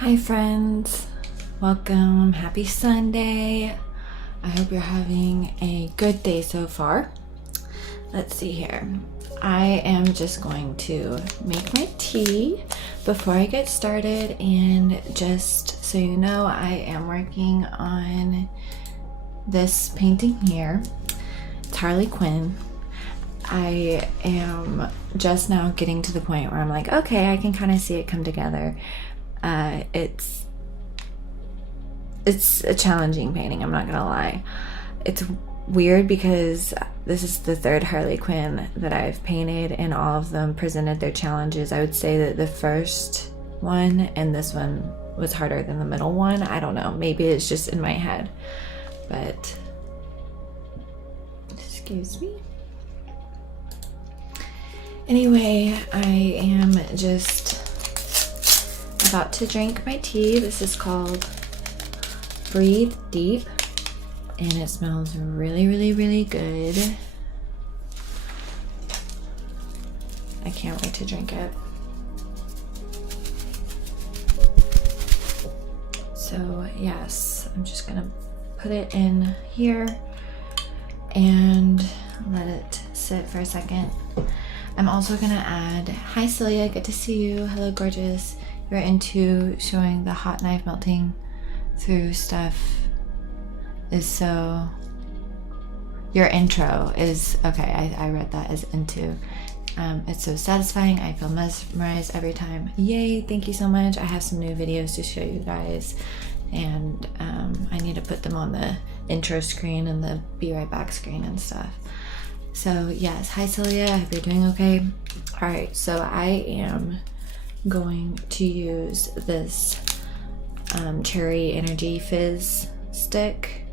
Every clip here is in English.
Hi friends, welcome, happy Sunday. I hope you're having a good day so far. Let's see here. I am just going to make my tea before I get started, and just so you know, I am working on this painting here. It's Harley Quinn. I am just now getting to the point where I'm like, okay, I can kind of see it come together. It's a challenging painting, I'm not gonna lie. It's weird because this is the third Harley Quinn that I've painted, and all of them presented their challenges. I would say that the first one and this one was harder than the middle one. I don't know, maybe it's just in my head, but excuse me. Anyway, I am just about to drink my tea. This is called Breathe Deep, and it smells really good. I can't wait to drink it. So yes, I'm just gonna put it in here and let it sit for a second. I'm also gonna add, hi Celia, good to see you. Hello gorgeous. You're into showing the hot knife melting through stuff is so, your intro is, okay, I read that as into. It's so satisfying. I feel mesmerized every time. Yay, thank you so much. I have some new videos to show you guys, and I need to put them on the intro screen and the be right back screen and stuff. So yes, hi Celia, I hope you're doing okay. All right, so I am going to use this cherry energy fizz stick.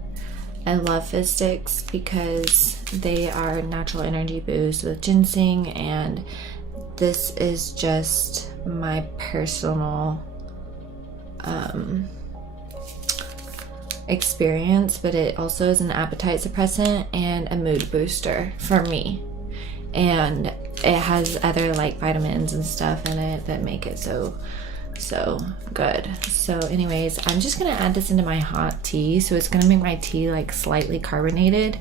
I love fizz sticks because they are natural energy boost with ginseng, and this is just my personal experience, but it also is an appetite suppressant and a mood booster for me, and it has other like vitamins and stuff in it that make it so good. So anyways, I'm just gonna add this into my hot tea, so it's gonna make my tea like slightly carbonated,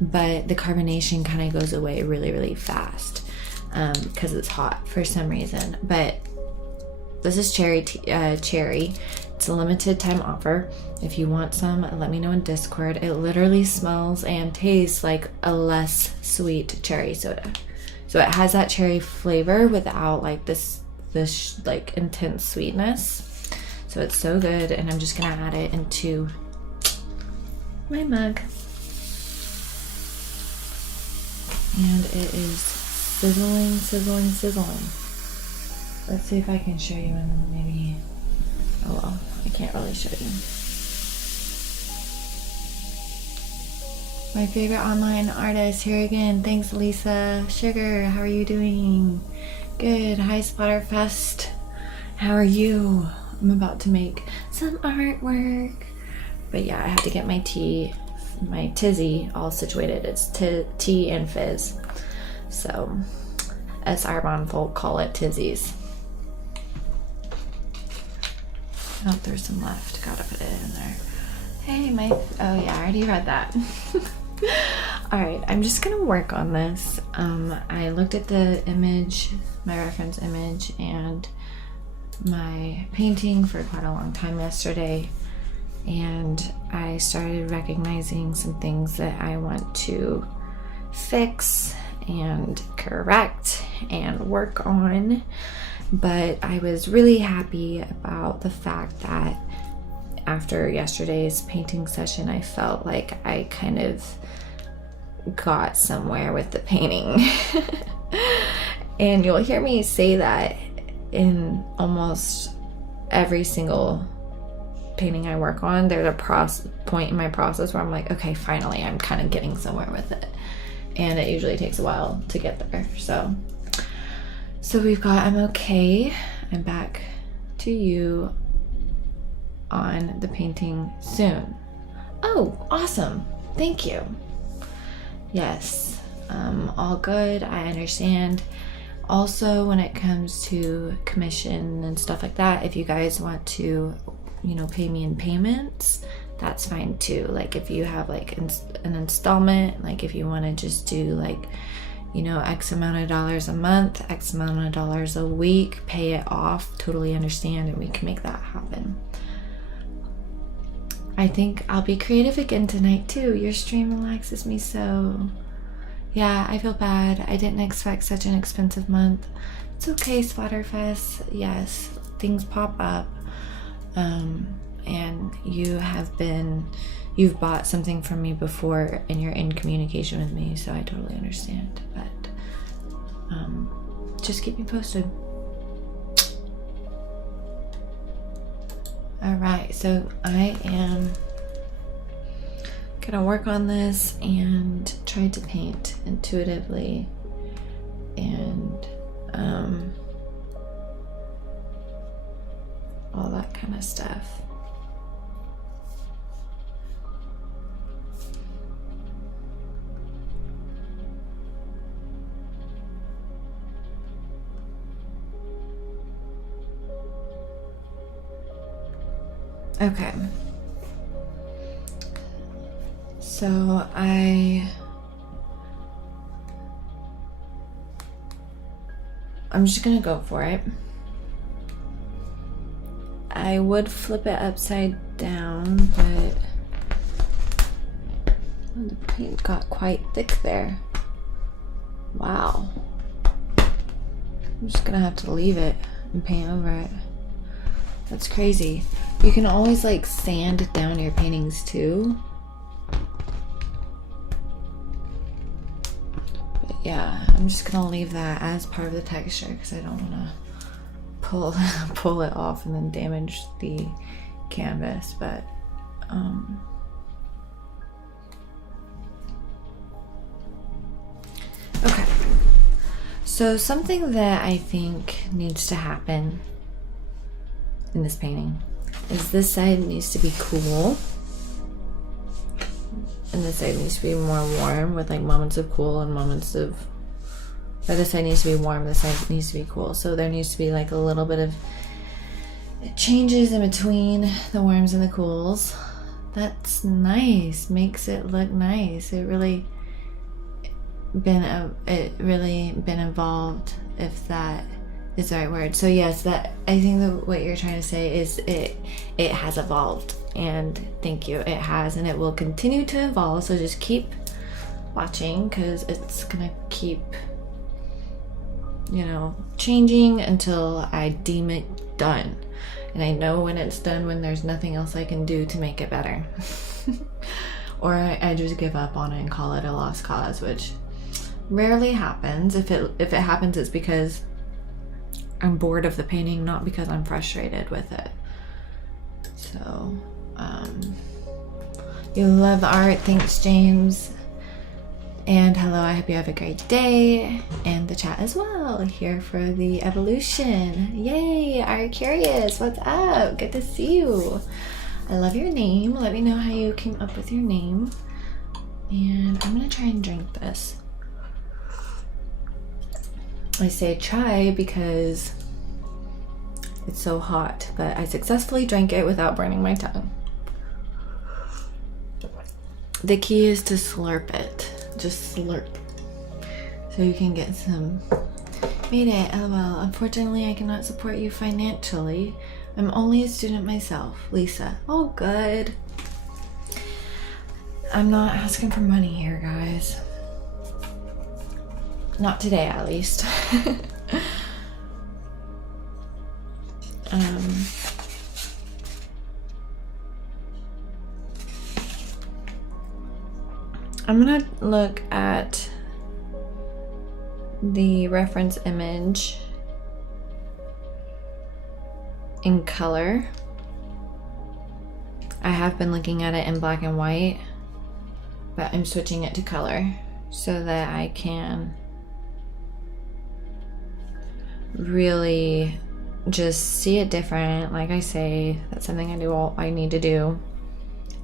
but the carbonation kind of goes away really fast because it's hot for some reason. But this is cherry. It's a limited time offer. If you want some, let me know in Discord. It literally smells and tastes like a less sweet cherry soda. So it has that cherry flavor without like this like intense sweetness. So it's so good, and I'm just gonna add it into my mug. And it is sizzling. Let's see if I can show you in maybe, oh well, I can't really show you. My favorite online artist here again. Thanks Lisa. Sugar, how are you doing? Good. Hi Splatterfest. How are you? I'm about to make some artwork But yeah, I had to get my tizzy all situated. It's tea and fizz. So, as Arbonne folk call it, tizzies. Oh, there's some left. Gotta put it in there. Hey, oh yeah, I already read that. Alright, I'm just gonna work on this. I looked at the image, my reference image, and my painting for quite a long time yesterday, and I started recognizing some things that I want to fix and correct and work on. But I was really happy about the fact that after yesterday's painting session, I felt like I kind of got somewhere with the painting. And you'll hear me say that in almost every single painting I work on. There's a point in my process where I'm like, okay, finally, I'm kind of getting somewhere with it. And it usually takes a while to get there. So we've got I'm okay. I'm back to you on the painting soon. Oh, awesome. Thank you. Yes, all good. I understand. Also, when it comes to commission and stuff like that, if you guys want to, pay me in payments, that's fine too. Like if you have like an installment, like if you want to just do like, X amount of dollars a month, X amount of dollars a week, pay it off, totally understand, and we can make that happen. I think I'll be creative again tonight too. Your stream relaxes me so. Yeah, I feel bad. I didn't expect such an expensive month. It's okay, Splatterfest. Yes, things pop up. And you've bought something from me before and you're in communication with me, so I totally understand. But just keep me posted. Alright, so I am gonna work on this and try to paint intuitively and all that kind of stuff. Okay. So I'm just gonna go for it. I would flip it upside down, but the paint got quite thick there. Wow. I'm just gonna have to leave it and paint over it. That's crazy. You can always like sand down your paintings too. But yeah, I'm just gonna leave that as part of the texture because I don't wanna pull it off and then damage the canvas. But okay. So something that I think needs to happen in this painting is this side needs to be cool and this side needs to be more warm with like moments of cool and moments of, or this side needs to be warm, this side needs to be cool. So there needs to be like a little bit of changes in between the warms and the cools. That's nice, makes it look nice. It really been involved, if that is the right word. So yes, that I think that what you're trying to say is it has evolved, and thank you, it has, and it will continue to evolve. So just keep watching because it's gonna keep changing until I deem it done, and I know when it's done, when there's nothing else I can do to make it better. Or I just give up on it and call it a lost cause, which rarely happens. If it happens, it's because I'm bored of the painting, not because I'm frustrated with it. So, you love the art. Thanks, James. And hello, I hope you have a great day. And the chat as well, here for the evolution. Yay, Art Curious, what's up? Good to see you. I love your name. Let me know how you came up with your name. And I'm gonna try and drink this. I say try because it's so hot, but I successfully drank it without burning my tongue. The key is to slurp it. Just slurp. So you can get some. Made it, LOL. Unfortunately, I cannot support you financially. I'm only a student myself, Lisa. Oh, good. I'm not asking for money here, guys. Not today, at least. I'm gonna look at the reference image in color. I have been looking at it in black and white, but I'm switching it to color so that I can really just see it different. Like I say, that's something I need to do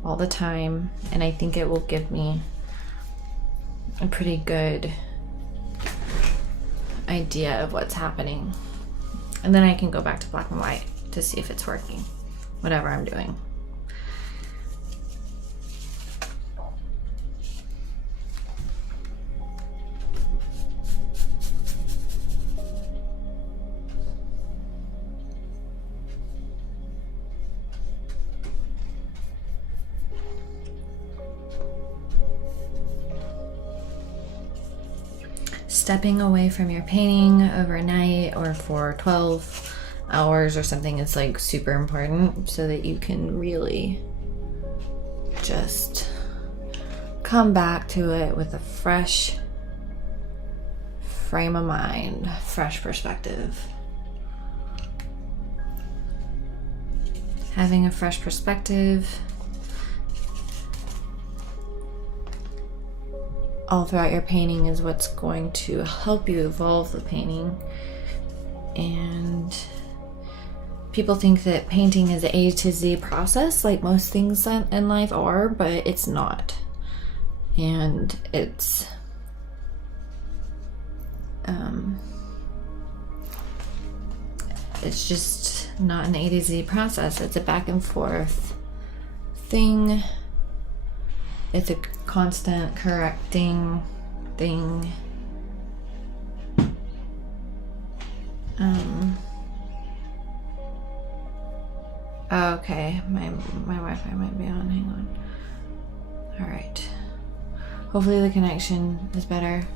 all the time, and I think it will give me a pretty good idea of what's happening. And then I can go back to black and white to see if it's working, whatever I'm doing. Stepping away from your painting overnight or for 12 hours or something is like super important so that you can really just come back to it with a fresh frame of mind, fresh perspective. Having a fresh perspective all throughout your painting is what's going to help you evolve the painting. And people think that painting is an A to Z process, like most things in life are, but it's not. And it's just not an A to Z process. It's a back and forth thing. It's a constant correcting thing. Okay, my Wi-Fi might be on. Hang on. All right. Hopefully the connection is better.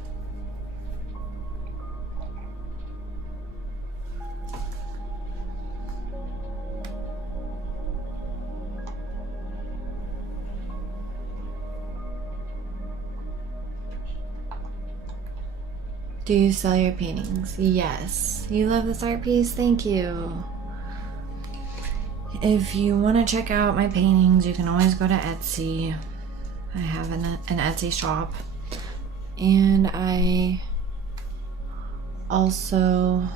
Do you sell your paintings? Yes. You love this art piece? Thank you. If you want to check out my paintings, you can always go to Etsy. I have an Etsy shop. And I also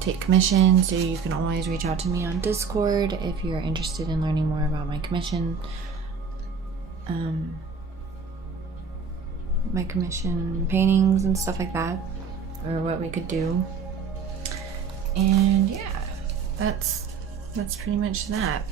take commissions, so you can always reach out to me on Discord if you're interested in learning more about my commission. My commission paintings and stuff like that, or what we could do. And yeah, that's pretty much that.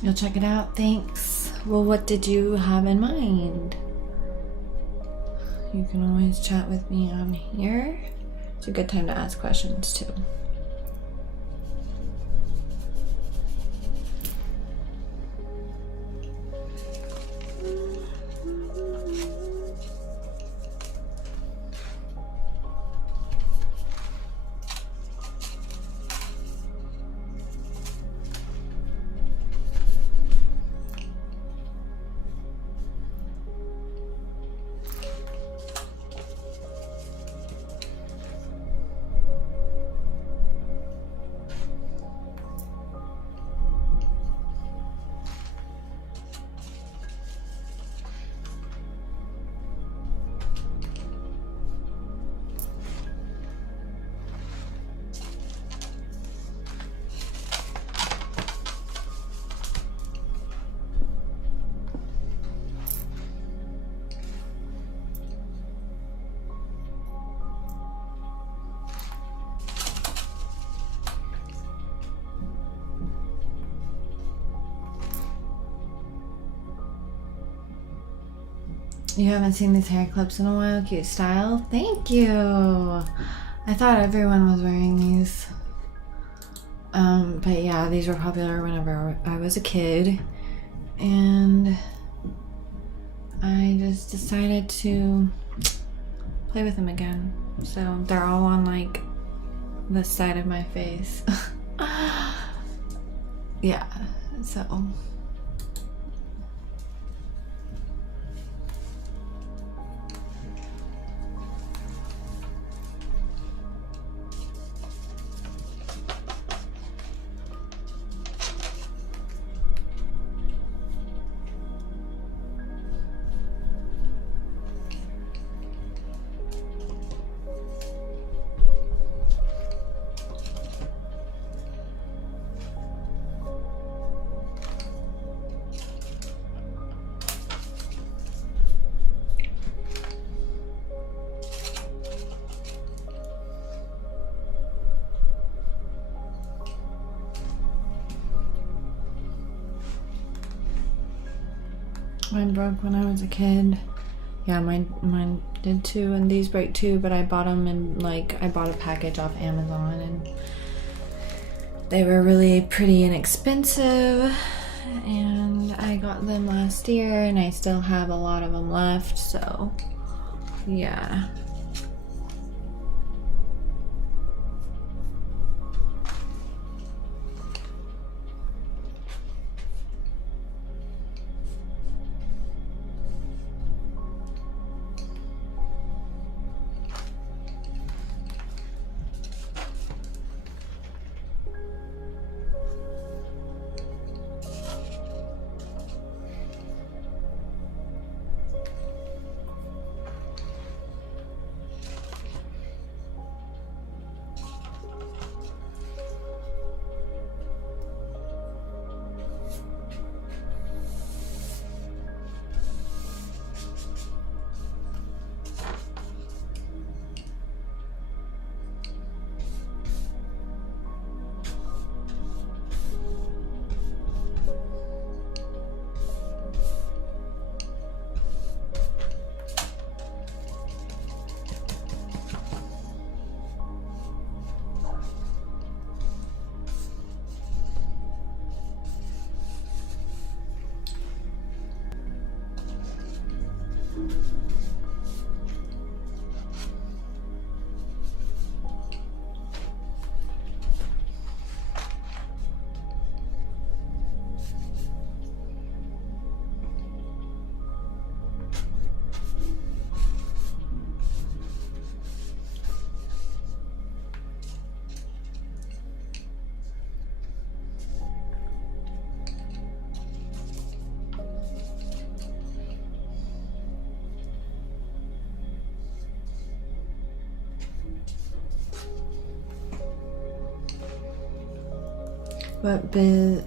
You'll check it out? Thanks. Well, what did you have in mind? You can always chat with me on here. It's a good time to ask questions too. You haven't seen these hair clips in a while. Cute style. Thank you. I thought everyone was wearing these. But yeah, these were popular whenever I was a kid. And I just decided to play with them again. So they're all on like the side of my face. Yeah, so. Mine broke when I was a kid. Yeah, mine did too, and these break too, but I bought them in, like, I bought a package off Amazon, and they were really pretty inexpensive, and I got them last year, and I still have a lot of them left, so yeah.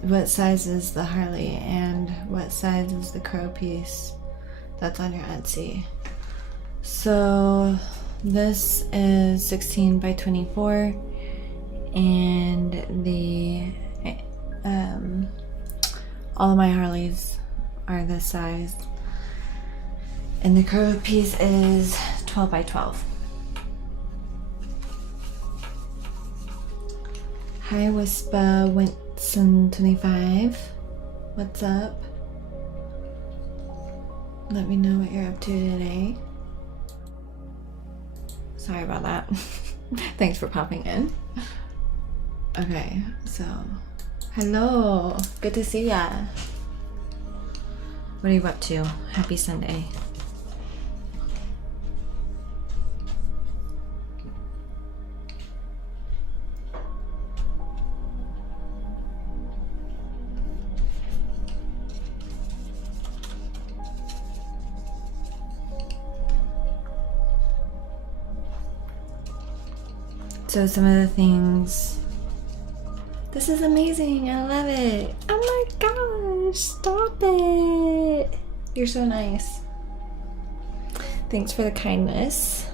What size is the Harley and what size is the crow piece that's on your Etsy? So this is 16 by 24 and the All of my Harleys are this size. And the curved piece is 12 by 12. Hi Wispa Winston 25. What's up? Let me know what you're up to today. Sorry about that. Thanks for popping in. Okay, so hello. Good to see ya. What are you up to? Happy Sunday. So some of the things, this is amazing, I love it. Oh my gosh, stop it. You're so nice. Thanks for the kindness.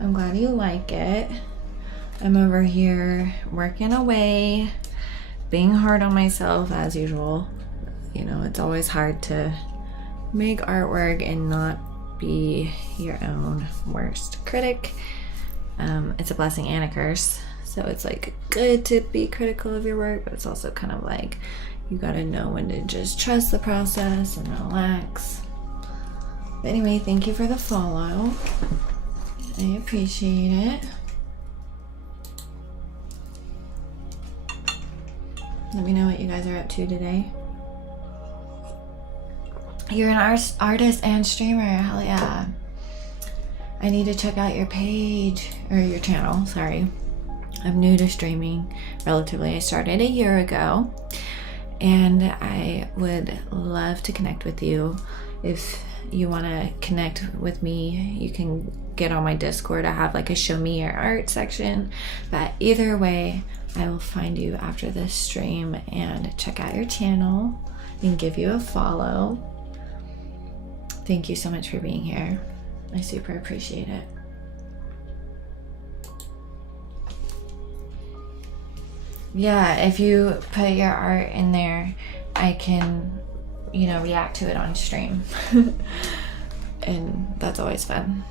I'm glad you like it. I'm over here working away, being hard on myself as usual. You know, it's always hard to make artwork and not be your own worst critic. It's a blessing and a curse, so it's like good to be critical of your work, but it's also kind of like you gotta know when to just trust the process and relax. But anyway, thank you for the follow. I appreciate it. Let me know what you guys are up to today. You're an artist and streamer, hell yeah. I need to check out your page, or your channel, sorry. I'm new to streaming, relatively. I started a year ago, and I would love to connect with you. If you want to connect with me, you can get on my Discord. I have like a show me your art section, but either way, I will find you after this stream and check out your channel and give you a follow. Thank you so much for being here. I super appreciate it. Yeah, if you put your art in there, I can, you know, react to it on stream. And that's always fun.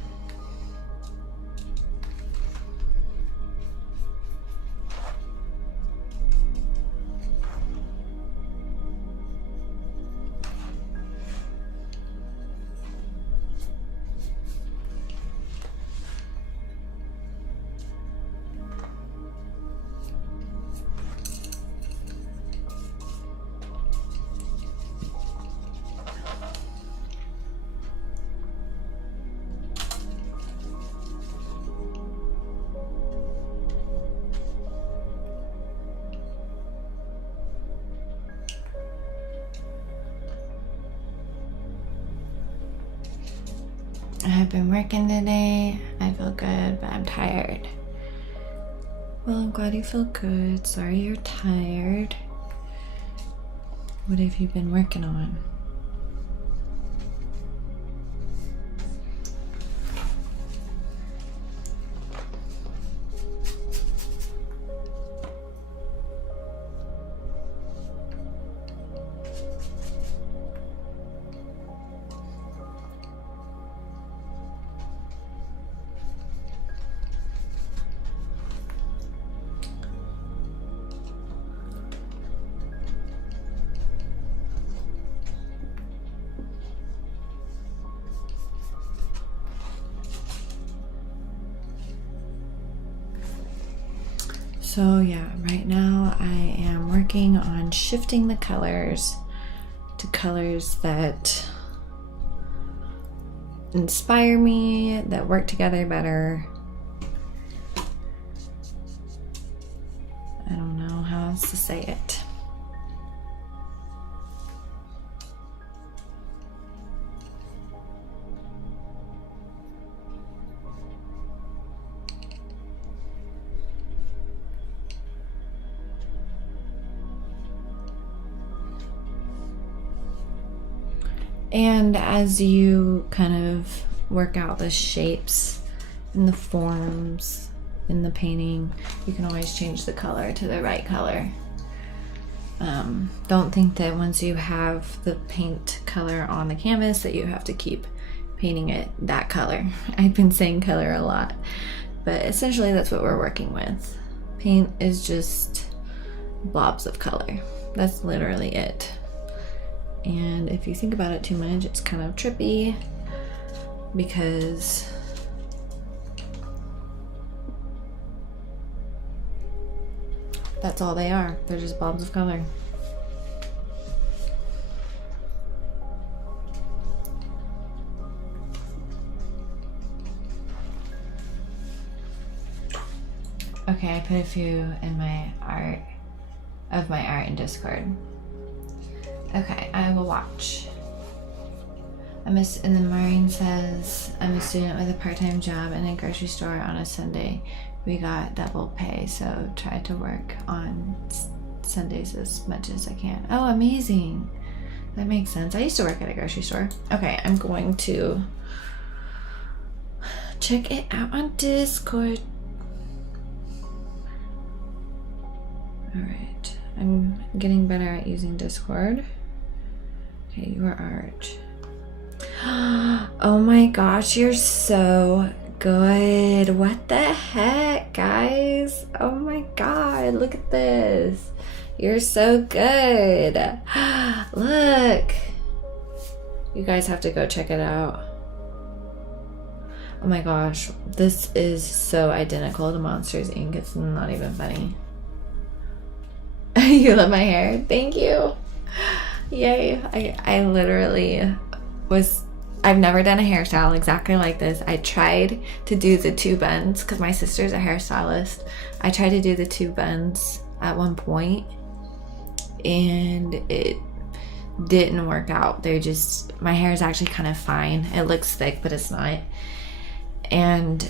I've been working today. I feel good, but I'm tired. Well, I'm glad you feel good. Sorry you're tired. What have you been working on? So yeah, right now I am working on shifting the colors to colors that inspire me, that work together better. I don't know how else to say it. And as you kind of work out the shapes and the forms in the painting, you can always change the color to the right color. Don't think that once you have the paint color on the canvas that you have to keep painting it that color. I've been saying color a lot, but essentially that's what we're working with. Paint is just blobs of color. That's literally it. And if you think about it too much, it's kind of trippy because that's all they are. They're just blobs of color. Okay, I put a few in my art in Discord. Okay, I will watch. And then Maureen says, I'm a student with a part-time job in a grocery store on a Sunday. We got double pay, so try to work on Sundays as much as I can. Oh, amazing. That makes sense. I used to work at a grocery store. Okay, I'm going to check it out on Discord. Alright, I'm getting better at using Discord. Okay, your art. Oh my gosh, you're so good. What the heck, guys? Oh my god, look at this. You're so good. Look. You guys have to go check it out. Oh my gosh, this is so identical to Monsters Inc. It's not even funny. You love my hair? Thank you. Yay. I literally I've never done a hairstyle exactly like this. I tried to do the two buns because my sister's a hairstylist. I tried to do the two buns at one point and it didn't work out. My hair is actually kind of fine. It looks thick, but it's not. And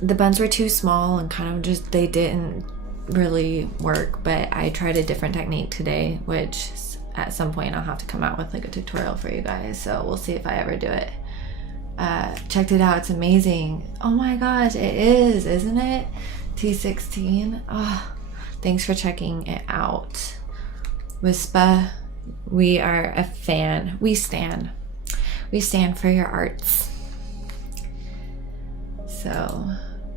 the buns were too small and kind of they didn't really work, but I tried a different technique today, which at some point I'll have to come out with like a tutorial for you guys, so we'll see if I ever do it. Checked it out, it's amazing. Oh my gosh, it is, isn't it? T16. Oh, thanks for checking it out. Wispa, we are a fan. We stand for your arts. So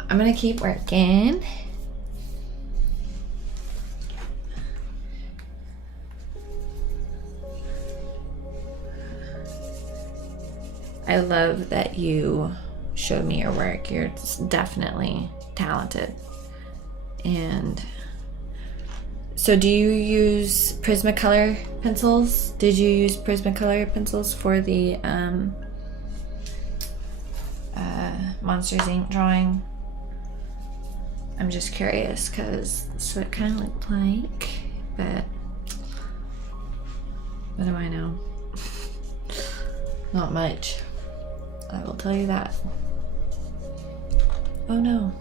I'm gonna keep working. I love that you showed me your work. You're definitely talented. And so do you use Prismacolor pencils? Did you use Prismacolor pencils for the Monsters Inc. drawing? I'm just curious because that's what it kind of looked like, but what do I know? Not much. I will tell you that. Oh no,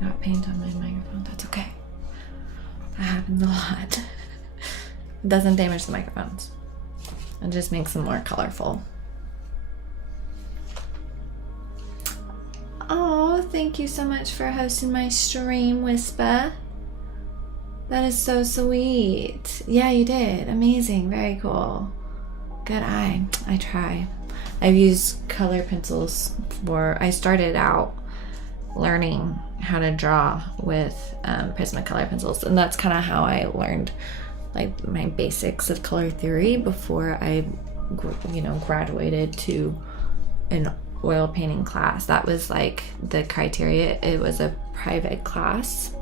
I got paint on my microphone. That's okay. That happens a lot. It doesn't damage the microphones. It just makes them more colorful. Oh, thank you so much for hosting my stream, Wispa. That is so sweet. Yeah, you did. Amazing. Very cool. Good eye. I try. I've used color pencils I started out learning how to draw with Prismacolor pencils, and that's kind of how I learned like my basics of color theory before I graduated to an oil painting class. That was like the criteria. It was a private class,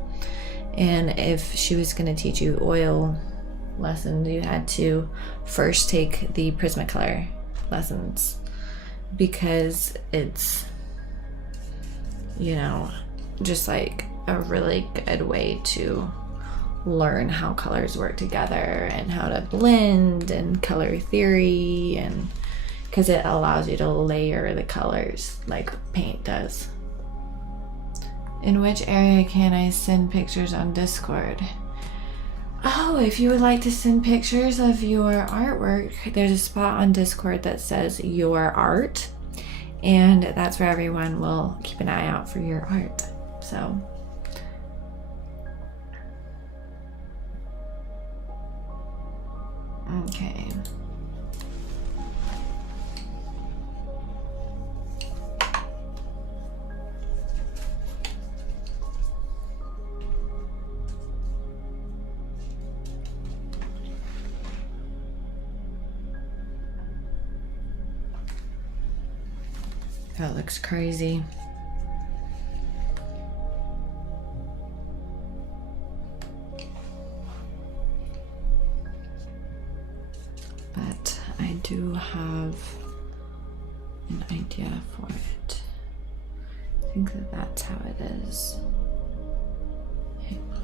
and if she was going to teach you oil lessons, you had to first take the Prismacolor lessons, because it's just like a really good way to learn how colors work together and how to blend and color theory, and because it allows you to layer the colors like paint does. In which area can I send pictures on Discord? Oh, if you would like to send pictures of your artwork, there's a spot on Discord that says your art, and that's where everyone will keep an eye out for your art. So Okay. That looks crazy. But I do have an idea for it. I think that that's how it is. Hang on.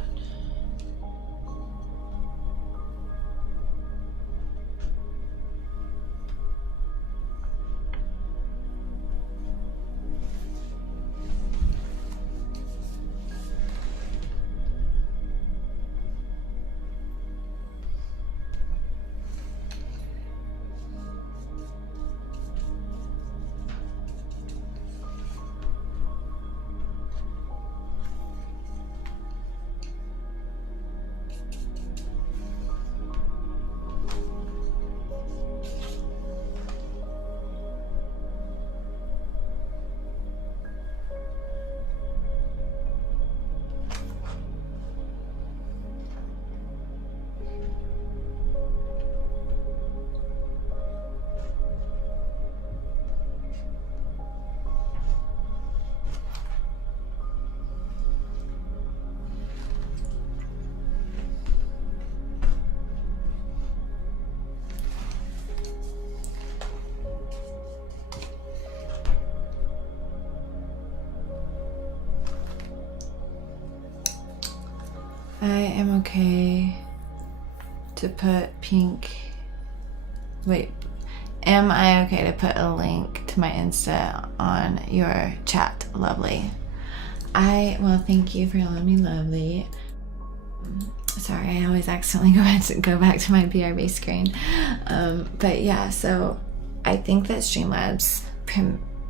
I am okay to put pink. Wait, am I okay to put a link to my Insta on your chat, lovely? Well, thank you for allowing me, lovely. Sorry, I always accidentally go back to my BRB screen. But yeah, so I think that Streamlabs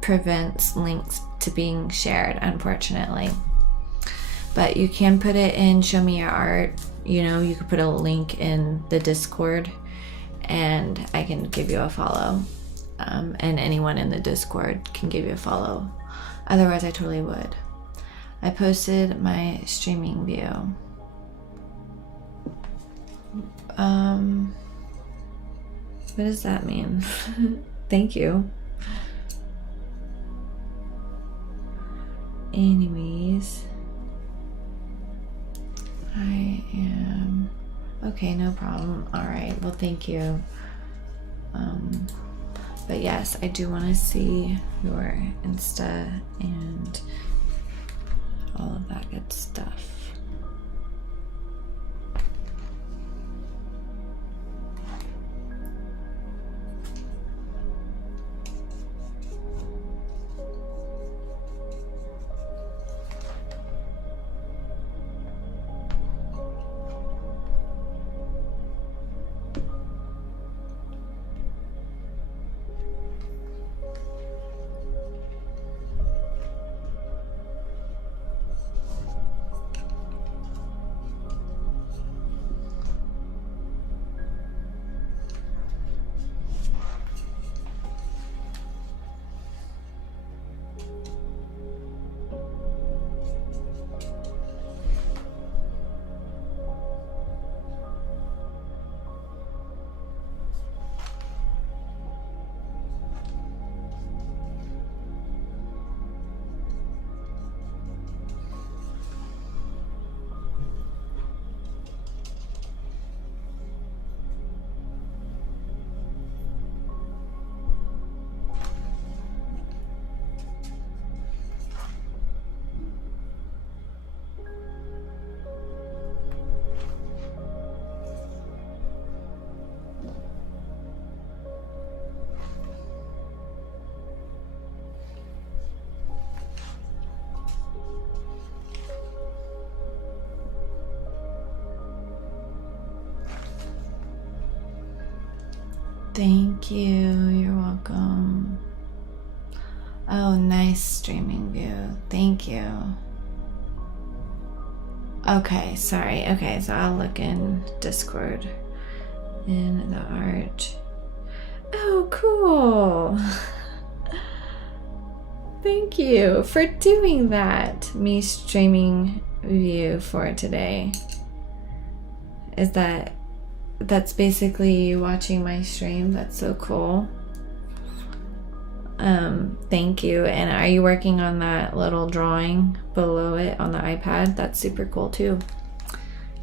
prevents links to being shared, unfortunately. But you can put it in Show Me Your Art. You know, you could put a link in the Discord and I can give you a follow. And anyone in the Discord can give you a follow. Otherwise, I totally would. I posted my streaming view. What does that mean? Thank you. Anyways. I am okay, no problem. All right, well, thank you. But yes, I do want to see your Insta and all of that good stuff. Thank you, you're welcome. Oh, nice streaming view. Thank you. Okay, sorry. Okay, so I'll look in Discord in the art. Oh, cool. Thank you for doing that. Me streaming view for today. That's basically you watching my stream? That's so cool. Thank you. And are you working on that little drawing below it on the iPad? That's super cool too.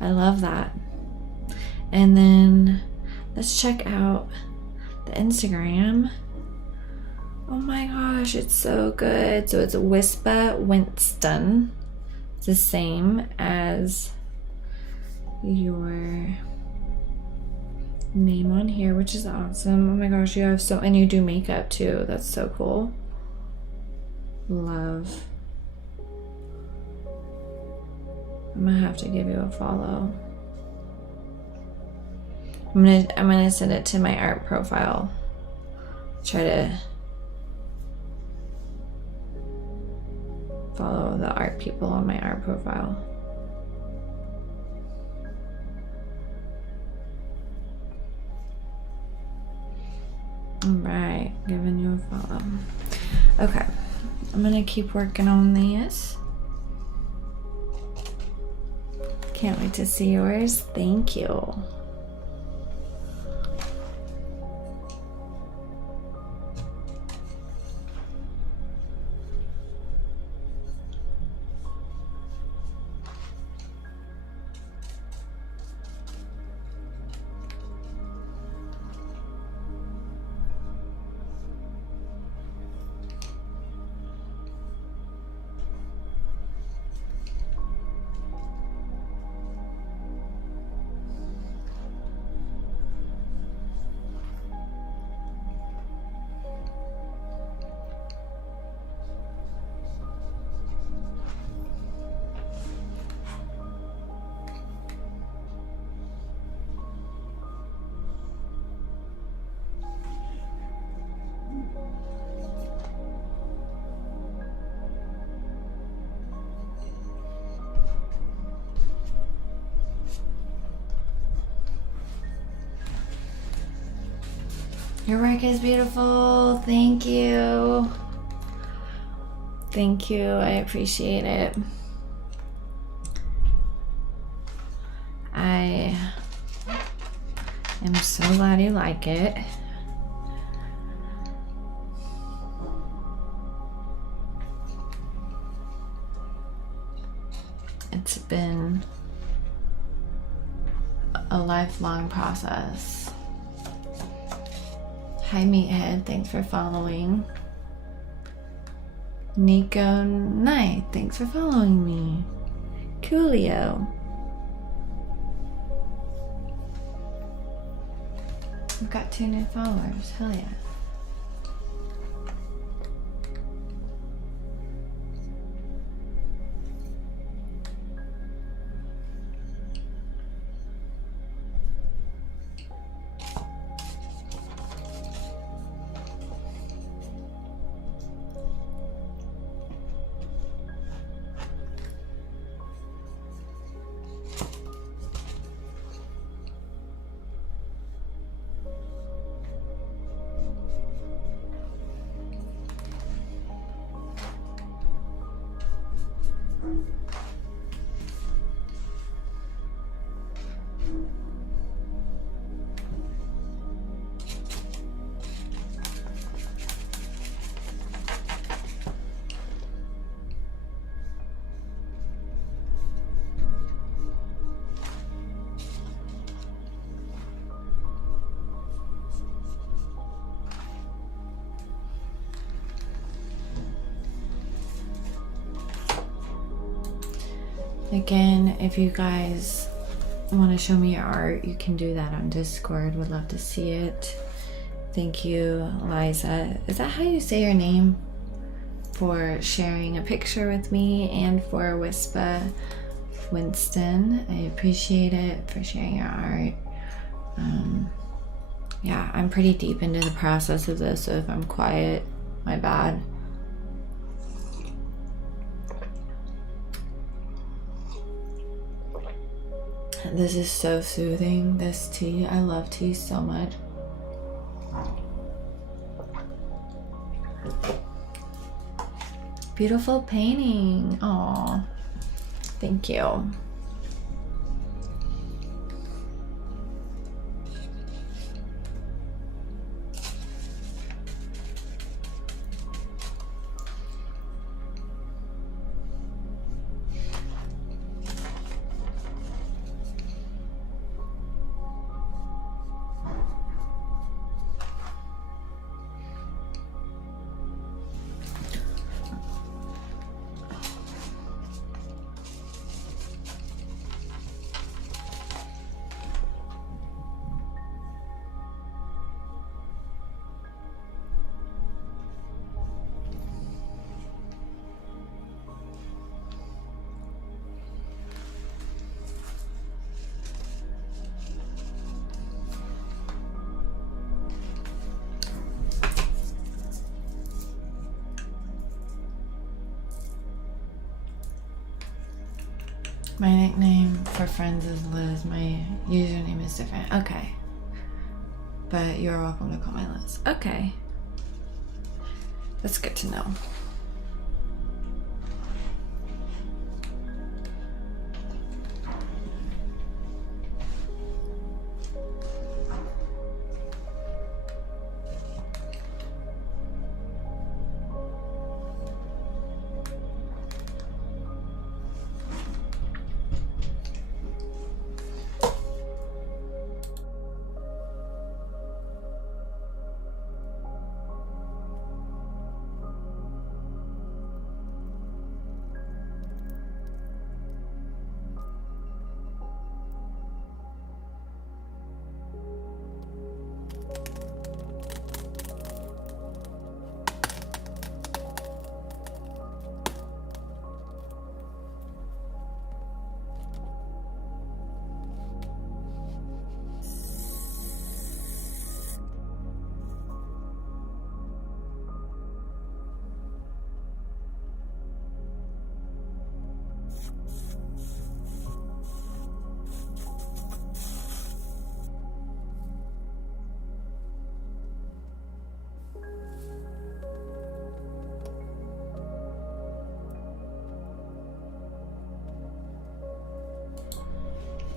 I love that. And then let's check out the Instagram. Oh my gosh, it's so good. So it's Wispa Winston. It's the same as your name on here, which is awesome. Oh my gosh, you have so, and you do makeup too. That's so cool. Love. I'm gonna have to give you a follow. I'm gonna send it to my art profile. Try to follow the art people on my art profile. Alright, giving you a follow. Okay, I'm gonna keep working on this. Can't wait to see yours. Thank you. Your work is beautiful. Thank you. Thank you. I appreciate it. I am so glad you like it. It's been a lifelong process. Hi Meathead, thanks for following. Nico Knight, thanks for following me. Coolio. I've got 2 new followers, hell yeah. Again, if you guys want to show me your art, you can do that on Discord. Would love to see it. Thank you, Liza. Is that how you say your name? For sharing a picture with me, and for Wispa Winston. I appreciate it for sharing your art. Yeah, I'm pretty deep into the process of this, so if I'm quiet, my bad. This is so soothing, this tea. I love tea so much. Beautiful painting. Aw, thank you. My nickname for friends is Liz. My username is different. Okay. But you're welcome to call me Liz. Okay. That's good to know.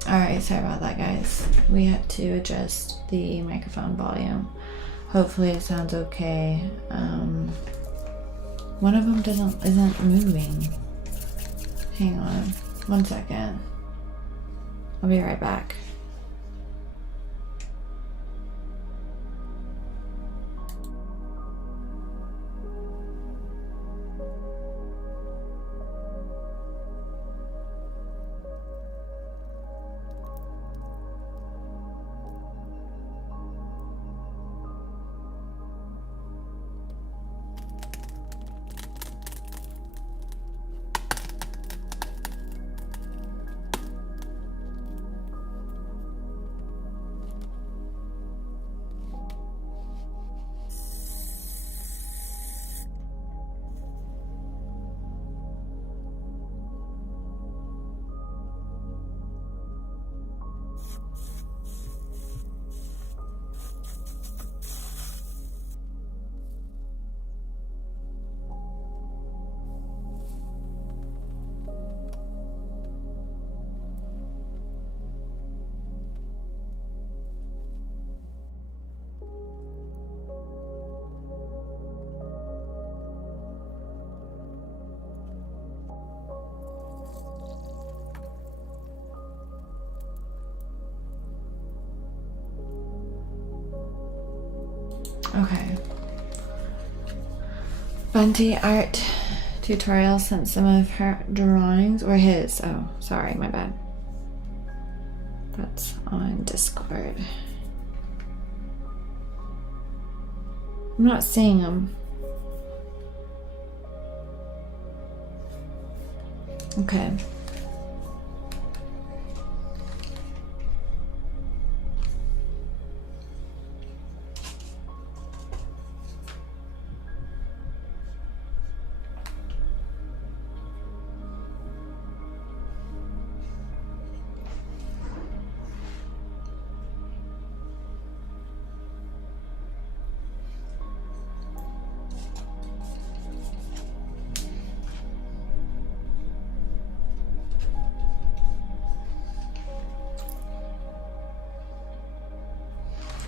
Alright, sorry about that, guys. We have to adjust the microphone volume. Hopefully it sounds okay. One of them isn't moving. Hang on 1 second. I'll be right back. Okay. Bunty art tutorial sent some of her drawings, or his. Oh, sorry, my bad. That's on Discord. I'm not seeing them. Okay.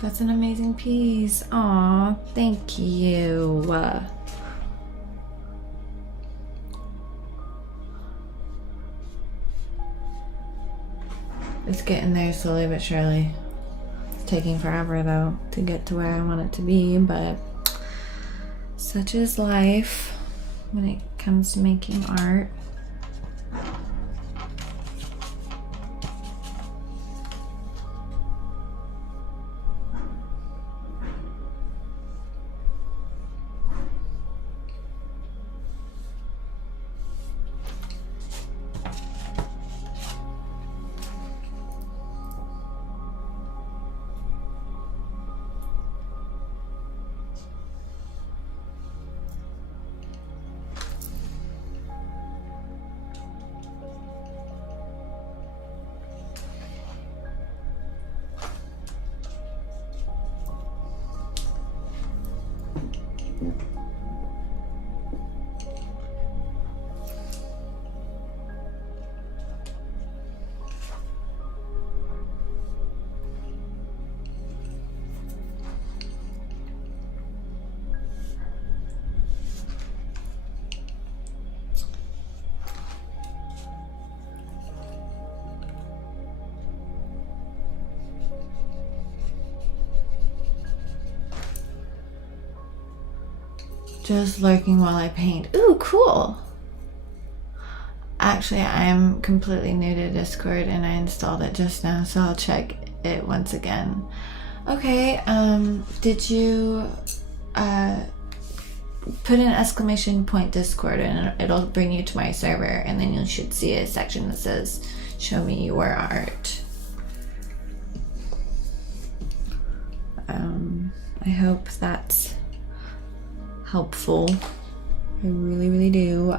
That's an amazing piece. Aw, thank you. It's getting there slowly but surely. It's taking forever though to get to where I want it to be, but such is life when it comes to making art. Just lurking while I paint. Ooh, cool. Actually, I'm completely new to Discord and I installed it just now, so I'll check it once again. Okay, did you put an exclamation point Discord and it'll bring you to my server, and then you should see a section that says show me your art. I hope that's helpful. I really do.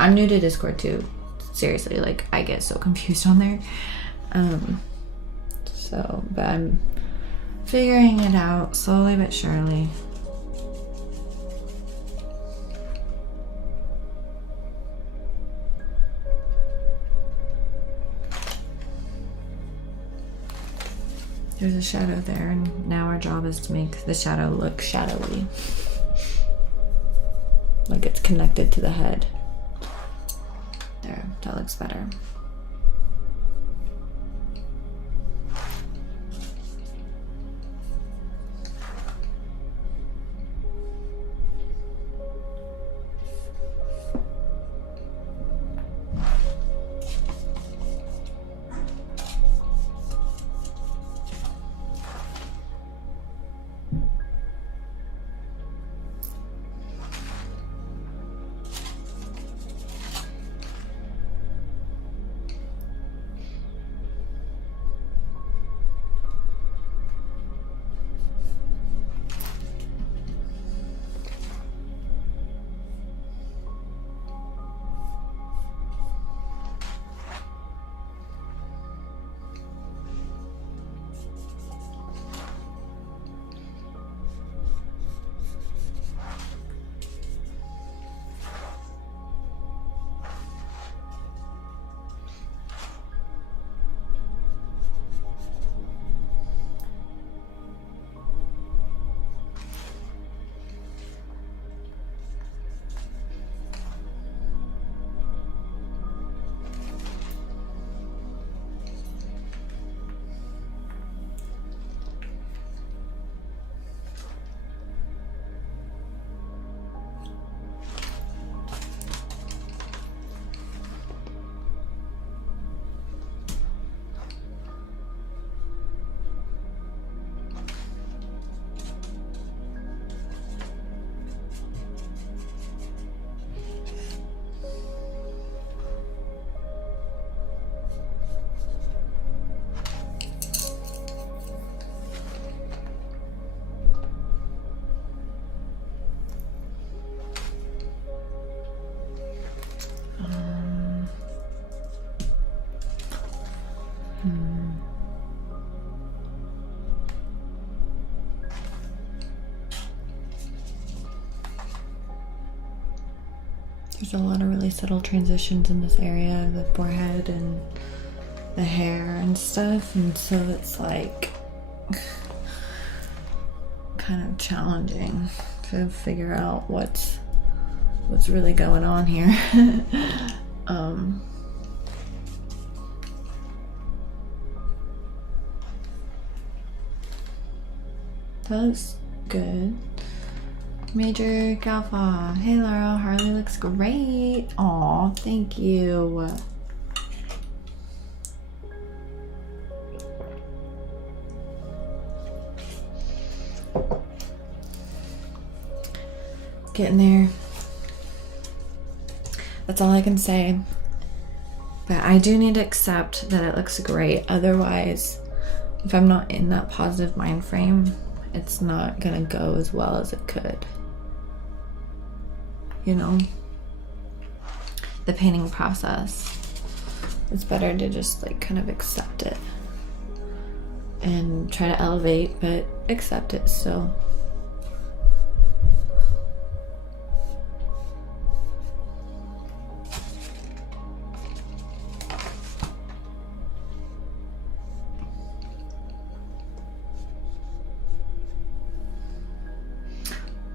I'm new to Discord too. Seriously, like I get so confused on there. But I'm figuring it out slowly but surely. There's a shadow there, and now our job is to make the shadow look shadowy. Like it's connected to the head. There, that looks better. There's a lot of really subtle transitions in this area, the forehead and the hair and stuff, and so it's like kind of challenging to figure out what's really going on here. That looks good. Major Galfa. Hey Laurel, Harley looks great. Aw, thank you. Getting there. That's all I can say. But I do need to accept that it looks great. Otherwise, if I'm not in that positive mind frame, it's not gonna go as well as it could. You know? The painting process. It's better to just like kind of accept it and try to elevate, but accept it still.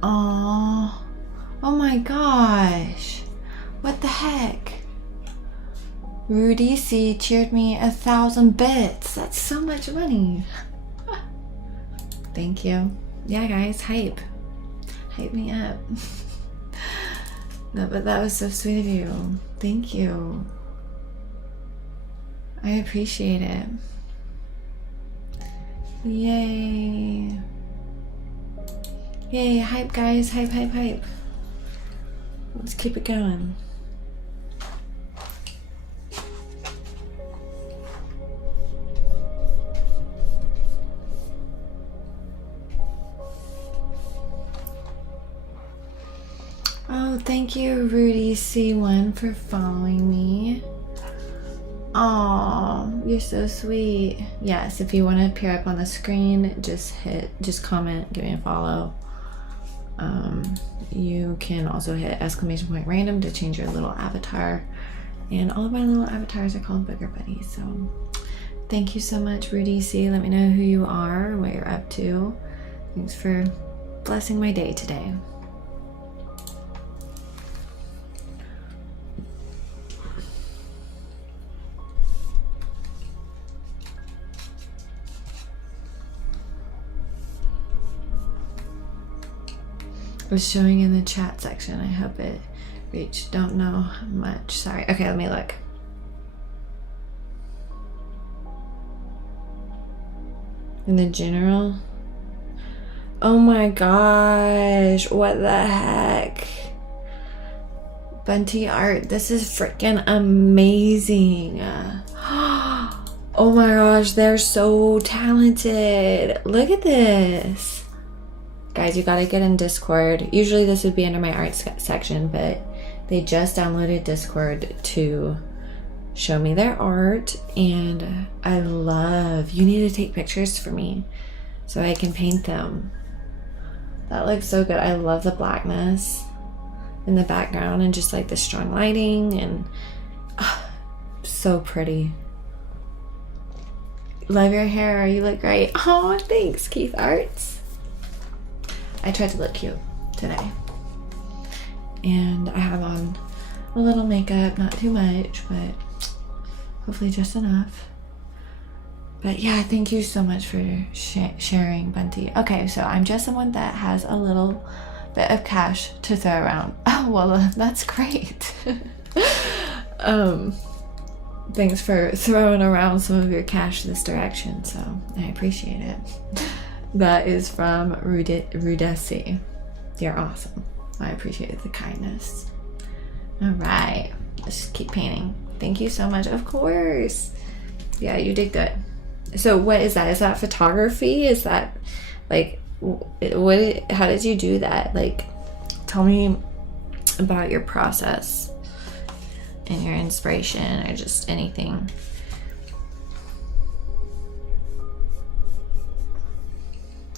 Oh, oh my gosh. What the heck? Rudy C cheered me 1,000 bits. That's so much money. Thank you. Yeah, guys, hype. Hype me up. No, but that was so sweet of you. Thank you. I appreciate it. Yay. Yay, hype guys, hype, hype, hype. Let's keep it going. Oh, thank you, Rudy C1, for following me. Oh, you're so sweet. Yes, if you want to appear up on the screen, just comment, give me a follow. You can also hit !random to change your little avatar, and all of my little avatars are called Booger Buddies. So thank you so much, Rudy C. Let me know who you are, what you're up to. Thanks for blessing my day today. It was showing in the chat section. I hope it reached. Don't know much. Sorry. Okay, let me look. In the general? Oh my gosh. What the heck? Bunty art. This is freaking amazing. Oh my gosh. They're so talented. Look at this. Guys, you gotta get in Discord. Usually this would be under my art section, but they just downloaded Discord to show me their art, and I love, you need to take pictures for me so I can paint them. That looks so good. I love the blackness in the background and just like the strong lighting, and so pretty. Love your hair, you look great. Oh, thanks, Keith Arts. I tried to look cute today, and I have on a little makeup, not too much, but hopefully just enough. But yeah, thank you so much for sharing, Bunty. Okay, so I'm just someone that has a little bit of cash to throw around. Oh, well, that's great. Thanks for throwing around some of your cash this direction, so I appreciate it. That is from Rudesi. You're awesome. I appreciate the kindness. All right, let's just keep painting. Thank you so much. Of course. Yeah, you did good. So what is that? Is that photography? Is that like, what, how did you do that? Like, tell me about your process and your inspiration, or just anything.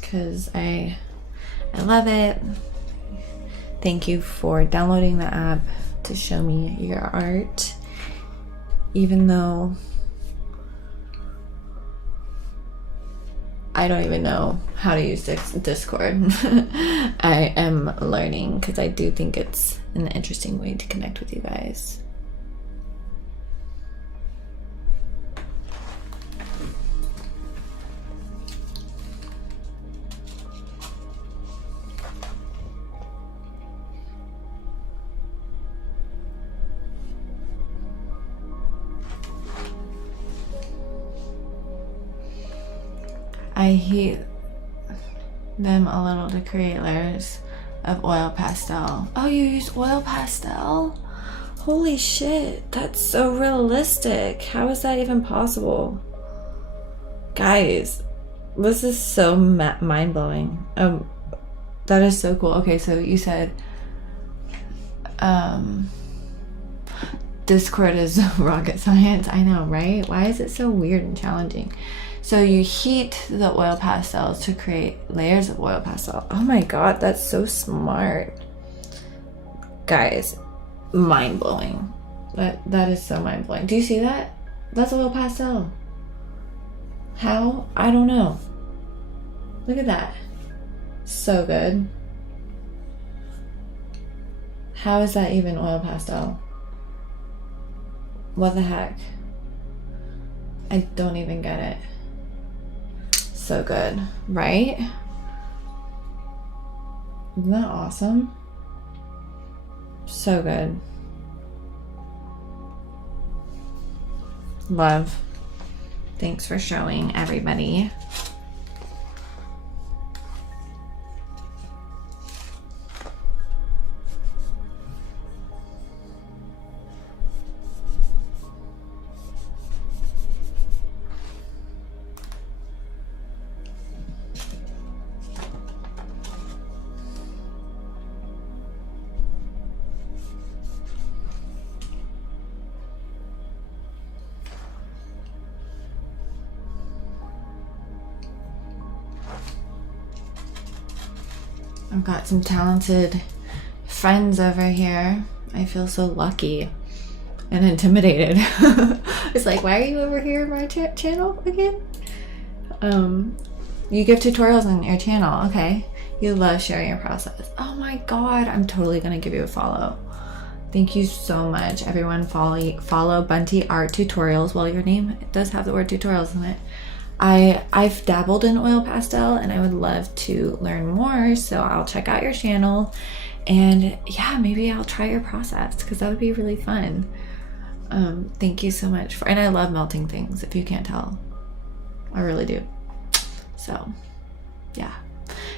Because I love it. Thank you for downloading the app to show me your art, even though I don't even know how to use Discord. I am learning because I do think it's an interesting way to connect with you guys. I heat them a little to create layers of oil pastel. Oh, you use oil pastel? Holy shit, that's so realistic. How is that even possible? Guys, this is so mind-blowing. That is so cool. Okay, so you said Discord is rocket science. I know, right? Why is it so weird and challenging? So you heat the oil pastels to create layers of oil pastel. Oh my god, that's so smart. Guys, mind-blowing. That is so mind-blowing. Do you see that? That's oil pastel. How? I don't know. Look at that. So good. How is that even oil pastel? What the heck? I don't even get it. So good, right? Isn't that awesome? So good. Love. Thanks for showing everybody. I've got some talented friends over here. I feel so lucky and intimidated. It's like, why are you over here on my channel again? You give tutorials on your channel. Okay. You love sharing your process. Oh my god, I'm totally gonna give you a follow. Thank you so much. Everyone follow Bunty Art Tutorials. Well, your name does have the word tutorials in it. I've dabbled in oil pastel and I would love to learn more, so I'll check out your channel and yeah, maybe I'll try your process because that would be really fun. Thank you so much and I love melting things, if you can't tell. I really do. So yeah,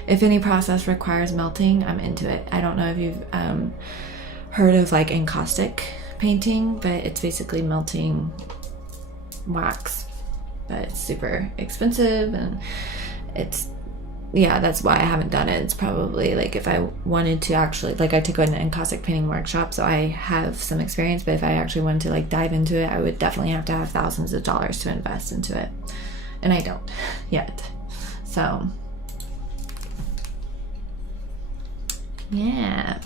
if any process requires melting, I'm into it. I don't know if you've heard of like encaustic painting, but it's basically melting wax. But it's super expensive and it's, yeah, that's why I haven't done it. It's probably like if I wanted to actually, like I took an encaustic painting workshop, so I have some experience, but if I actually wanted to like dive into it, I would definitely have to have thousands of dollars to invest into it. And I don't yet. So yeah.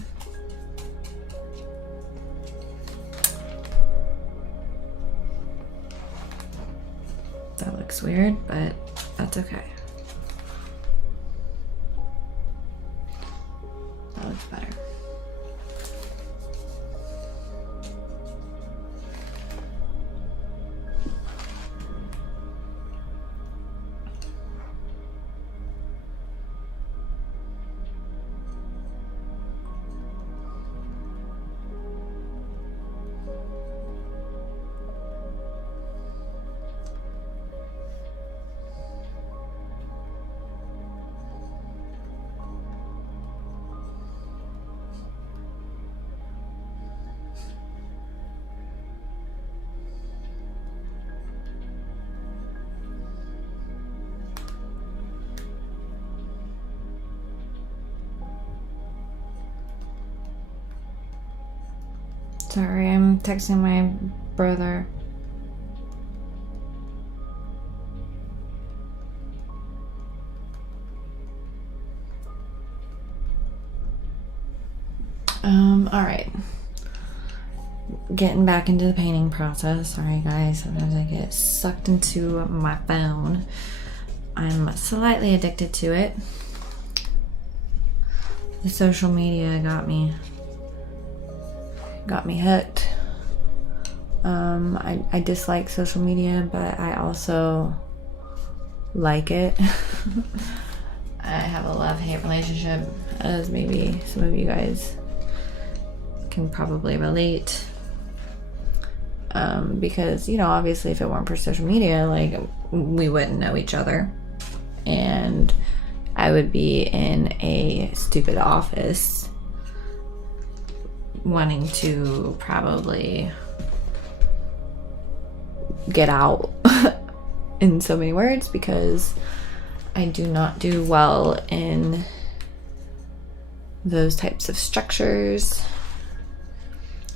That looks weird, but that's okay. That looks better. Sorry, I'm texting my brother. All right. Getting back into the painting process. Sorry guys, sometimes I get sucked into my phone. I'm slightly addicted to it. The social media got me hooked. I dislike social media, but I also like it. I have a love-hate relationship, as maybe some of you guys can probably relate. Because, you know, obviously if it weren't for social media, like, we wouldn't know each other. And I would be in a stupid office wanting to probably get out in so many words, because I do not do well in those types of structures.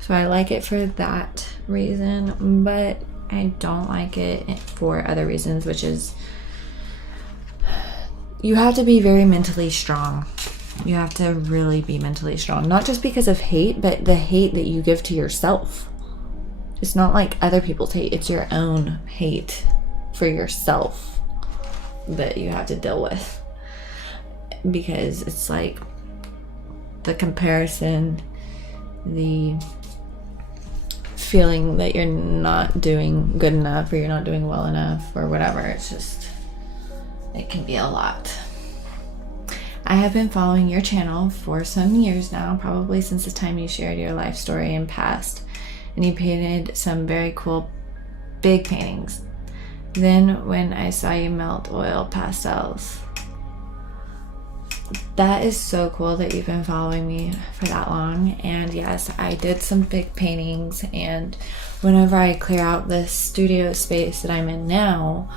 So I like it for that reason, but I don't like it for other reasons, which is you have to be very mentally strong. You have to really be mentally strong, not just because of hate, but the hate that you give to yourself. It's not like other people's hate, it's your own hate for yourself that you have to deal with. Because it's like the comparison, the feeling that you're not doing good enough, or you're not doing well enough, or whatever. It's just, it can be a lot. I have been following your channel for some years now, probably since the time you shared your life story and past, and you painted some very cool big paintings. Then when I saw you melt oil pastels, that is so cool that you've been following me for that long. And yes, I did some big paintings, and whenever I clear out this studio space that I'm in now,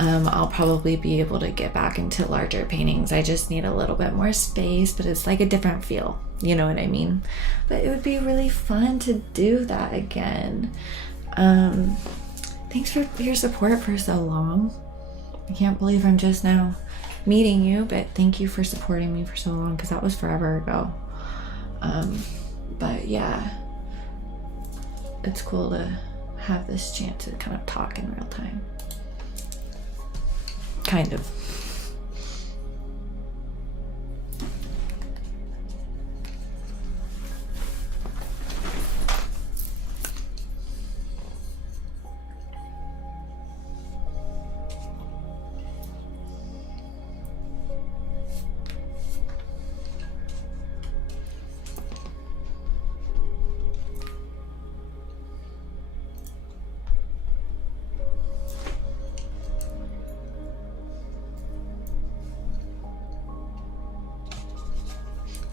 I'll probably be able to get back into larger paintings. I just need a little bit more space, but it's like a different feel, you know what I mean? But it would be really fun to do that again. Thanks for your support for so long. I can't believe I'm just now meeting you, but thank you for supporting me for so long, because that was forever ago. But yeah, it's cool to have this chance to kind of talk in real time. Kind of.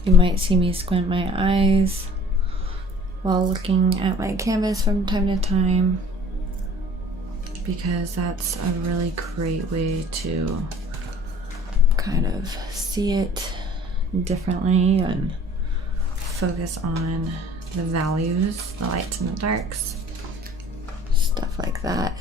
You might see me squint my eyes while looking at my canvas from time to time, because that's a really great way to kind of see it differently and focus on the values, the lights and the darks, stuff like that.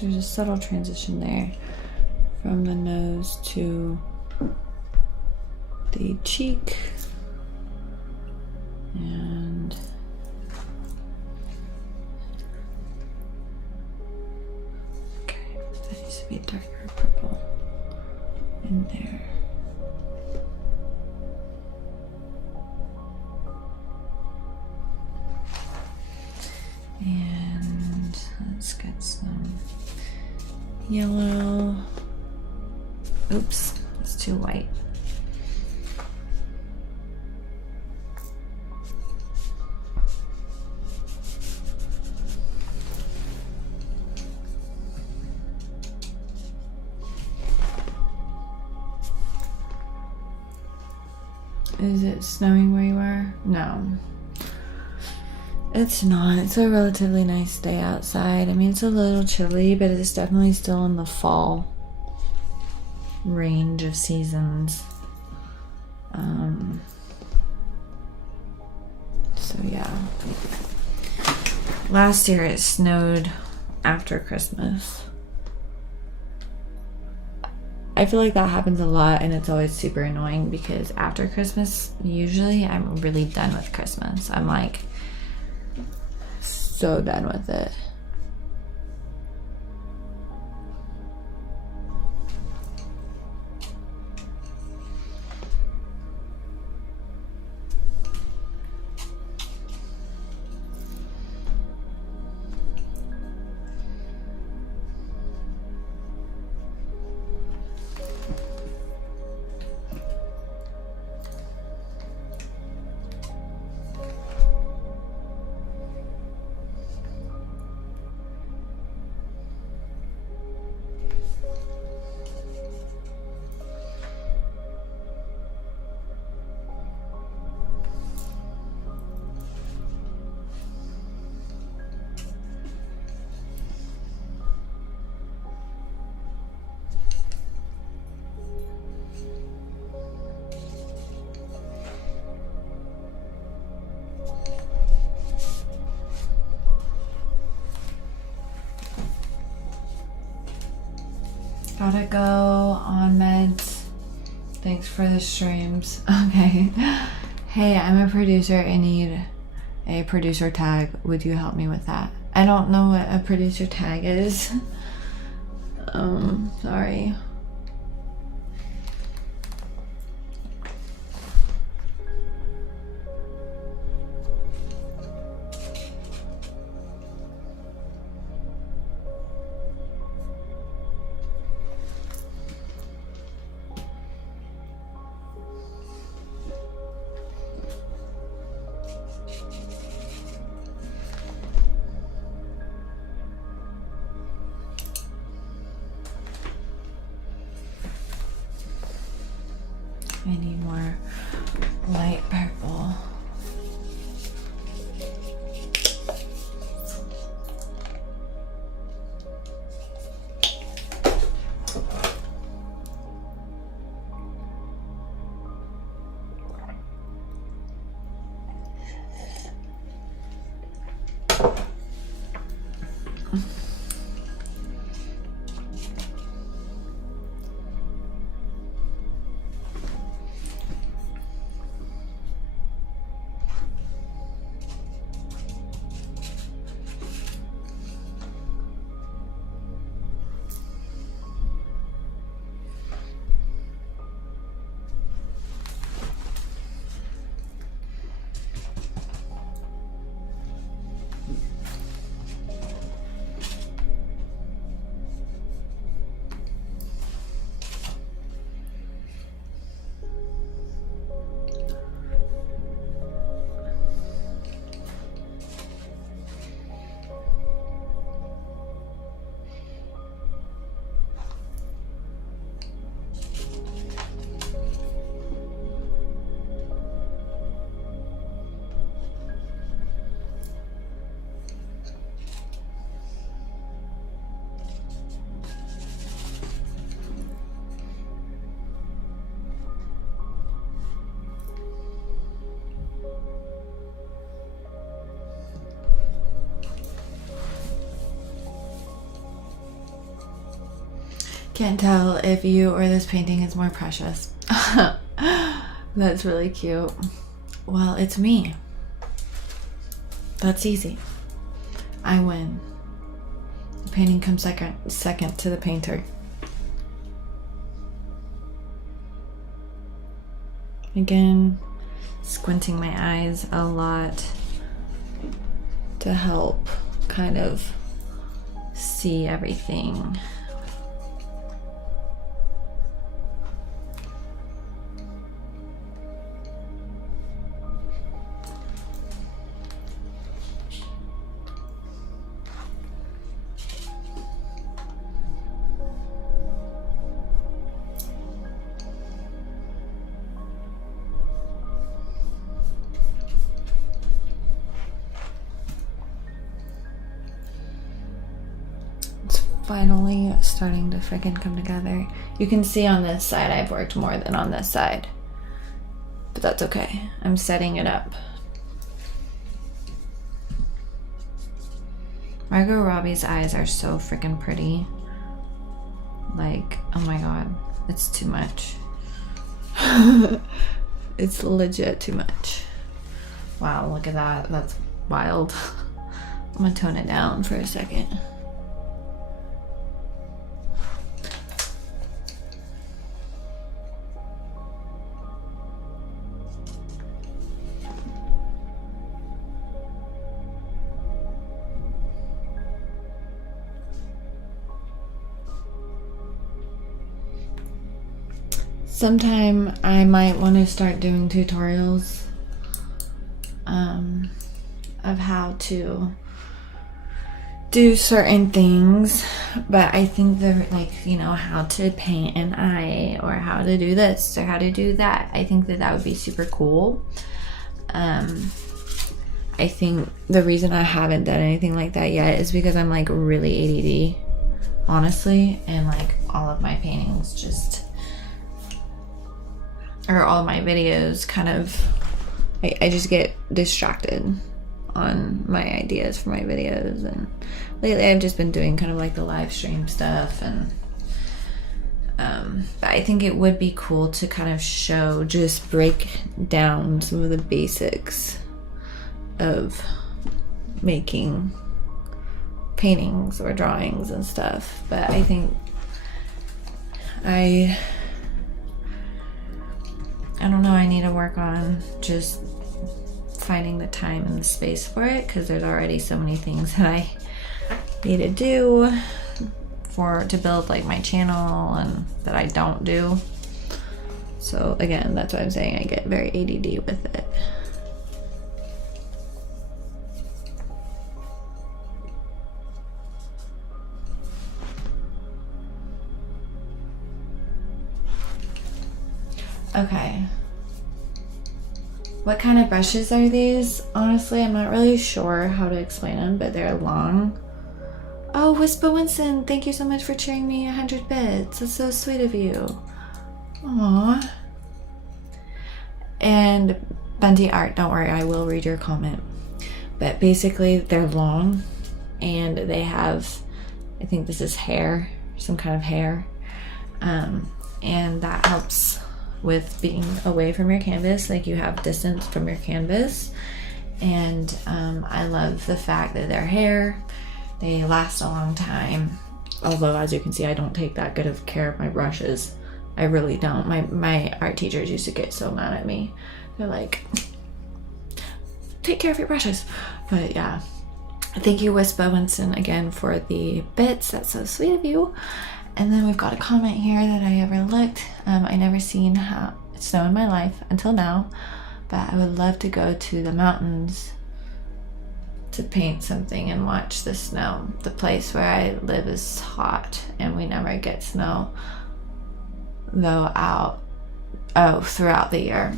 There's a subtle transition there from the nose to the cheek, and okay, that needs to be a darker purple in there. And let's get some yellow. Oops, it's too white. Is it snowing where you are? No. It's not. It's a relatively nice day outside. I mean, it's a little chilly, but it's definitely still in the fall range of seasons. So yeah. Last year it snowed after Christmas. I feel like that happens a lot, and it's always super annoying because after Christmas, usually I'm really done with Christmas. I'm like so done with it. Gotta go on meds. Thanks for the streams. Okay. Hey, I'm a producer. I need a producer tag. Would you help me with that? I don't know what a producer tag is. Sorry. I need more light purple. Can't tell if you or this painting is more precious. That's really cute. Well, it's me. That's easy. I win. The painting comes second to the painter. Again, squinting my eyes a lot to help kind of see everything. Finally starting to freaking come together. You can see on this side I've worked more than on this side, but that's okay. I'm setting it up. Margot Robbie's eyes are so freaking pretty. Like, oh my god, it's too much. It's legit too much. Wow, look at that. That's wild. I'm gonna tone it down for a second. Sometime I might want to start doing tutorials of how to do certain things, but I think they're like, you know, how to paint an eye or how to do this or how to do that. I think that would be super cool. I think the reason I haven't done anything like that yet is because I'm like really ADD, honestly, and like all of my paintings just, or all my videos kind of, I just get distracted on my ideas for my videos. And lately I've just been doing kind of like the live stream stuff, and but I think it would be cool to kind of show, just break down some of the basics of making paintings or drawings and stuff. But I think I don't know, I need to work on just finding the time and the space for it, because there's already so many things that I need to do to build like my channel and that I don't do. So again, that's why I'm saying I get very ADD with it. Okay. What kind of brushes are these? Honestly, I'm not really sure how to explain them, but they're long. Oh, Whisper Winston, thank you so much for cheering me 100 bits. That's so sweet of you. Aww. And Bunty Art, don't worry, I will read your comment. But basically, they're long, and they have, I think this is hair, some kind of hair. And that helps with being away from your canvas, like you have distance from your canvas. And I love the fact that they're hair, they last a long time. Although, as you can see, I don't take that good of care of my brushes. I really don't. My art teachers used to get so mad at me. They're like, take care of your brushes. But yeah, thank you, Whisper Winston, again for the bits. That's so sweet of you. And then we've got a comment here that I overlooked. I never seen how snow in my life until now, but I would love to go to the mountains to paint something and watch the snow. The place where I live is hot and we never get snow throughout the year.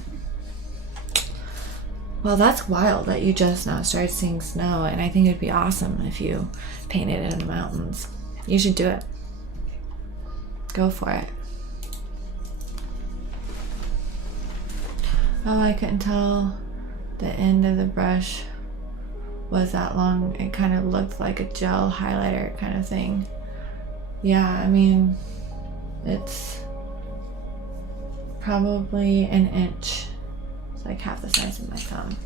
Well, that's wild that you just now started seeing snow, and I think it'd be awesome if you painted it in the mountains. You should do it. Go for it. Oh, I couldn't tell the end of the brush was that long. It kind of looked like a gel highlighter kind of thing. Yeah, I mean, it's probably an inch. It's like half the size of my thumb.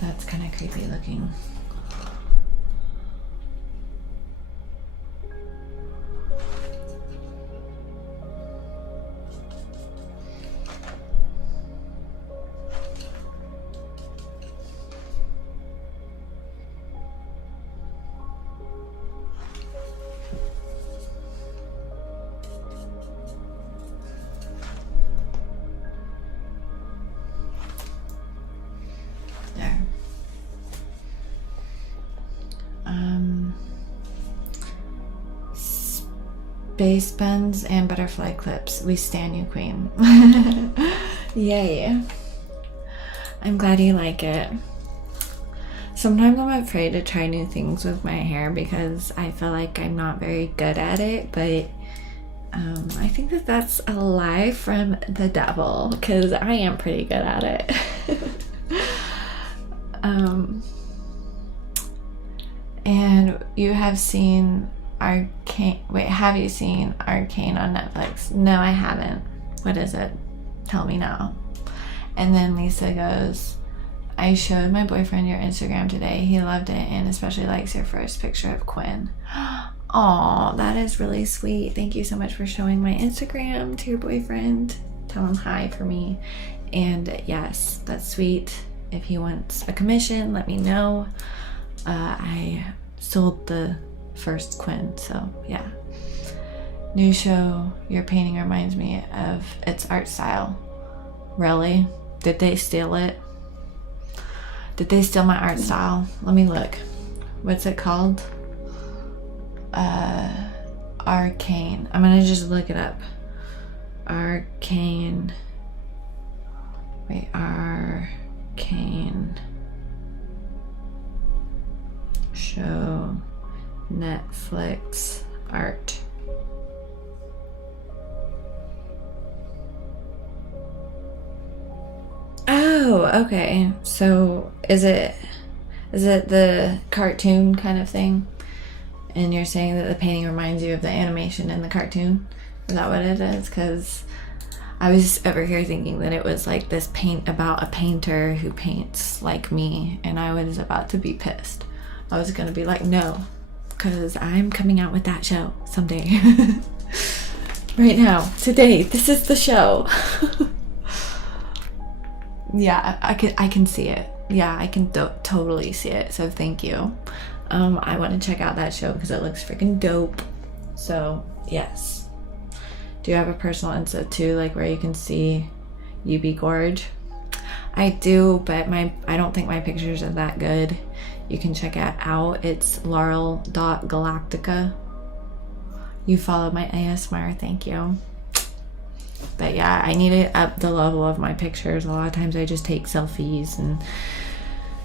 That's kind of creepy looking. base buns and butterfly clips. We stan you, queen. Yay. I'm glad you like it. Sometimes I'm afraid to try new things with my hair because I feel like I'm not very good at it, but I think that that's a lie from the devil because I am pretty good at it. And you have seen Arcane. Wait, have you seen Arcane on Netflix? No, I haven't. What is it? Tell me now. And then Lisa goes, I showed my boyfriend your Instagram today. He loved it and especially likes your first picture of Quinn. Aw, that is really sweet. Thank you so much for showing my Instagram to your boyfriend. Tell him hi for me. And yes, that's sweet. If he wants a commission, let me know. I sold the first Quinn, so yeah. New show, your painting reminds me of its art style. Really? Did they steal it? Did they steal my art style? Let me look. What's it called? Arcane. I'm gonna just look it up. Arcane. Wait, Arcane show Netflix art. Oh, okay. So is it the cartoon kind of thing? And you're saying that the painting reminds you of the animation in the cartoon? Is that what it is? Because I was over here thinking that it was like this paint about a painter who paints like me, and I was about to be pissed. I was gonna be like, no, because I'm coming out with that show someday. Right now, today, this is the show. Yeah, I can see it. Yeah, I can totally see it. So thank you. I want to check out that show because it looks freaking dope. So yes. Do you have a personal Insta too, like where you can see UB Gorge? I do, but I don't think my pictures are that good. You can check it out. It's laurel.galactica. You followed my ASMR, thank you. But yeah, I need to up the level of my pictures. A lot of times I just take selfies and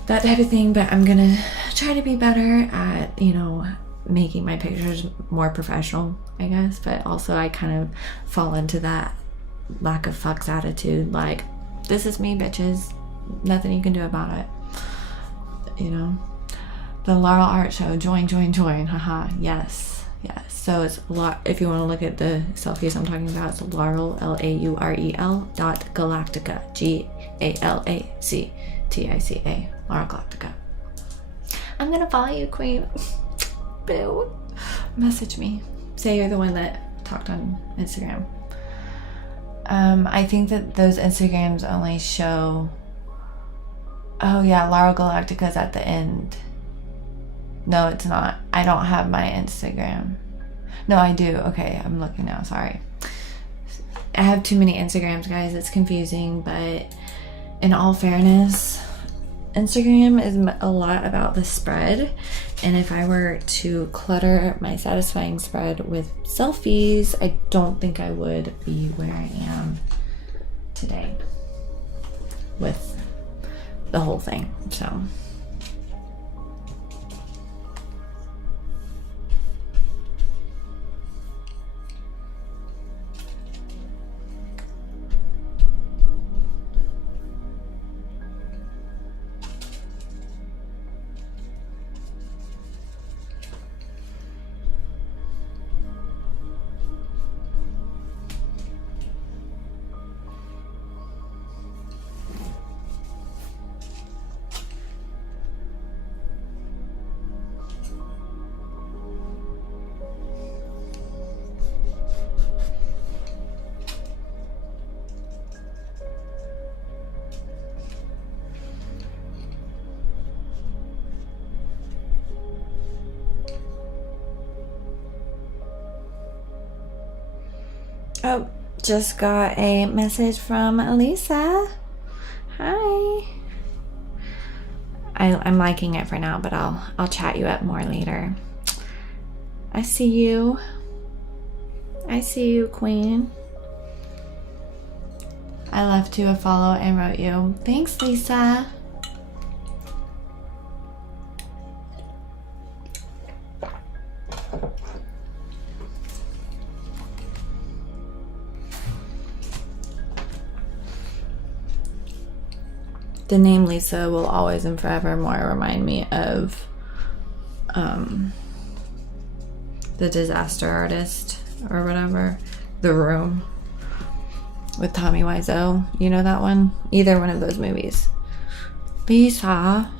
that type of thing, but I'm gonna try to be better at, you know, making my pictures more professional, I guess. But also I kind of fall into that lack of fucks attitude, like, this is me, bitches, nothing you can do about it, you know. The Laurel Art Show, join, haha. Yes. So it's if you want to look at the selfies I'm talking about, it's Laurel, LAUREL .galactica, GALACTICA, Laurel Galactica. I'm gonna follow you, queen. Boo. Message me. Say you're the one that talked on Instagram. I think that those Instagrams only show. Oh yeah, Laurel Galactica is at the end. No, it's not. I don't have my Instagram. No, I do. Okay, I'm looking now. Sorry. I have too many Instagrams, guys. It's confusing, but in all fairness, Instagram is a lot about the spread. And if I were to clutter my satisfying spread with selfies, I don't think I would be where I am today with the whole thing. So. Oh, just got a message from Elisa. Hi. I'm liking it for now, but I'll chat you up more later. I see you. I see you, Queen. I left you a follow and wrote you. Thanks, Lisa. The name Lisa will always and forevermore remind me of the Disaster Artist or whatever. The Room with Tommy Wiseau. You know that one? Either one of those movies. Lisa,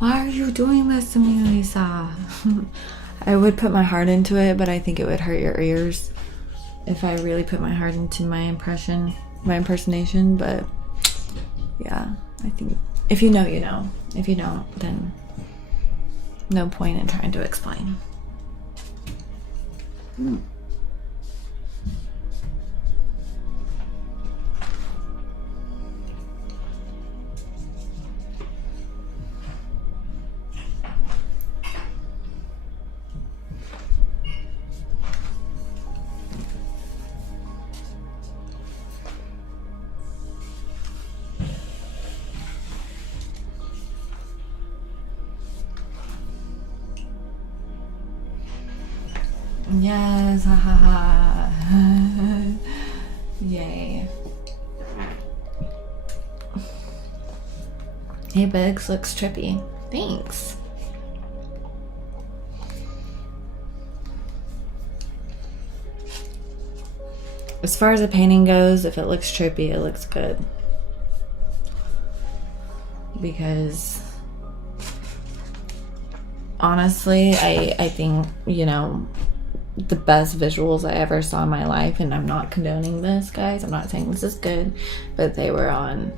why are you doing this to me, Lisa? I would put my heart into it, but I think it would hurt your ears if I really put my heart into my impersonation. But yeah, I think if you know, you know. If you don't, then no point in trying to explain. Yes, ha ha ha. Yay. Hey, Boogerz looks trippy. Thanks. As far as the painting goes, if it looks trippy, it looks good. Because honestly, I think, you know, the best visuals I ever saw in my life, and I'm not condoning this, guys, I'm not saying this is good, but they were on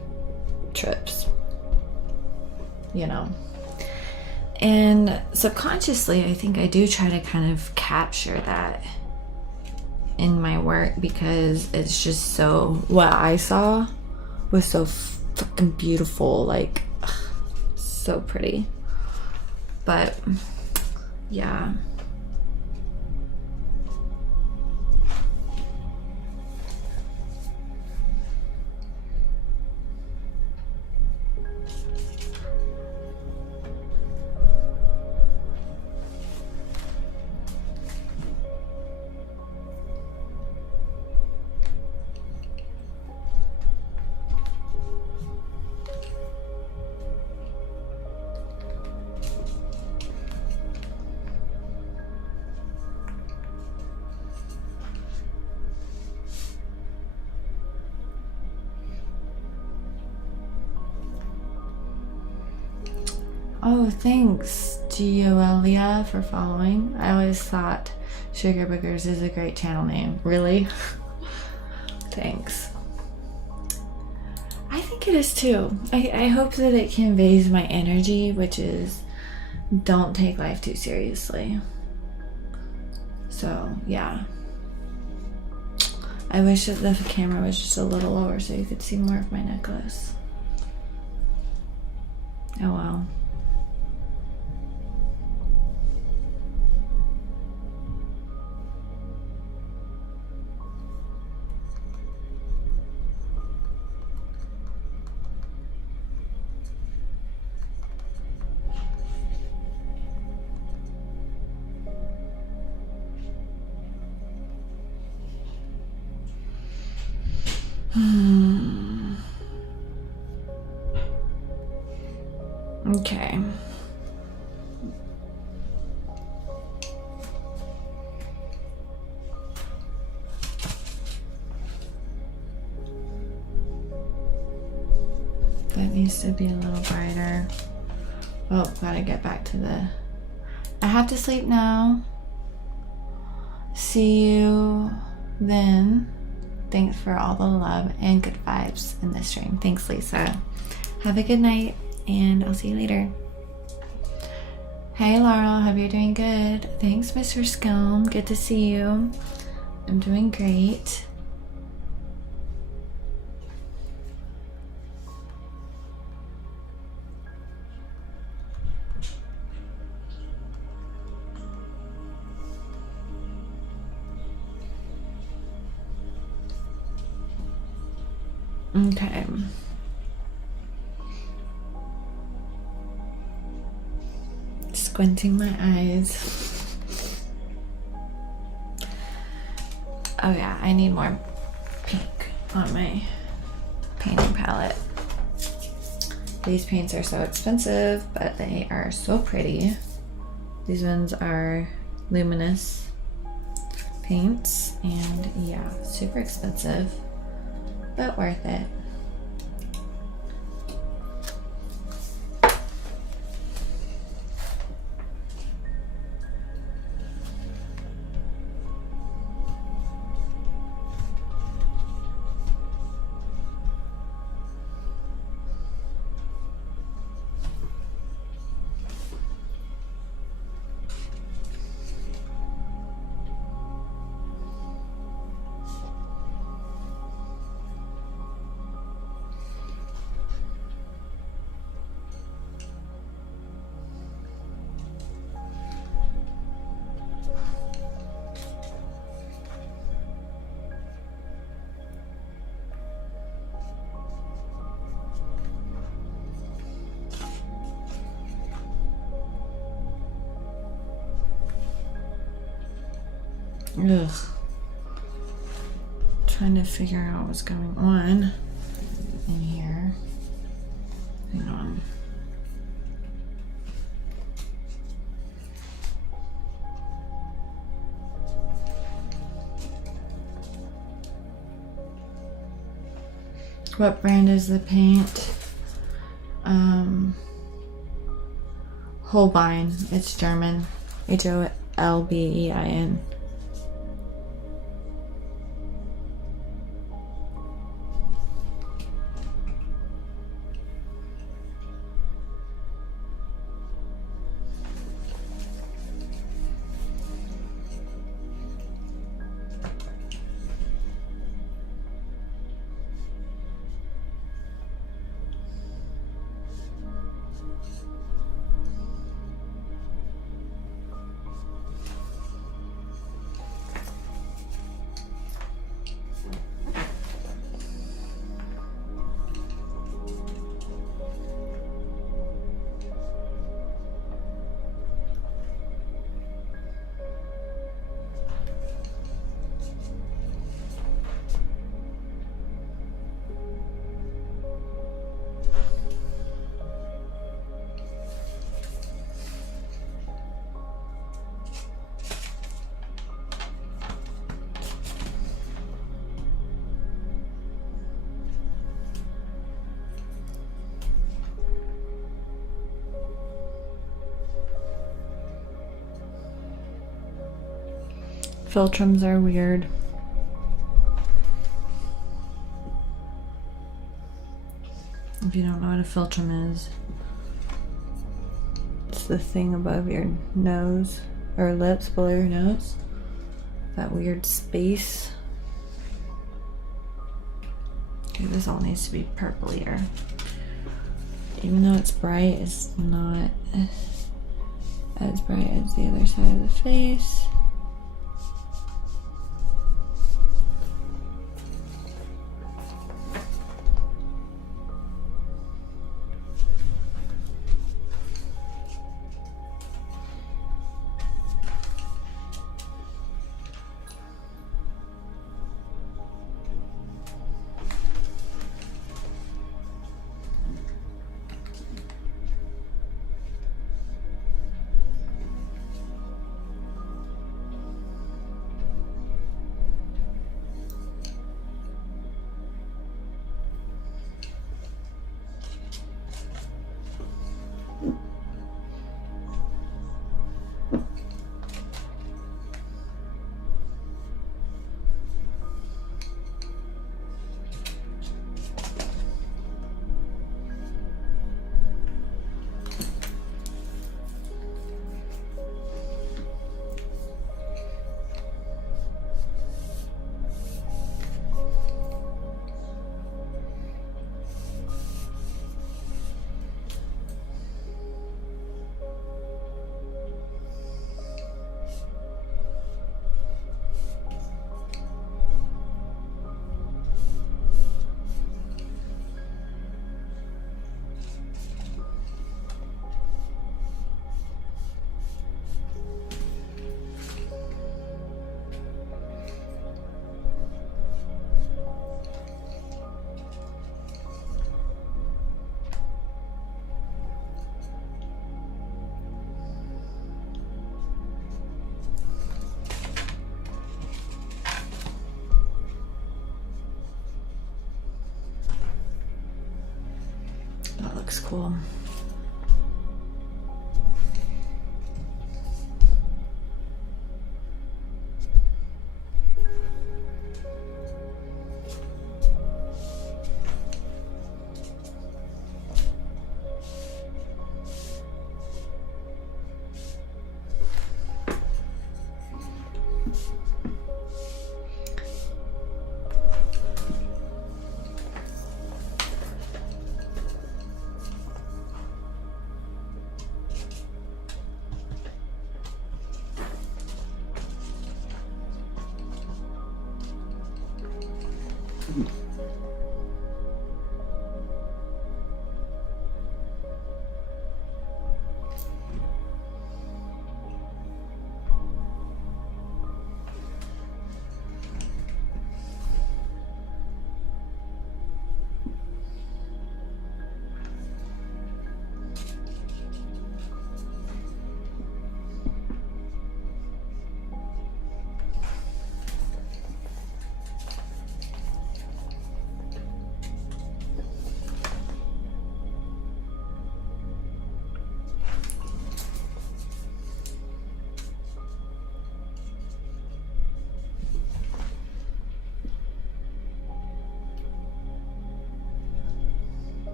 trips, you know. And subconsciously, I think I do try to kind of capture that in my work, because it's just so, what I saw was so fucking beautiful, like, ugh, so pretty. But yeah. Oh, thanks, Gioelia, for following. I always thought Sugar Boogerz is a great channel name. Really? Thanks. I think it is too. I hope that it conveys my energy, which is don't take life too seriously. So, yeah. I wish that the camera was just a little lower so you could see more of my necklace. Oh well. Okay. That needs to be a little brighter. Oh, gotta get back to the... I have to sleep now. See you then. Thanks for all the love and good vibes in this stream. Thanks, Lisa. Have a good night, and I'll see you later. Hey, Laurel. Hope you're doing good. Thanks, Mr. Scone. Good to see you. I'm doing great. Okay. Squinting my eyes. Oh yeah, I need more pink on my painting palette. These paints are so expensive, but they are so pretty. These ones are luminous paints, and yeah, super expensive, but worth it. Ugh. Trying to figure out what's going on in here. Hang on. What brand is the paint? Holbein. It's German. Holbein. Filtrums are weird. If you don't know what a filtrum is, it's the thing above your nose or lips, below your nose. That weird space. Okay, this all needs to be purplier. Even though it's bright, it's not as bright as the other side of the face. looks cool.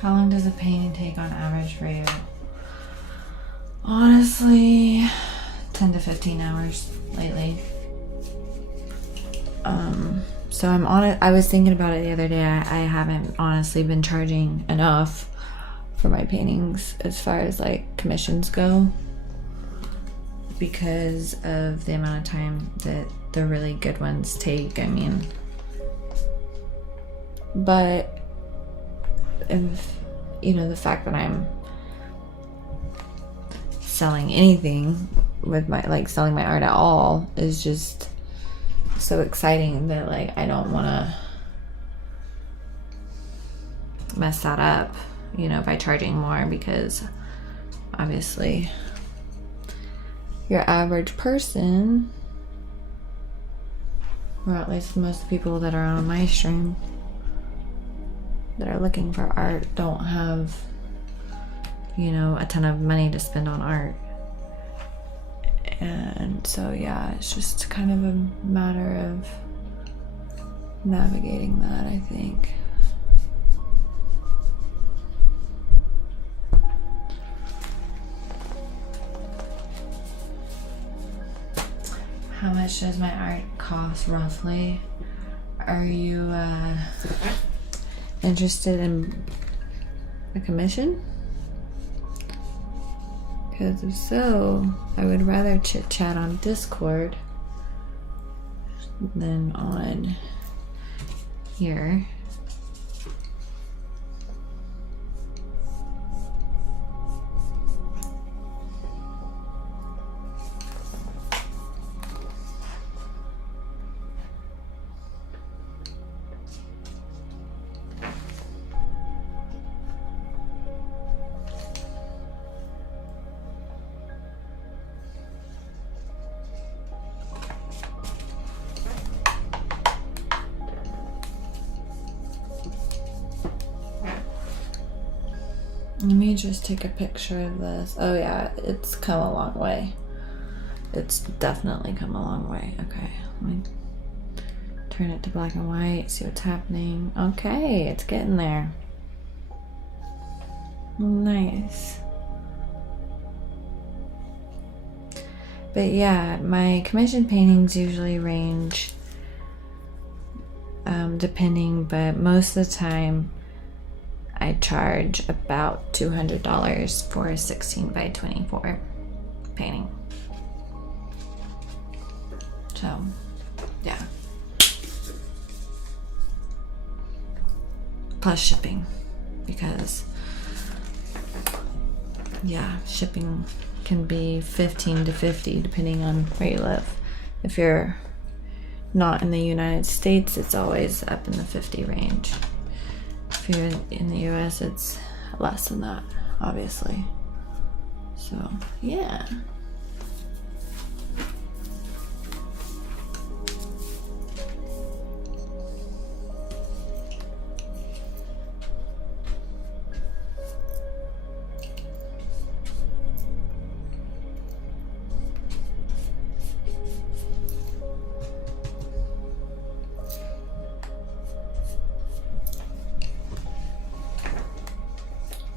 How long does a painting take on average for you? Honestly, 10 to 15 hours lately. So I'm on it. I was thinking about it the other day. I haven't honestly been charging enough for my paintings as far as like commissions go, because of the amount of time that the really good ones take. I mean, but if you know, the fact that I'm selling anything with my, like, selling my art at all is just so exciting that, like, I don't want to mess that up, you know, by charging more, because obviously your average person, or at least most people that are on my stream that are looking for art, don't have, you know, a ton of money to spend on art. And so yeah, it's just kind of a matter of navigating that, I think. How much does my art cost roughly? Are you interested in a commission? Because if so, I would rather chit chat on Discord than on here. Let me just take a picture of this. Oh yeah, it's come a long way. It's definitely come a long way. Okay, let me turn it to black and white, see what's happening. Okay, it's getting there. Nice. But yeah, my commission paintings usually range depending, but most of the time I charge about $200 for a 16 by 24 painting. So, yeah. Plus shipping, because yeah, shipping can be $15 to $50 depending on where you live. If you're not in the United States, it's always up in the $50 range. If you're in the US, it's less than that, obviously. So, yeah.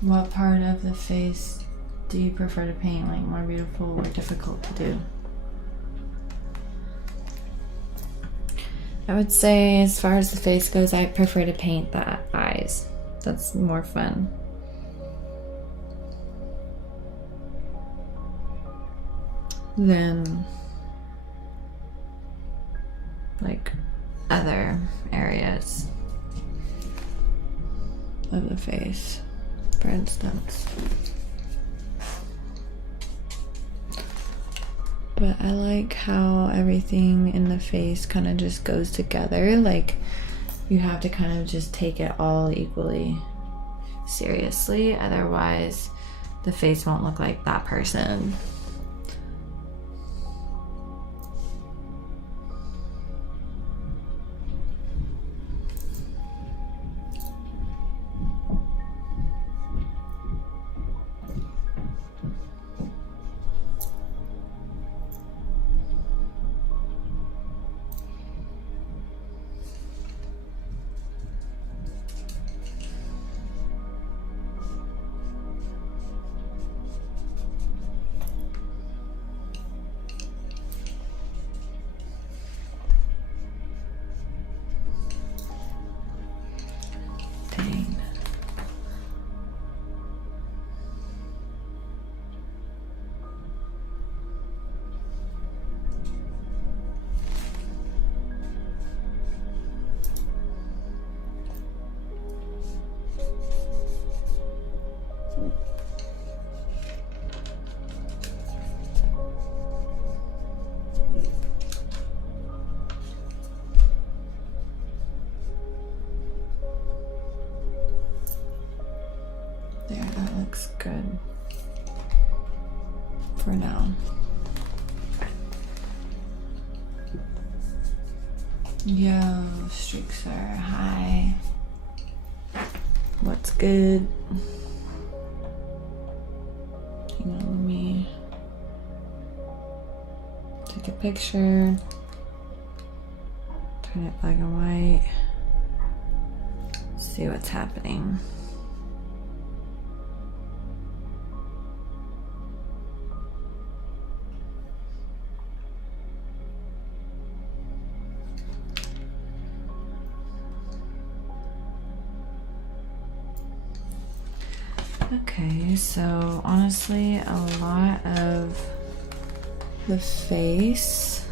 What part of the face do you prefer to paint, like more beautiful or difficult to do? I would say as far as the face goes, I prefer to paint the eyes. That's more fun. Than like other areas of the face, for instance. But I like how everything in the face kind of just goes together. Like you have to kind of just take it all equally seriously. Otherwise, the face won't look like that person. There, that looks good for now. Yo, streaks are high. What's good? Hang on, let me take a picture. Turn it black and white. See what's happening. Okay, so honestly, a lot of the face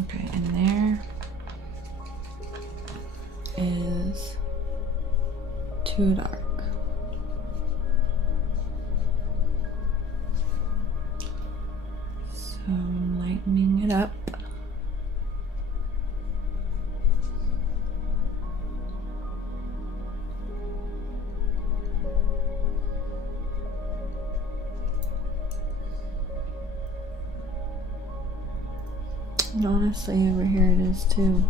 okay, and there is too dark. So I'm lightening it up. And honestly, over here it is too.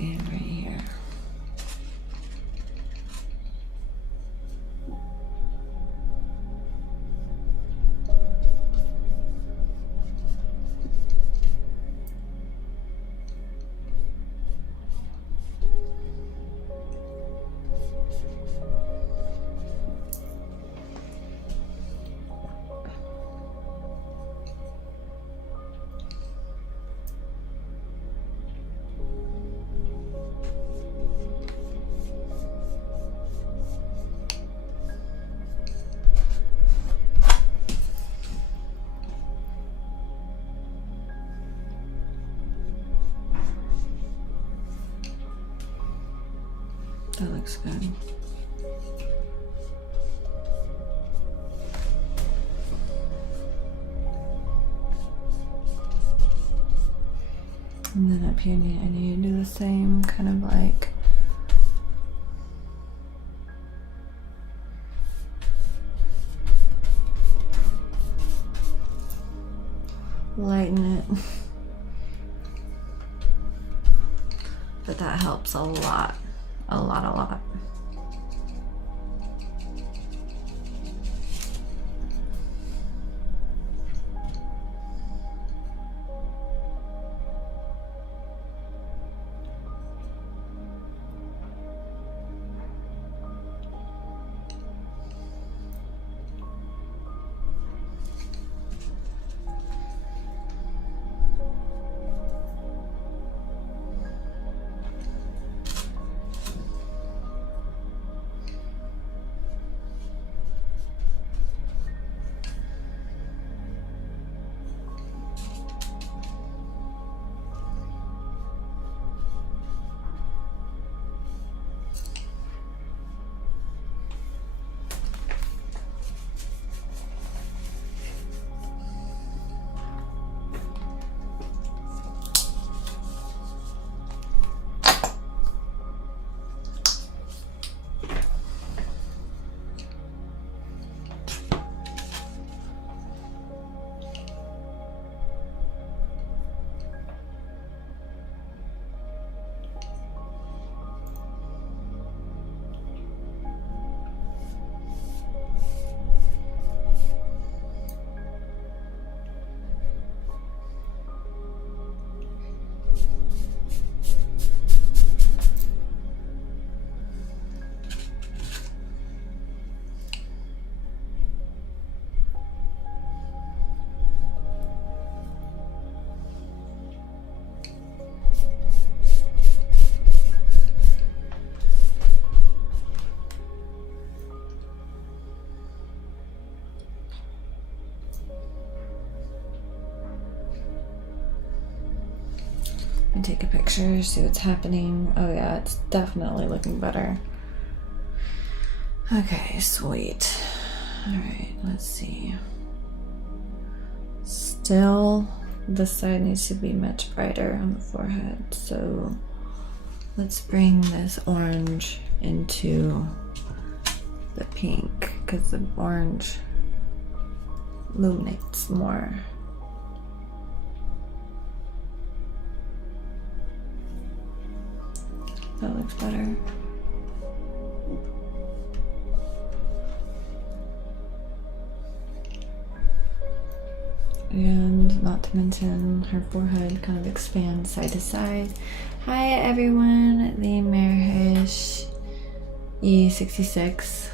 And That looks good. And then up here, I need to do the same, kind of like lighten it. But that helps a lot, a lot, a lot. And take a picture, see what's happening. Oh yeah, it's definitely looking better. Okay, sweet. All right, let's see. Still, this side needs to be much brighter on the forehead. So let's bring this orange into the pink because the orange illuminates more. That looks better. And not to mention her forehead kind of expands side to side. Hi everyone, the Marish E66.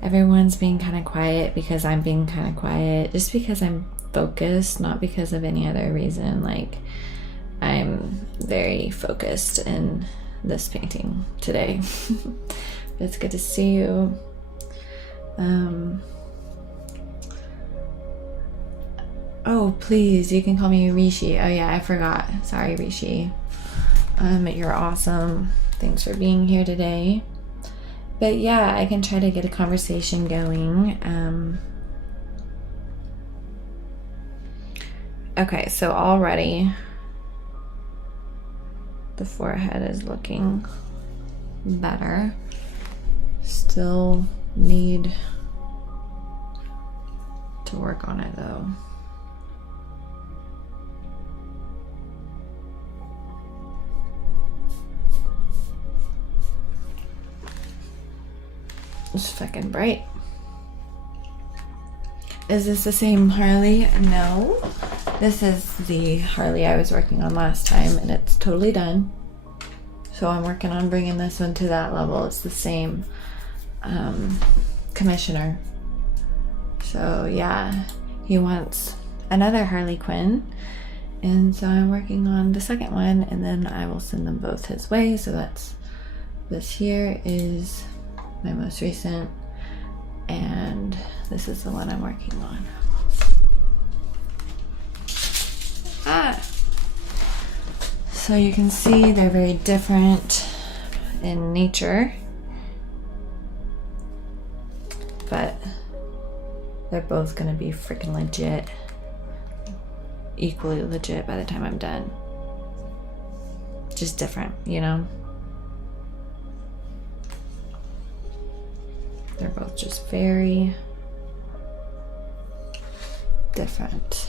Everyone's being kind of quiet because I'm being kind of quiet, just because I'm focused, not because of any other reason. Like, I'm very focused in this painting today. It's good to see you. Oh, please, you can call me Rishi. Oh yeah, I forgot. Sorry, Rishi. You're awesome. Thanks for being here today. But yeah, I can try to get a conversation going. Okay, so already the forehead is looking better. Still need to work on it though. It's fucking bright. Is this the same Harley? No. This is the Harley I was working on last time, and it's totally done. So I'm working on bringing this one to that level. It's the same commissioner. So yeah, he wants another Harley Quinn. And so I'm working on the second one, and then I will send them both his way. So that's, this here is my most recent, and this is the one I'm working on. So you can see they're very different in nature, but they're both gonna be freaking legit, equally legit by the time I'm done. Just different, you know? They're both just very different.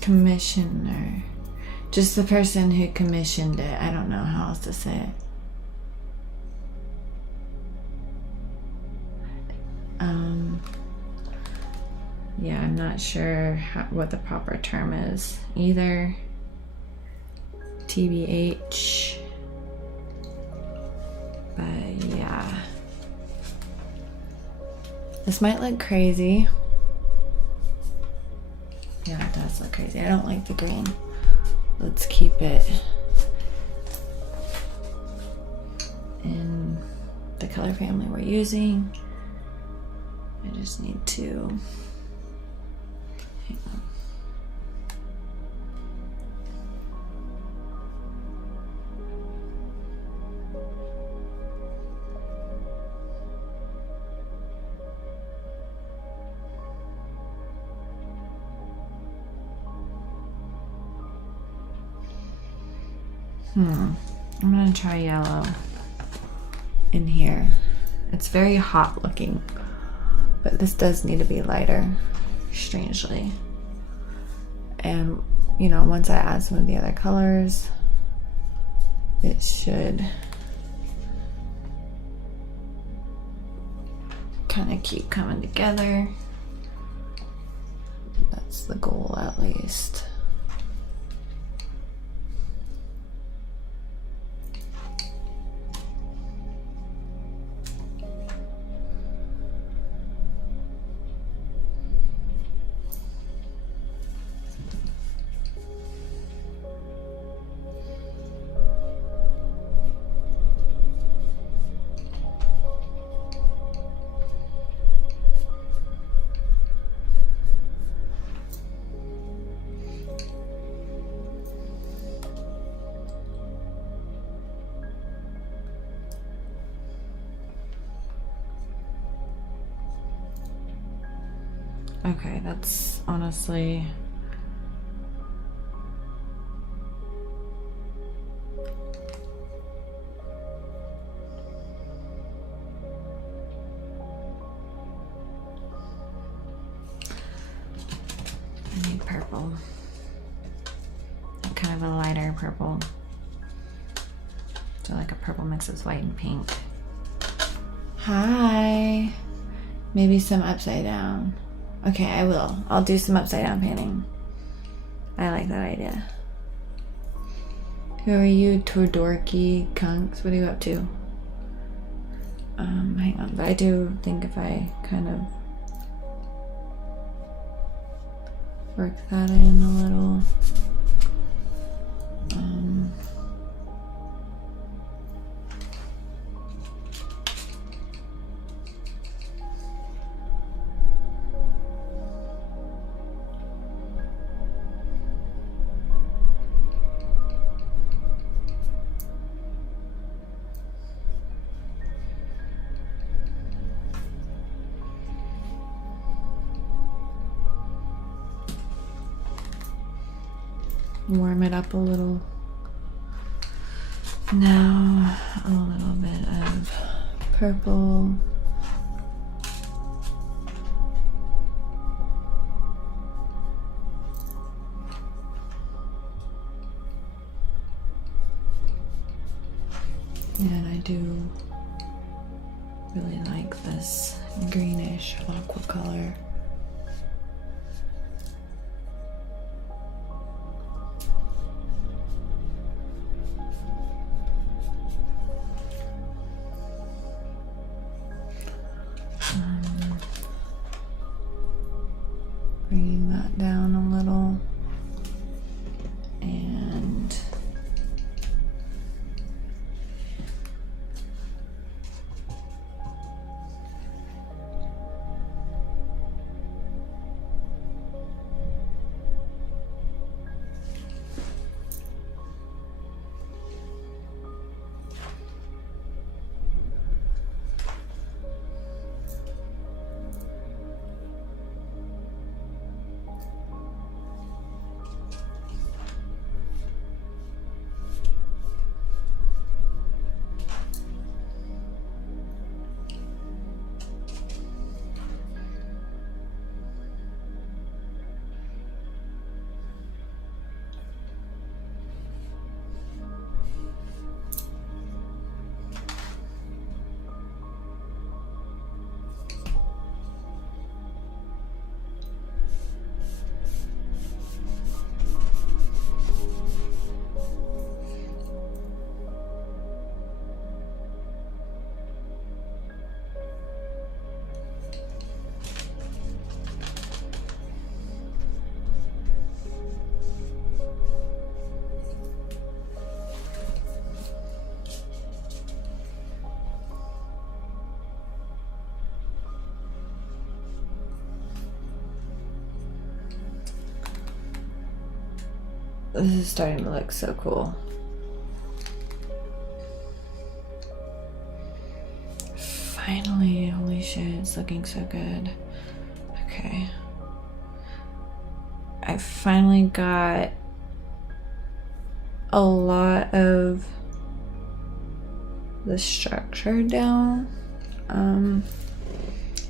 Commissioner. Just the person who commissioned it. I don't know how else to say it. Yeah, I'm not sure what the proper term is either. TBH. But yeah. This might look crazy. Yeah, it does look crazy. I don't like the green. Let's keep it in the color family we're using. I just need to hang on. I'm gonna try yellow in here. It's very hot looking, but this does need to be lighter, strangely. And you know, once I add some of the other colors, it should kind of keep coming together. That's the goal, at least. Okay, that's honestly I need purple. Kind of a lighter purple. So like a purple mixes white and pink. Hi. Maybe some upside down. Okay, I will. I'll do some upside down painting. I like that idea. Who are you, Todorky Kunks? What are you up to? Hang on. But I do think if I kind of work that in a little. Warm it up a little. Now a little bit of purple. And I do really like this greenish aqua color. bringing that down a little. And this is starting to look so cool. Finally, holy shit, it's looking so good. Okay. I finally got a lot of the structure down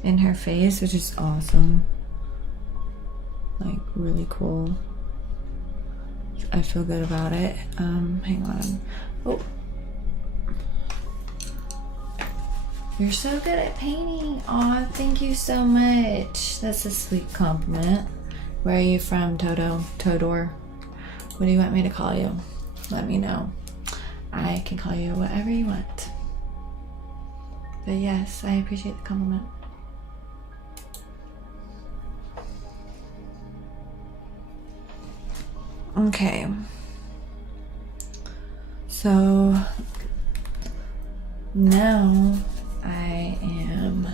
in her face, which is awesome. Like, really cool. I feel good about it. Hang on. Oh. You're so good at painting. Aw, thank you so much. That's a sweet compliment. Where are you from, Toto? Todor? What do you want me to call you? Let me know. I can call you whatever you want. But yes, I appreciate the compliment. Okay. So now I am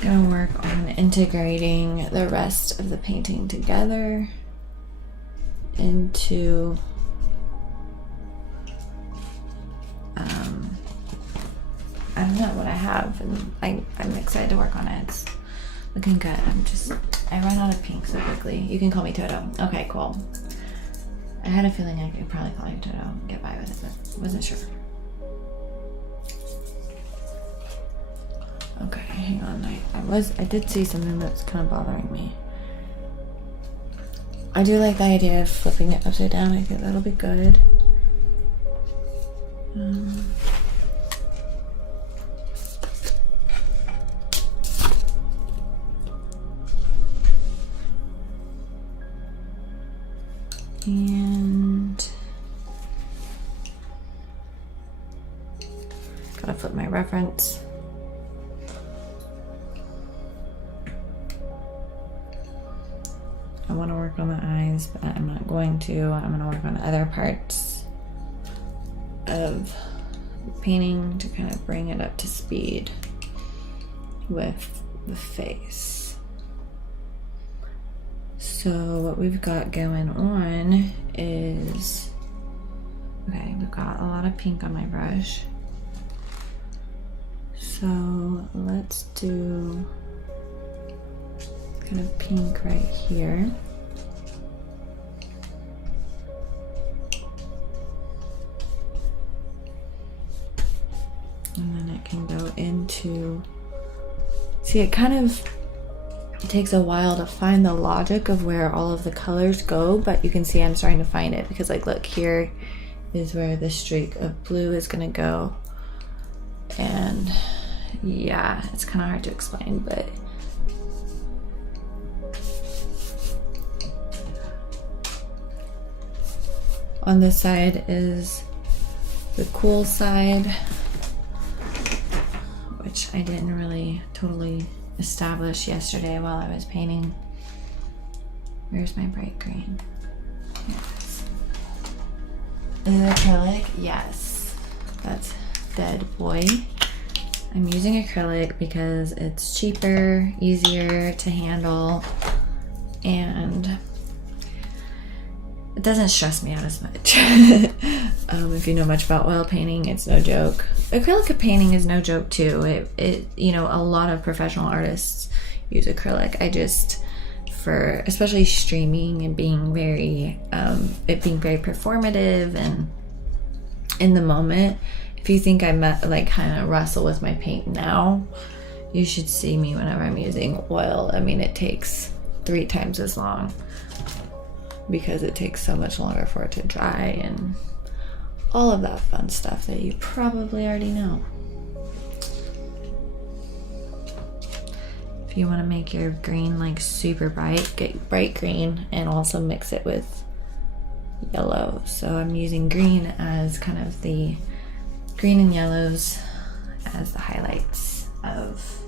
gonna work on integrating the rest of the painting together into I don't know what I have, and I'm excited to work on it. It's looking good. I run out of pink so quickly. You can call me Toto. Okay, cool. I had a feeling I could probably call you Toto and get by with it, but wasn't sure. Okay, hang on. I did see something that's kind of bothering me. I do like the idea of flipping it upside down. I think that'll be good. And gotta flip my reference. I want to work on the eyes, but I'm not going to. I'm going to work on other parts of the painting to kind of bring it up to speed with the face. So what we've got going on is, okay, we've got a lot of pink on my brush. So let's do kind of pink right here. And then it can go into, see, it kind of takes a while to find the logic of where all of the colors go, but you can see I'm starting to find it because, like, look, here is where the streak of blue is gonna go. And yeah, it's kind of hard to explain, but on this side is the cool side, which I didn't really totally establish yesterday while I was painting. Where's my bright green? Yes. Is it acrylic? Yes. That's Dead Boy. I'm using acrylic because it's cheaper, easier to handle, and it doesn't stress me out as much. If you know much about oil painting, it's no joke. Acrylic painting is no joke too. You know, a lot of professional artists use acrylic. For especially streaming and being very, it being very performative and in the moment. If you think I kind of wrestle with my paint now, you should see me whenever I'm using oil. I mean, it takes 3 times as long because it takes so much longer for it to dry and all of that fun stuff that you probably already know. If you want to make your green like super bright, get bright green and also mix it with yellow. So I'm using green as kind of the green and yellows as the highlights of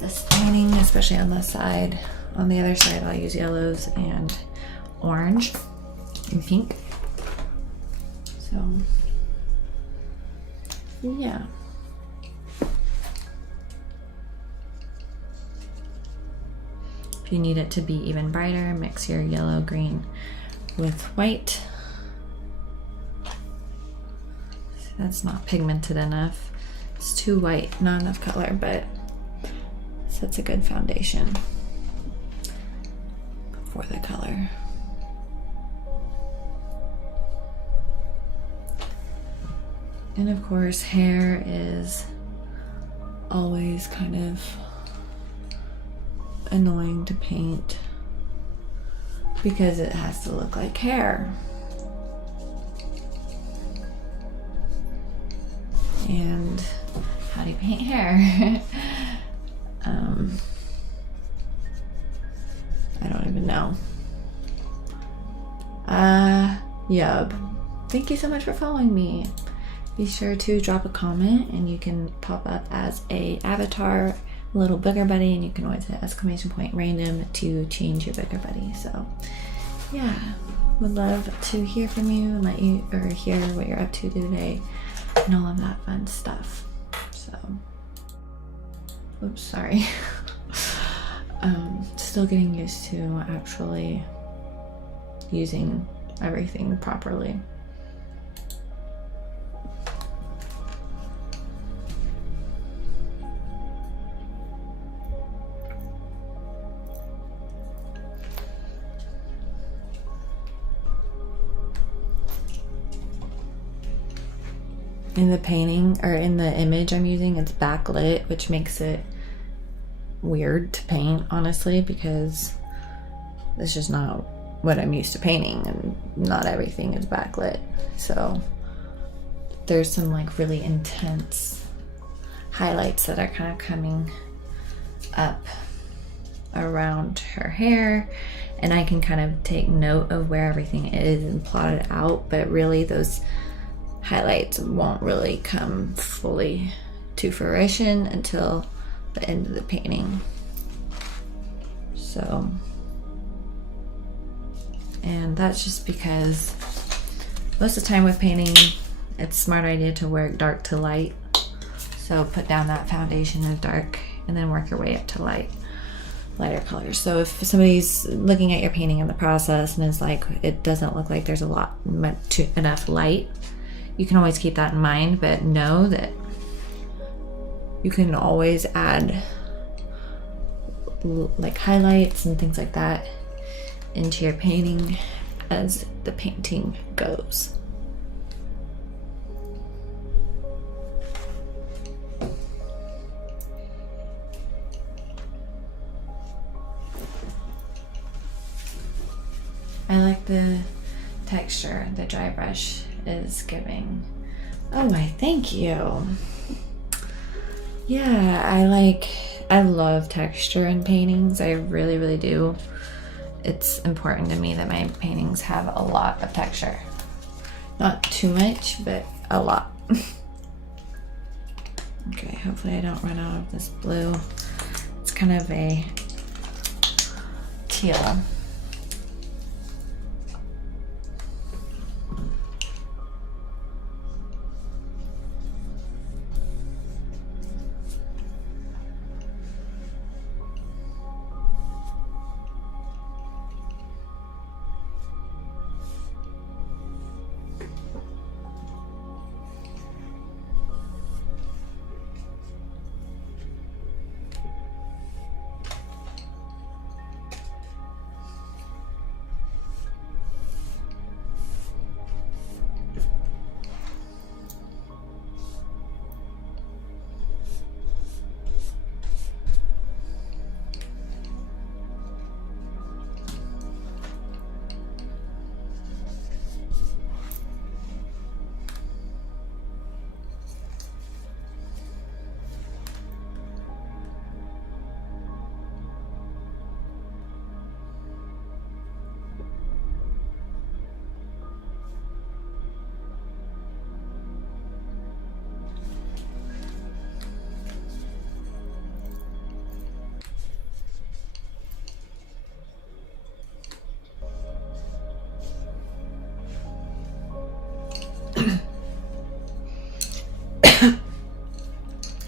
this painting, especially on this side. On the other side, I'll use yellows and orange and pink. So, yeah. If you need it to be even brighter, mix your yellow green with white. That's not pigmented enough. It's too white, not enough color, but sets a good foundation for the color. And of course, hair is always kind of annoying to paint because it has to look like hair. And how do you paint hair? I don't even know. Yub. Thank you so much for following me. Be sure to drop a comment and you can pop up as a avatar, little booger buddy, and you can always hit !random to change your booger buddy. So yeah, would love to hear from you and let you or hear what you're up to today and all of that fun stuff. So, oops, sorry. Still getting used to actually using everything properly. In the painting, or in the image I'm using, it's backlit, which makes it weird to paint, honestly, because it's just not what I'm used to painting, and not everything is backlit. So there's some like really intense highlights that are kind of coming up around her hair, and I can kind of take note of where everything is and plot it out, but really those highlights won't really come fully to fruition until the end of the painting. So, and that's just because most of the time with painting, it's a smart idea to work dark to light. So put down that foundation of dark and then work your way up to lighter colors. So if somebody's looking at your painting in the process and is like, it doesn't look like there's enough light, you can always keep that in mind, but know that you can always add like highlights and things like that into your painting as the painting goes. I like the texture the dry brush is giving. Oh, why, thank you. Yeah, I love texture in paintings. I really, really do. It's important to me that my paintings have a lot of texture. Not too much, but a lot. Okay, Hopefully I don't run out of this blue. It's kind of a teal.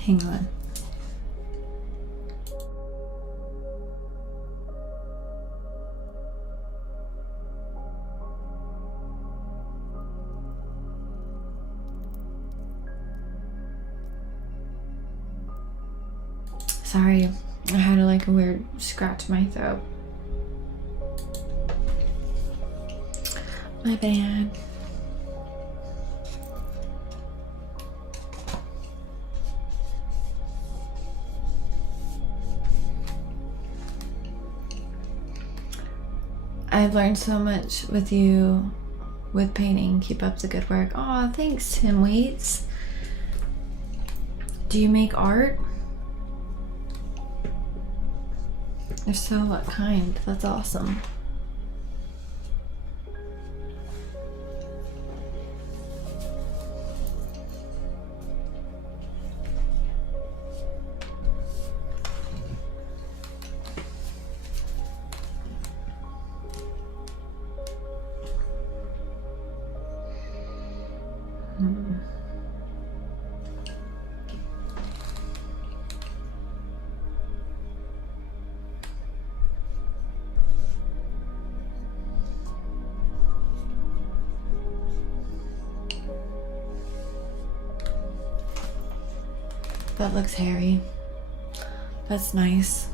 Hang on. Sorry, I had like a weird scratch in my throat. My bad. I've learned so much with you with painting. Keep up the good work. Aw, thanks, Tim Waits. Do you make art? If so, what kind? That's awesome. That looks hairy. That's nice.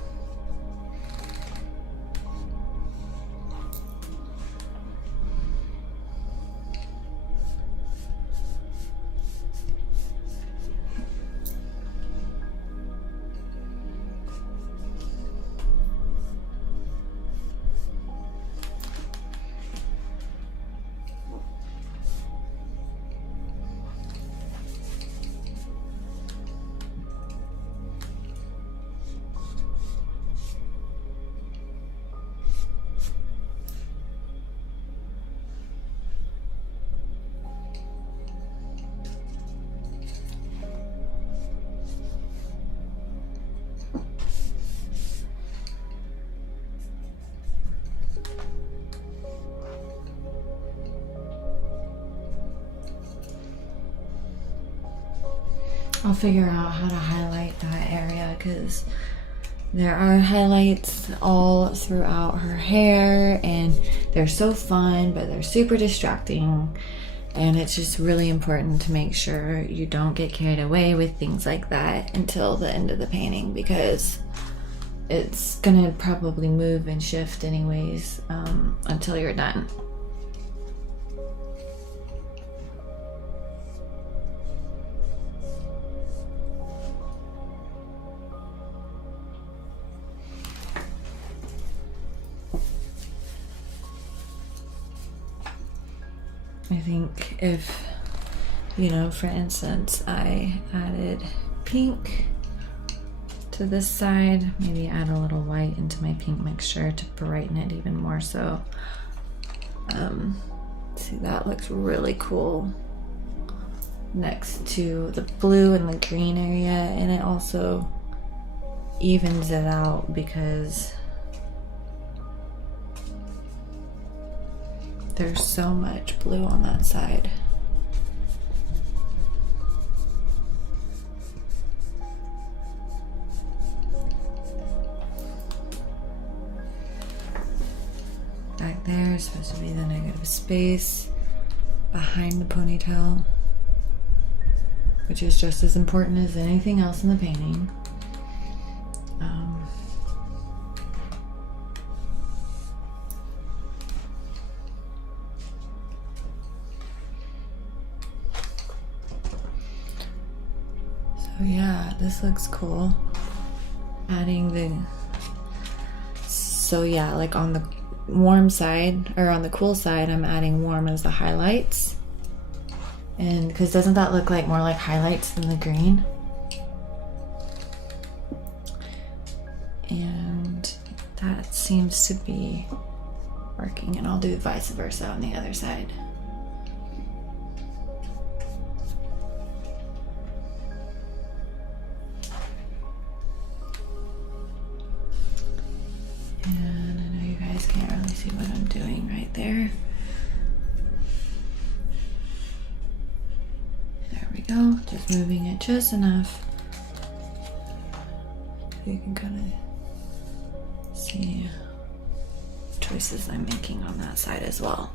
I'll figure out how to highlight that area because there are highlights all throughout her hair and they're so fun, but they're super distracting. And it's just really important to make sure you don't get carried away with things like that until the end of the painting because it's gonna probably move and shift anyways until you're done. I think if, you know, for instance, I added pink to this side, maybe add a little white into my pink mixture to brighten it even more so. See, that looks really cool. next to the blue and the green area, and it also evens it out because there's so much blue on that side. Back there is supposed to be the negative space behind the ponytail, which is just as important as anything else in the painting. So yeah, this looks cool. So yeah, like on the warm side, or on the cool side, I'm adding warm as the highlights. And because doesn't that look like more like highlights than the green? And that seems to be working, and I'll do vice versa on the other side. And I know you guys can't really see what I'm doing right there. There we go, just moving it just enough so you can kind of see choices I'm making on that side as well.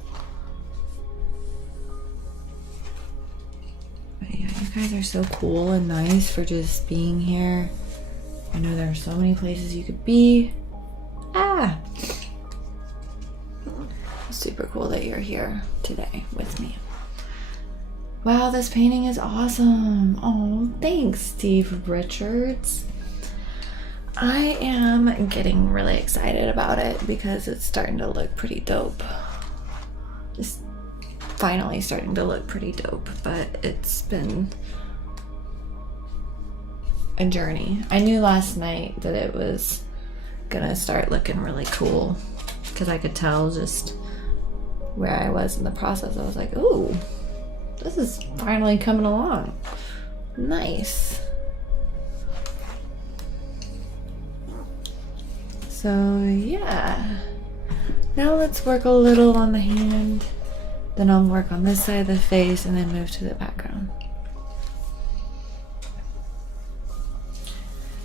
But yeah, you guys are so cool and nice for just being here. I know there are so many places you could be. Super cool that you're here today with me. Wow, this painting is awesome. Oh, thanks, Steve Richards. I am getting really excited about it because it's starting to look pretty dope. Just finally starting to look pretty dope, but it's been a journey. I knew last night that it was gonna start looking really cool because I could tell just where I was in the process. I was like, ooh, this is finally coming along. Nice. So yeah, now let's work a little on the hand, then I'll work on this side of the face and then move to the background.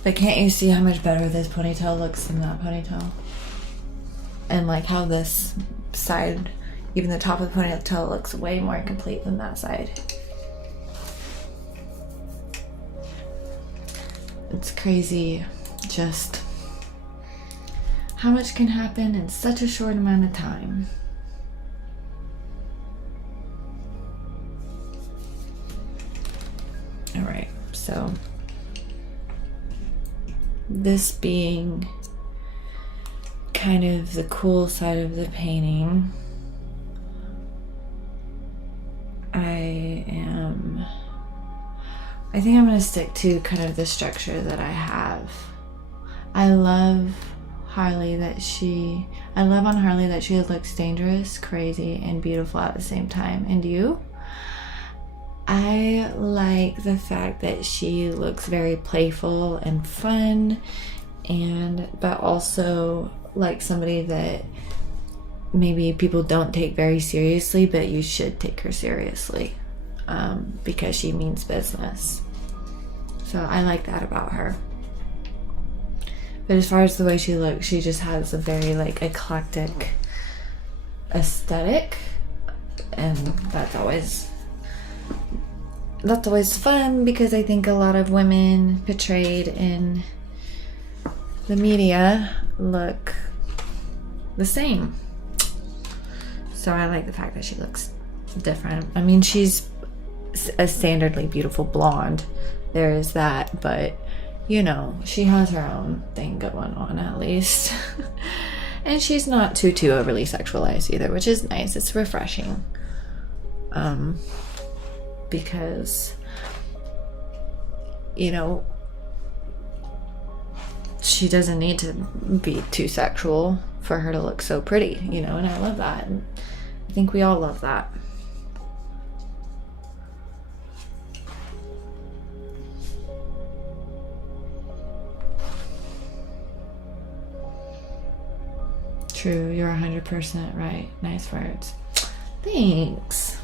But can't you see how much better this ponytail looks than that ponytail? And like how this side, even the top of the ponytail, looks way more complete than that side. It's crazy just how much can happen in such a short amount of time. All right, so this being kind of the cool side of the painting, I think I'm going to stick to kind of the structure that I have. I love on Harley that she looks dangerous, crazy, and beautiful at the same time. And you? I like the fact that she looks very playful and fun, but also like somebody that maybe people don't take very seriously, but you should take her seriously because she means business. So I like that about her. But as far as the way she looks, she just has a very like eclectic aesthetic, and that's always fun because I think a lot of women portrayed in the media look the same. So I like the fact that she looks different. I mean, she's a standardly beautiful blonde. There is that, but you know, she has her own thing going on at least. And she's not too overly sexualized either, which is nice. It's refreshing. Because, you know, she doesn't need to be too sexual for her to look so pretty, you know, and I love that. And I think we all love that. True, you're 100% right. Nice words. Thanks.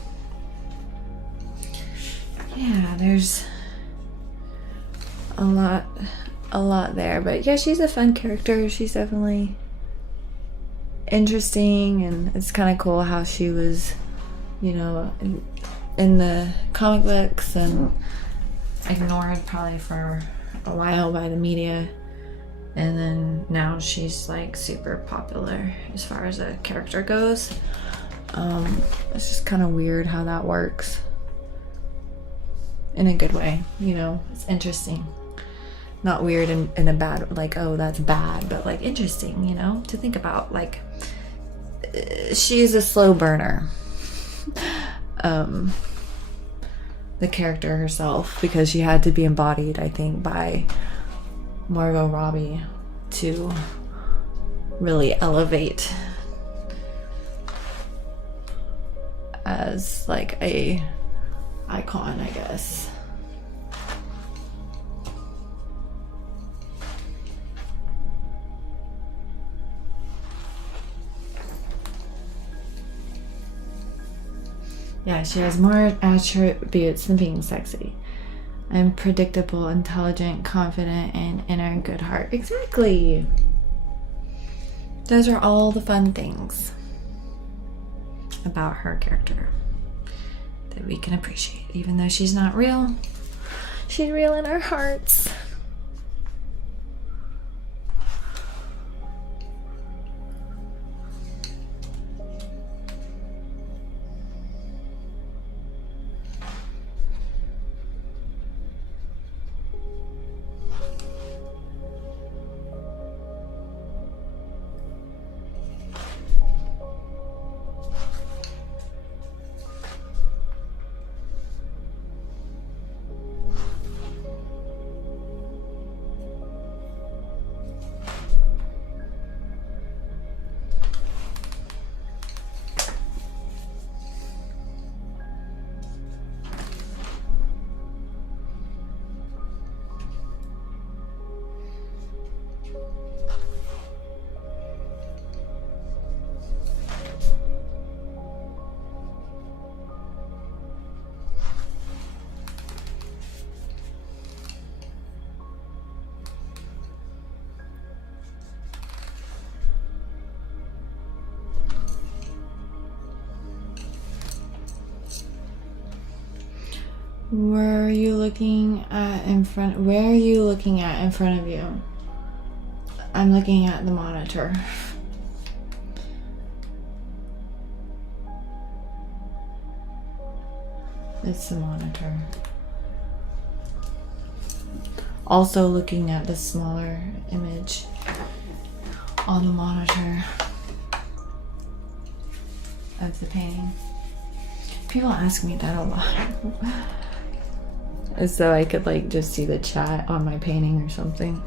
Yeah, there's a lot there, but yeah, she's a fun character. She's definitely interesting, and it's kind of cool how she was, you know, in the comic books and ignored probably for a while by the media, and then now she's like super popular as far as a character goes. It's just kind of weird how that works in a good way, you know. It's interesting, not weird in a bad, like, oh, that's bad, but like interesting, you know, to think about. Like, she's a slow burner, the character herself, because she had to be embodied, I think, by Margot Robbie to really elevate as like a icon, I guess. Yeah, she has more attributes than being sexy. I'm predictable, intelligent, confident, and inner good heart. Exactly. Those are all the fun things about her character that we can appreciate. Even though she's not real, she's real in our hearts. Where are you looking at in front of you? I'm looking at the monitor. It's the monitor. Also looking at the smaller image on the monitor of the painting. People ask me that a lot. As though I could like just see the chat on my painting or something.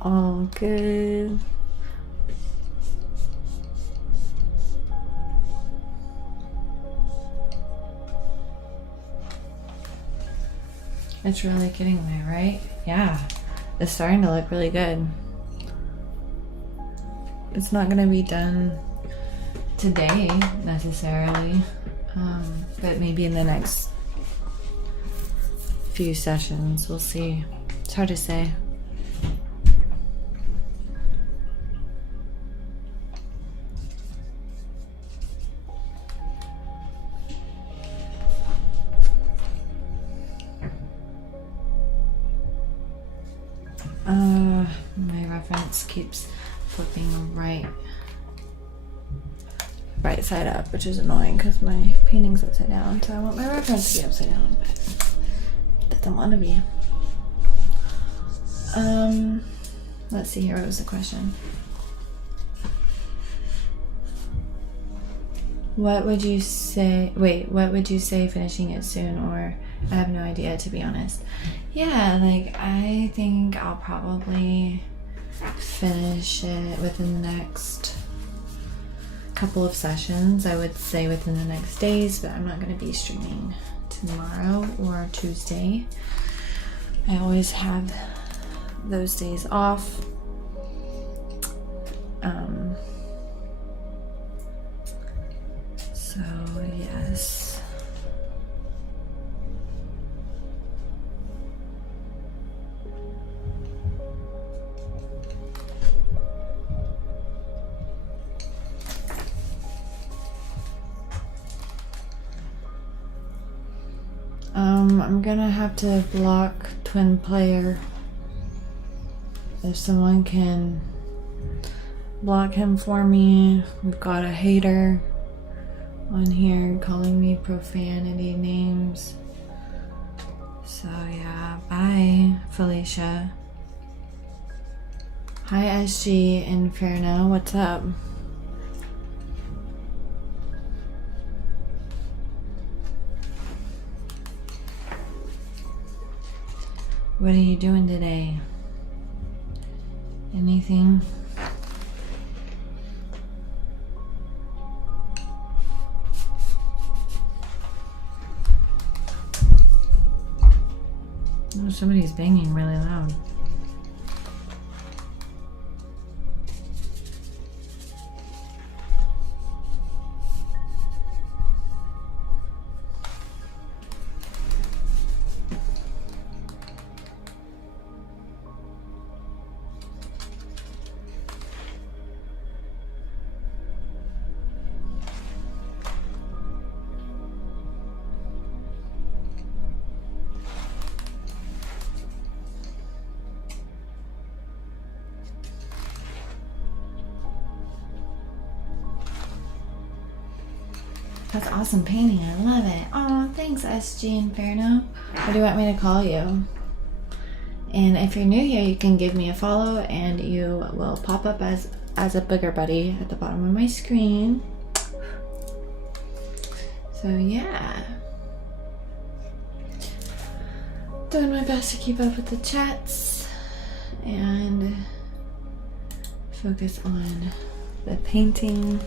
All good. It's really getting there, right? Yeah, it's starting to look really good. It's not gonna be done today necessarily, but maybe in the next few sessions, we'll see. It's hard to say. My reference keeps flipping right side up, which is annoying because my painting's upside down, so I want my reference to be upside down, but it doesn't want to be. Let's see here, what was the question? What would you say? Wait, what would you say finishing it soon? Or I have no idea, to be honest. Yeah, like I think I'll probably finish it within the next couple of sessions. I would say within the next days, but I'm not going to be streaming tomorrow or Tuesday. I always have those days off. So yes. I'm gonna have to block Twin Player. If someone can block him for me. We've got a hater on here calling me profanity names. So yeah, bye Felicia. Hi SG Inferno, what's up? What are you doing today? Anything? Oh, somebody's banging really loud. That's awesome painting. I love it. Oh, thanks, SG Inferno. What do you want me to call you? And if you're new here, you can give me a follow and you will pop up as a booger buddy at the bottom of my screen. So yeah. Doing my best to keep up with the chats and focus on the painting.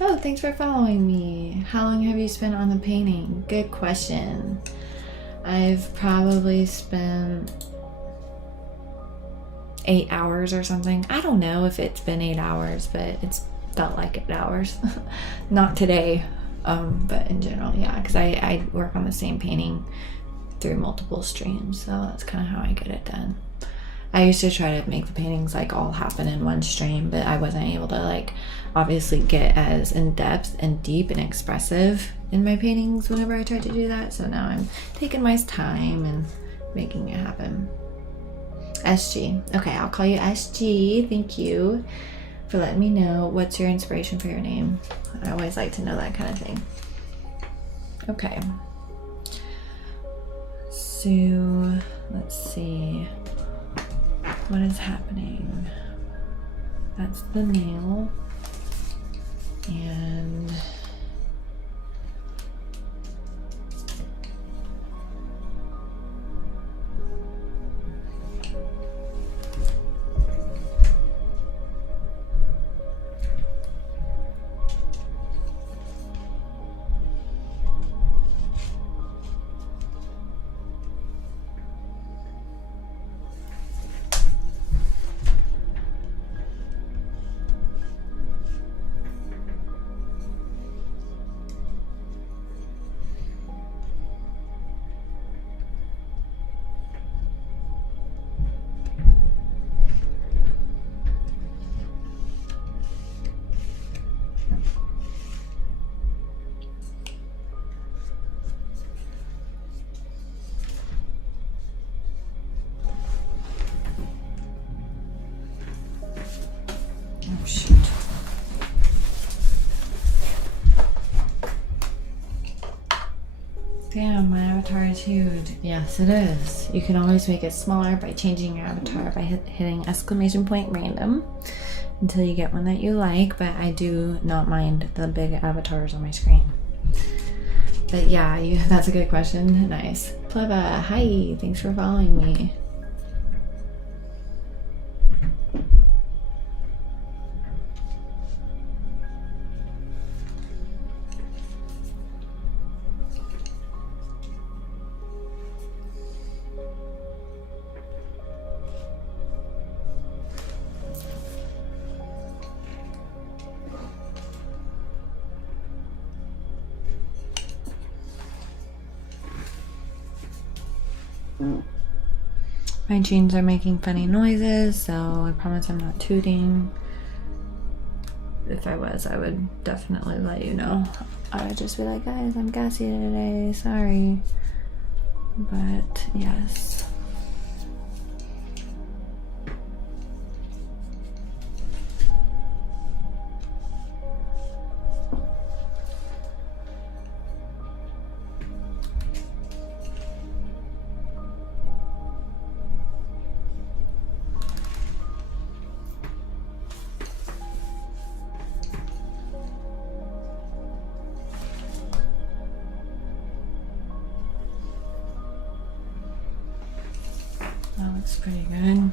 Oh, thanks for following me. How long have you spent on the painting? Good question. I've probably spent 8 hours or something. I don't know if it's been 8 hours, but it's felt like 8 hours. Not today. But in general, yeah, because I work on the same painting through multiple streams, so that's kind of how I get it done. I used to try to make the paintings like all happen in one stream, but I wasn't able to like obviously get as in depth and deep and expressive in my paintings whenever I tried to do that. So now I'm taking my time and making it happen. SG. Okay, I'll call you SG. Thank you for letting me know. What's your inspiration for your name? I always like to know that kind of thing. Okay. So let's see. What is happening? That's the nail. And Damn, my avatar is huge. Yes, it is. You can always make it smaller by changing your avatar by hitting exclamation point random until you get one that you like, but I do not mind the big avatars on my screen. But yeah, that's a good question. Nice. Pleva, hi, thanks for following me. My jeans are making funny noises, so I promise I'm not tooting. If I was, I would definitely let you know. I would just be like, guys, I'm gassy today, sorry. But yes. That looks pretty good.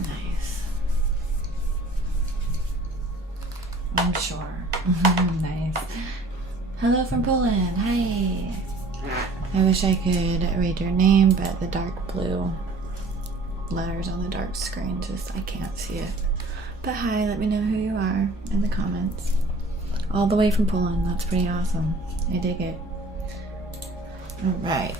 Nice. I'm sure. Nice. Hello from Poland. Hi. I wish I could read your name, but the dark blue letters on the dark screen, I can't see it. But hi, let me know who you are in the comments. All the way from Poland, that's pretty awesome. I dig it. All right.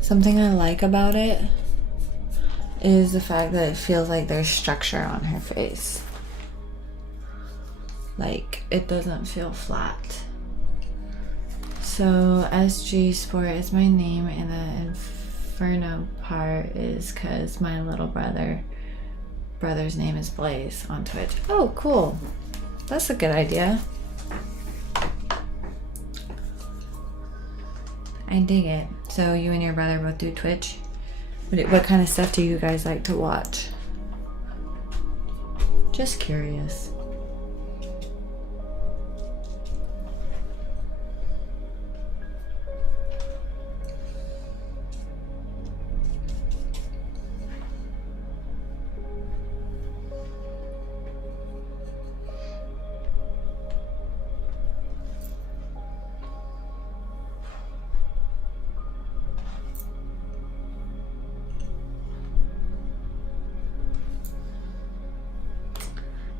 Something I like about it is the fact that it feels like there's structure on her face. Like, it doesn't feel flat. So SG Sport is my name, and the Inferno part is because my little brother's name is Blaze on Twitch. Oh, cool. That's a good idea. I dig it. So you and your brother both do Twitch? What kind of stuff do you guys like to watch? Just curious.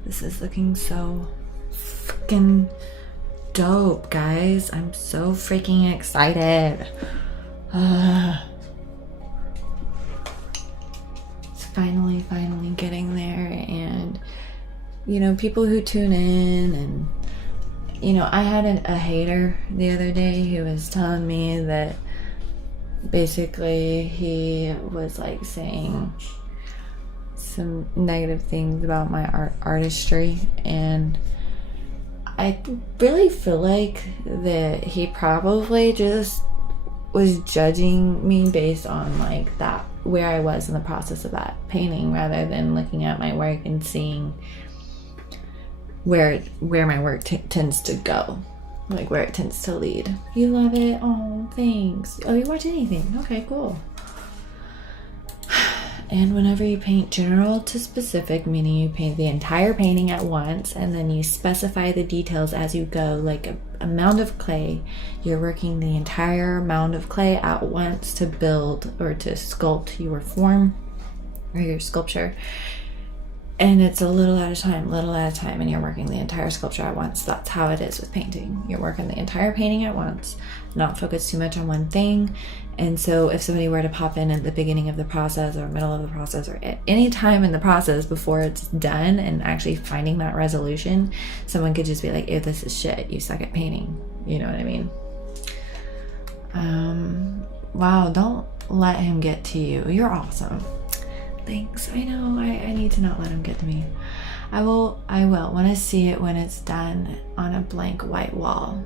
This is looking so freaking dope, guys. I'm so freaking excited. It's finally getting there. And, you know, people who tune in, and, you know, I had a hater the other day who was telling me that basically he was like saying some negative things about my artistry, and I really feel like that he probably just was judging me based on like that, where I was in the process of that painting, rather than looking at my work and seeing where my work tends to go, like where it tends to lead. You love it? Oh, thanks. Oh, you watch anything? Okay, cool. And whenever you paint general to specific, meaning you paint the entire painting at once and then you specify the details as you go, like a mound of clay, you're working the entire mound of clay at once to build or to sculpt your form or your sculpture. And it's a little at a time, and you're working the entire sculpture at once. That's how it is with painting. You're working the entire painting at once, not focus too much on one thing. And so if somebody were to pop in at the beginning of the process or middle of the process or at any time in the process before it's done and actually finding that resolution, someone could just be like, ew, this is shit, you suck at painting. You know what I mean? Wow, don't let him get to you. You're awesome. Thanks. I know I need to not let him get to me. I will want to see it when it's done on a blank white wall.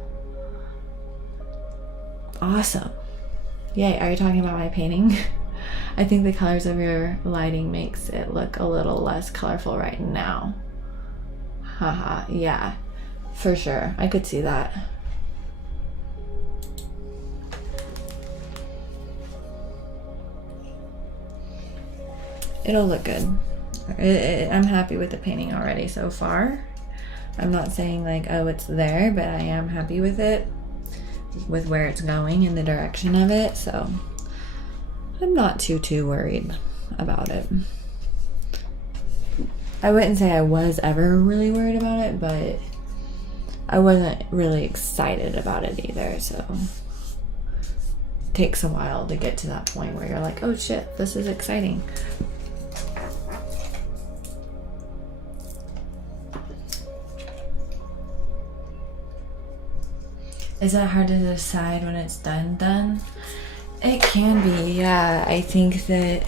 Awesome. Yay. Are you talking about my painting? I think the colors of your lighting makes it look a little less colorful right now. Haha. Yeah, for sure. I could see that. It'll look good. I'm happy with the painting already so far. I'm not saying like, oh, it's there, but I am happy with it, with where it's going and the direction of it. So I'm not too worried about it. I wouldn't say I was ever really worried about it, but I wasn't really excited about it either. So it takes a while to get to that point where you're like, oh shit, this is exciting. Is it hard to decide when it's done? It can be, yeah. I think that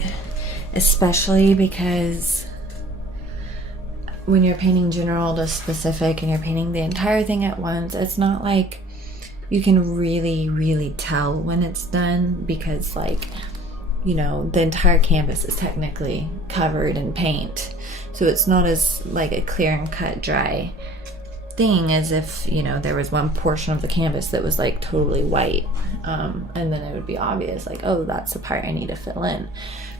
especially because when you're painting general to specific and you're painting the entire thing at once, it's not like you can really tell when it's done because, like, you know, the entire canvas is technically covered in paint. So it's not as like a clear and cut dry thing as if, you know, there was one portion of the canvas that was like totally white, and then it would be obvious like, oh, that's the part I need to fill in.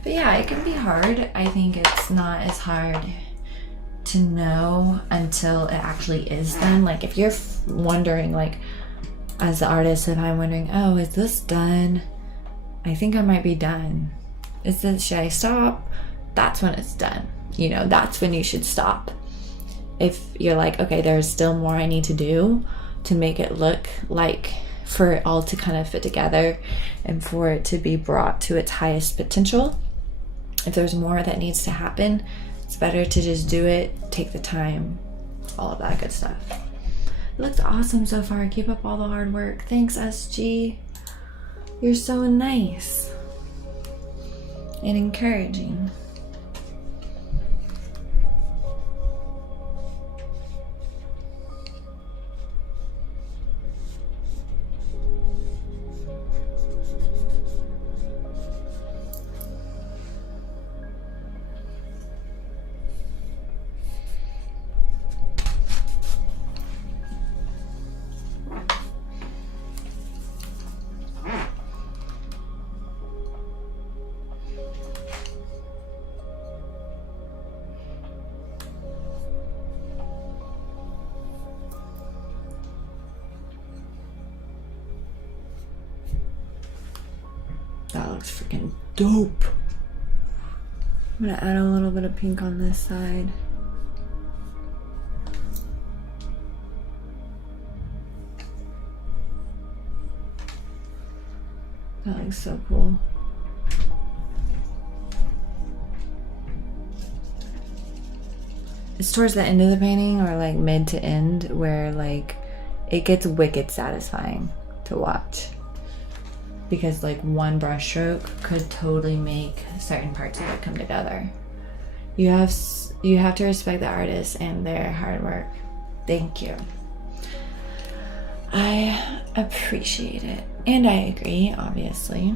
But yeah, it can be hard. I think it's not as hard to know until it actually is done. Like if you're wondering, like as the artist, if I'm wondering, oh, is this done? I think I might be done. Should I stop? That's when it's done. You know, that's when you should stop. If you're like, okay, there's still more I need to do to make it look like, for it all to kind of fit together and for it to be brought to its highest potential, if there's more that needs to happen, it's better to just do it, take the time, all of that good stuff. It looks awesome so far. Keep up all the hard work. Thanks, SG. You're so nice and encouraging. That looks freaking dope. I'm gonna add a little bit of pink on this side. That looks so cool. It's towards the end of the painting, or like mid to end, where like it gets wicked satisfying to watch. Because like one brush stroke could totally make certain parts of it come together. You have to respect the artist and their hard work. Thank you. I appreciate it, and I agree, obviously.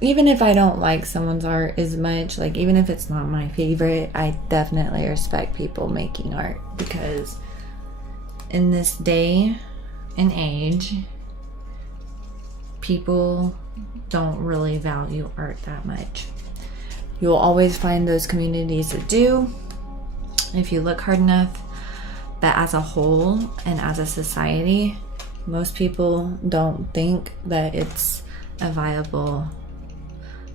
Even if I don't like someone's art as much, like even if it's not my favorite, I definitely respect people making art, because in this day and age, people don't really value art that much. You'll always find those communities that do, if you look hard enough. But as a whole and as a society, most people don't think that it's a viable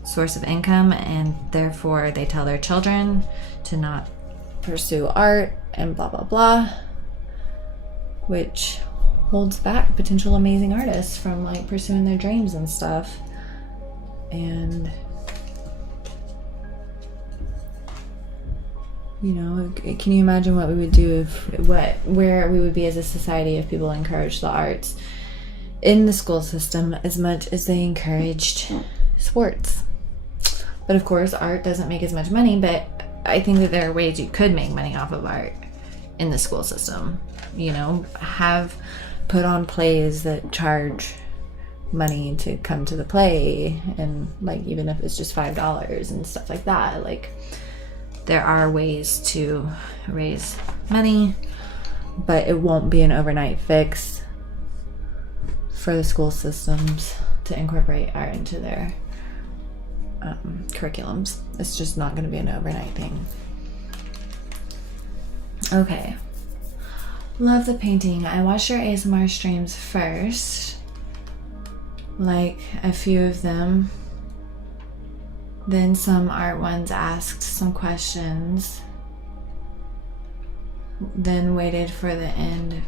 source of income, and therefore they tell their children to not pursue art and blah blah blah, which holds back potential amazing artists from like pursuing their dreams and stuff. And you know, can you imagine what we would do where we would be as a society if people encouraged the arts in the school system as much as they encouraged sports? But of course, art doesn't make as much money, but I think that there are ways you could make money off of art in the school system. You know, put on plays that charge money to come to the play, and like even if it's just $5 and stuff like that. Like, there are ways to raise money, but it won't be an overnight fix for the school systems to incorporate art into their curriculums. It's just not going to be an overnight thing. Okay. Love the painting. I watched your ASMR streams first, like a few of them. Then some art ones asked some questions. Then waited for the end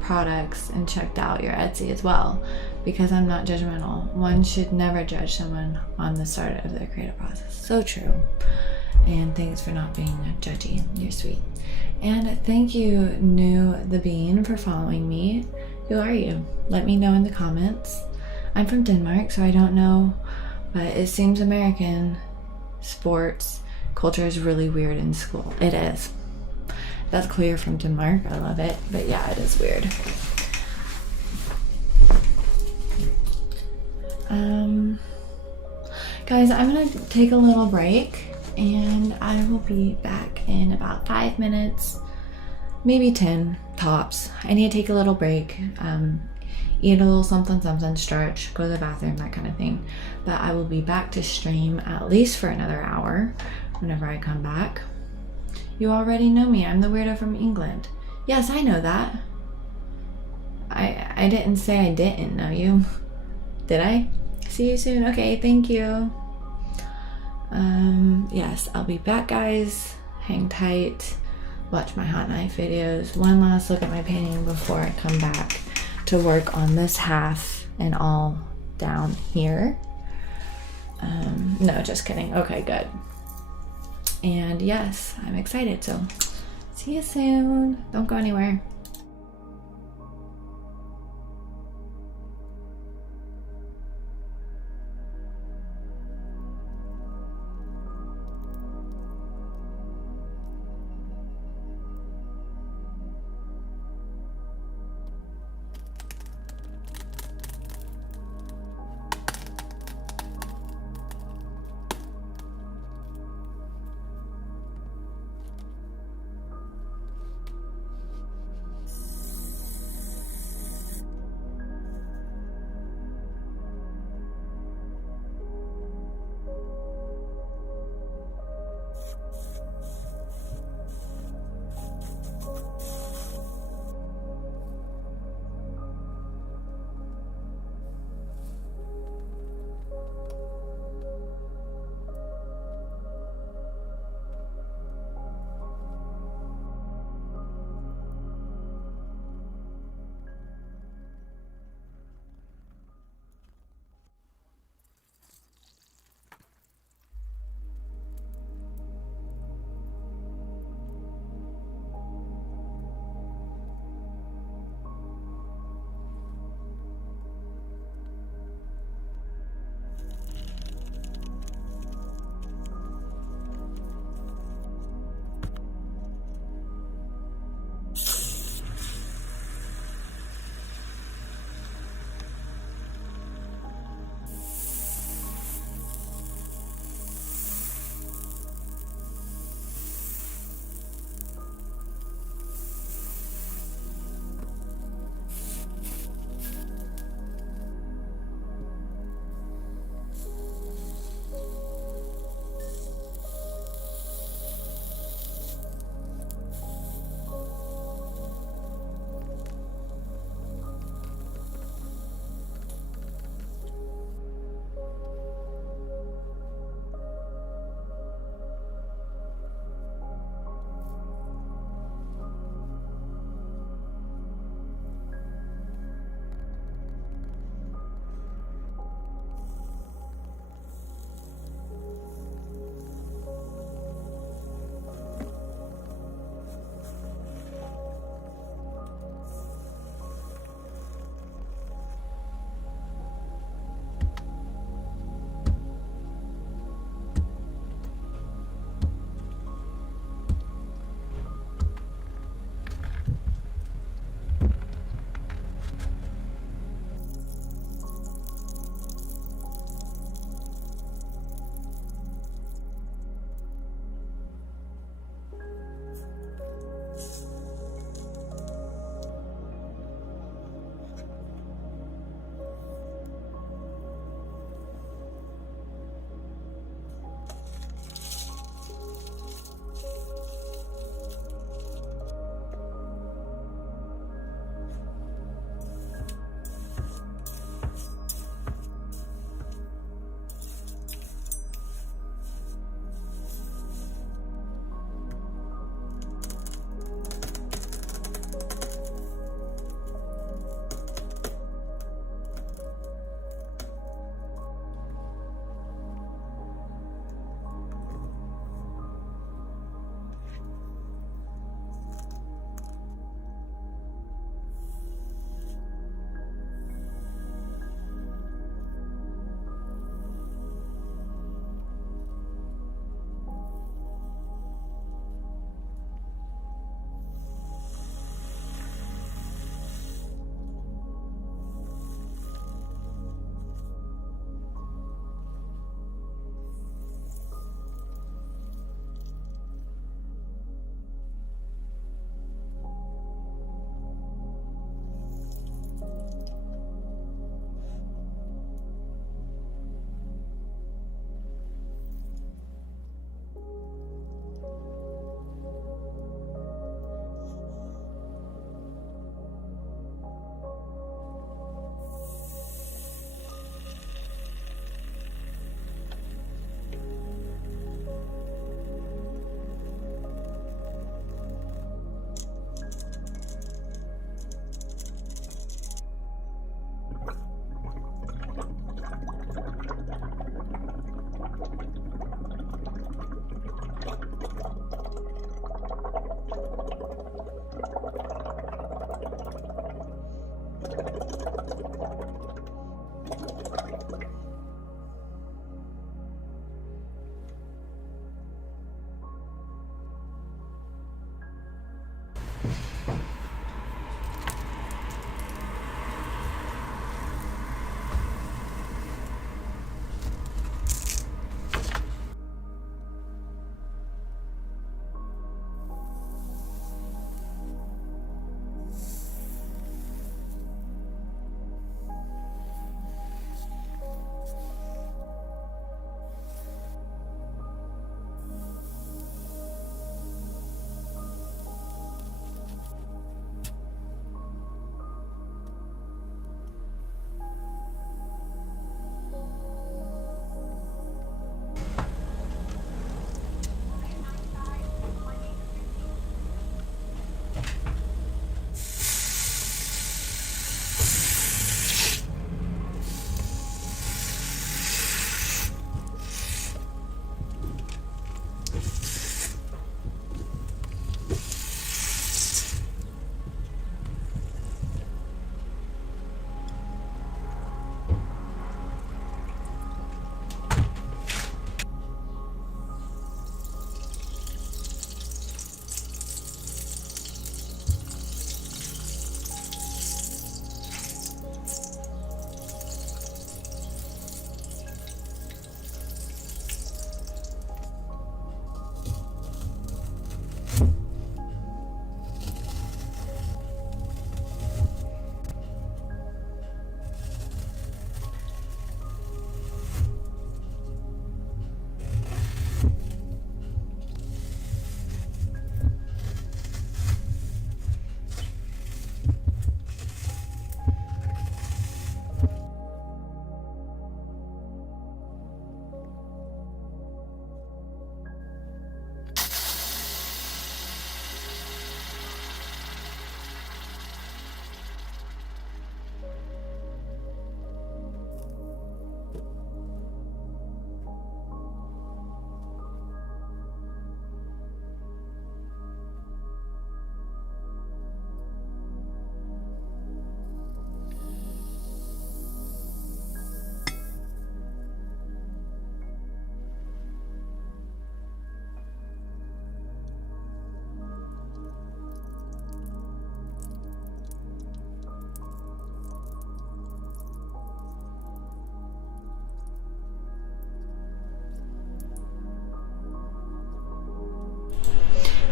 products and checked out your Etsy as well, because I'm not judgmental. One should never judge someone on the start of their creative process. So true. And thanks for not being judgy. You're sweet. And thank you, New the Bean, for following me. Who are you? Let me know in the comments. I'm from Denmark, so I don't know, but it seems American sports culture is really weird in school. It is. That's clear from Denmark. I love it. But yeah, it is weird. Guys, I'm gonna take a little break and I will be back in about 5 minutes, maybe 10 tops. I need to take a little break, eat a little something, stretch, go to the bathroom, that kind of thing. But I will be back to stream at least for another hour whenever I come back. You already know me. I'm the weirdo from England. Yes, I know that. I didn't say I didn't know you. Did I? See you soon. Okay, thank you. Yes, I'll be back, guys. Hang tight. Watch my hot knife videos. One last look at my painting before I come back to work on this half and all down here. No, just kidding. Okay, good. And yes, I'm excited. So see you soon. Don't go anywhere.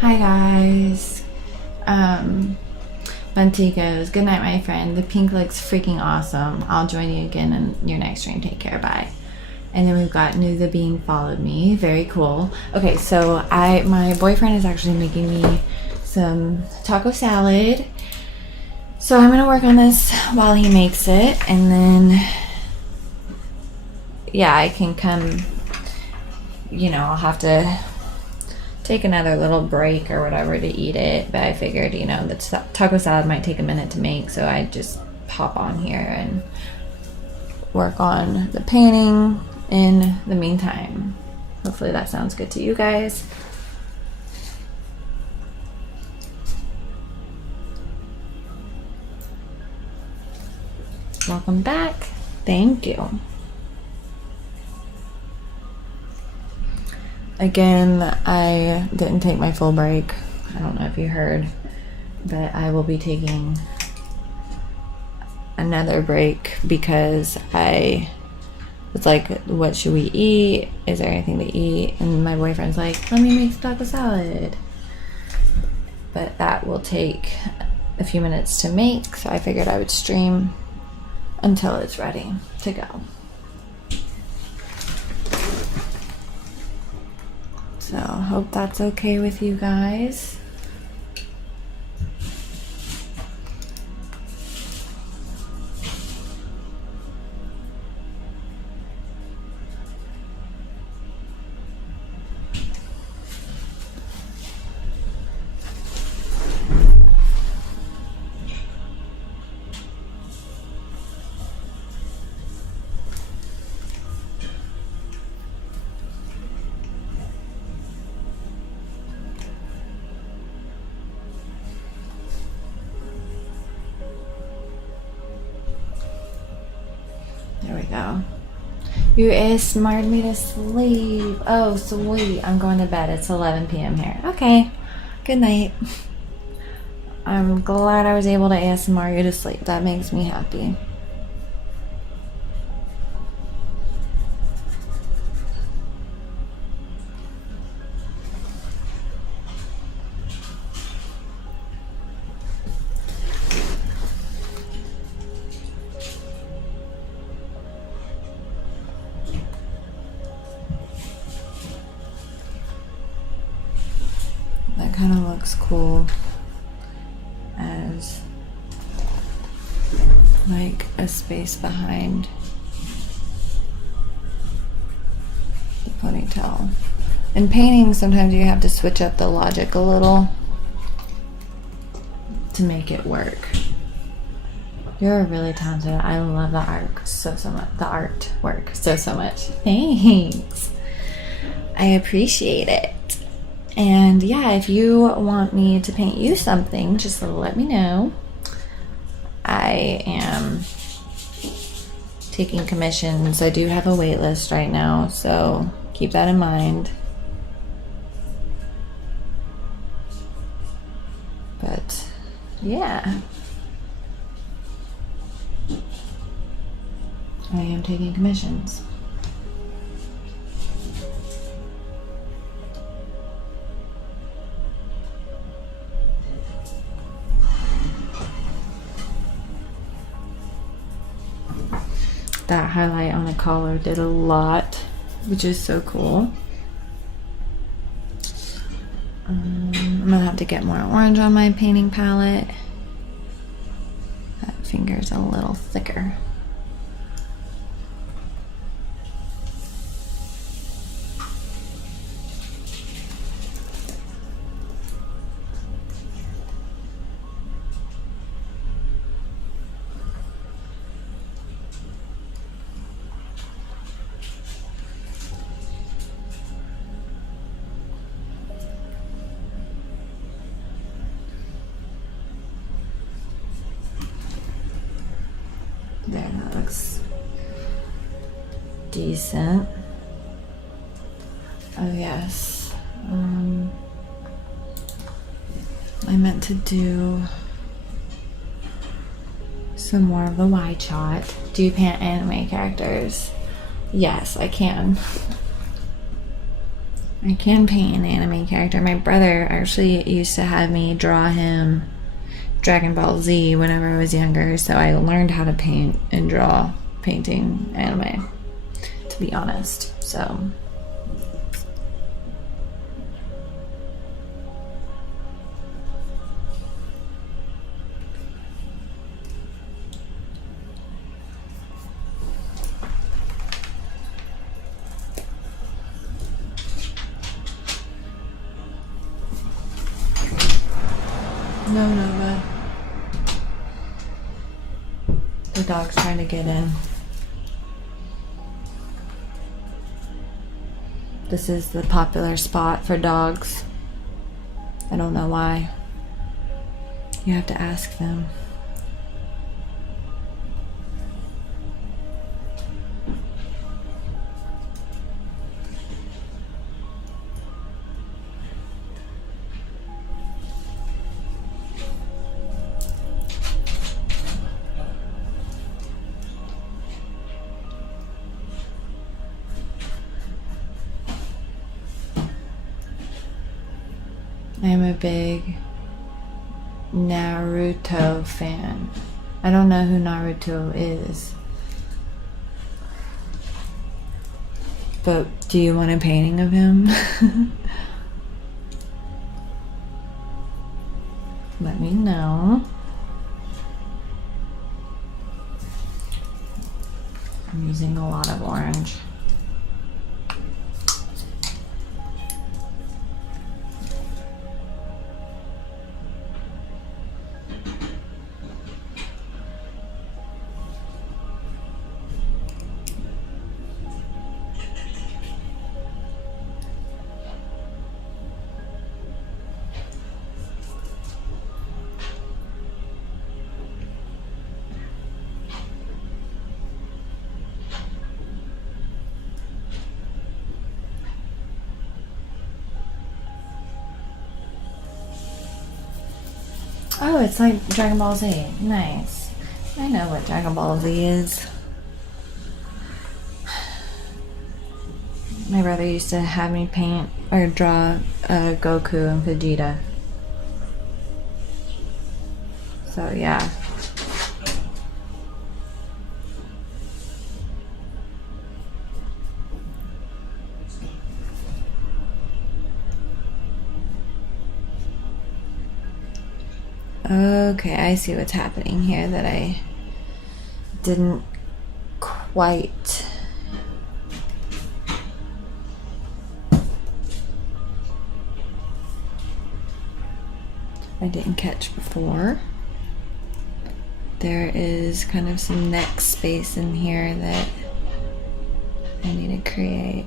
Hi guys. Bunty goes, good night my friend. The pink looks freaking awesome. I'll join you again in your next stream. Take care. Bye. And then we've got Knew the Bean followed me. Very cool. Okay, so my boyfriend is actually making me some taco salad. So I'm gonna work on this while he makes it, and then yeah, I can come, you know, I'll have to take another little break or whatever to eat it, but I figured, you know, the taco salad might take a minute to make, so I just pop on here and work on the painting in the meantime. Hopefully that sounds good to you guys. Welcome back. Thank you. Again, I didn't take my full break. I don't know if you heard, but I will be taking another break because I was like, what should we eat? Is there anything to eat? And my boyfriend's like, let me make taco salad. But that will take a few minutes to make, so I figured I would stream until it's ready to go. So hope that's okay with you guys. There we go. You ASMR'd me to sleep. Oh, sweet. I'm going to bed. It's 11 p.m. here. Okay. Good night. I'm glad I was able to ASMR you to sleep. That makes me happy. That kind of looks cool as like a space behind the ponytail. In painting, sometimes you have to switch up the logic a little to make it work. You're really talented. I love the art so much. The artwork so much. Thanks. I appreciate it. And yeah, if you want me to paint you something, just let me know. I am taking commissions. I do have a wait list right now, so keep that in mind. But yeah, I am taking commissions. That highlight on a collar did a lot, which is so cool. I'm gonna have to get more orange on my painting palette. That finger's a little thicker. There, that looks decent. Oh yes. I meant to do some more of the Y shot. Do you paint anime characters? Yes, I can. I can paint an anime character. My brother actually used to have me draw him Dragon Ball Z whenever I was younger, so I learned how to paint and draw painting anime, to be honest. So no, Nova. The dog's trying to get in. This is the popular spot for dogs. I don't know why. You have to ask them. I'm a big Naruto fan. I don't know who Naruto is. But do you want a painting of him? Let me know. I'm using a lot of orange. Oh, it's like Dragon Ball Z. Nice. I know what Dragon Ball Z is. My brother used to have me paint or draw Goku and Vegeta. So yeah. Okay, I see what's happening here that I didn't quite. I didn't catch before. There is kind of some neck space in here that I need to create.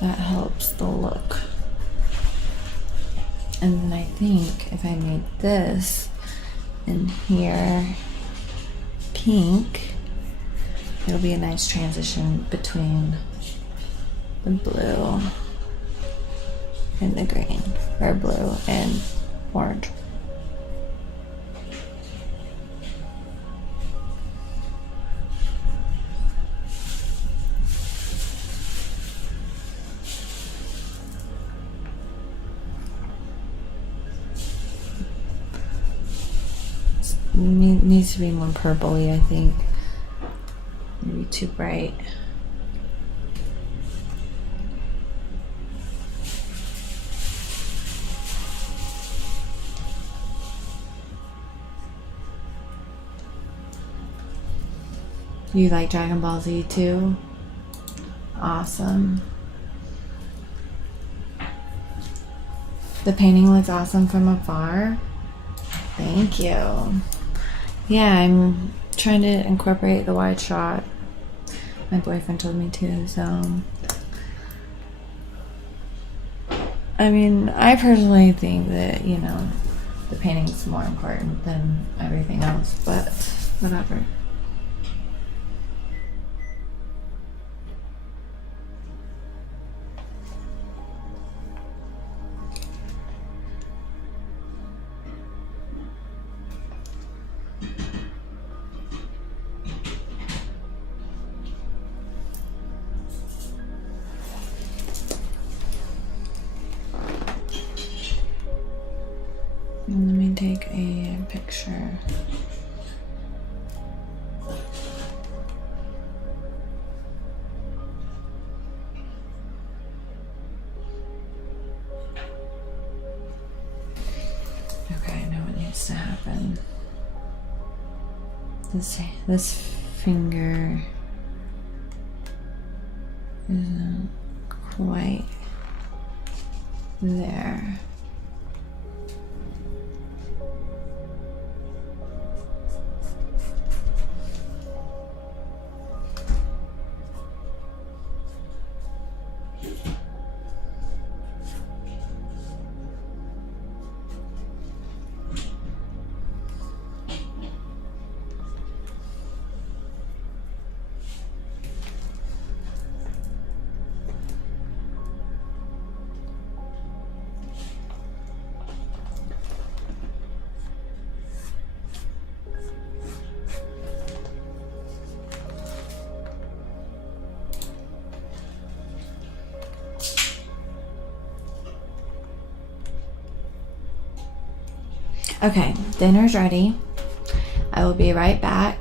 That helps the look. And then I think if I made this in here pink, it'll be a nice transition between the blue and the green, or blue and orange. Needs to be more purpley, I think. Maybe too bright. You like Dragon Ball Z too? Awesome. The painting looks awesome from afar. Thank you. Yeah, I'm trying to incorporate the wide shot. My boyfriend told me to, so. I mean, I personally think that, you know, the painting's more important than everything else, but whatever. and take a picture. Okay, I know what needs to happen. This finger isn't quite there. Okay, dinner's ready. I will be right back.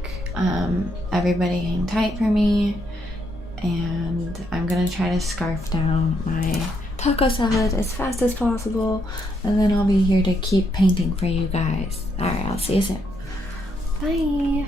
Everybody hang tight for me, and I'm gonna try to scarf down my taco salad as fast as possible, and then I'll be here to keep painting for you guys. Alright, I'll see you soon. Bye.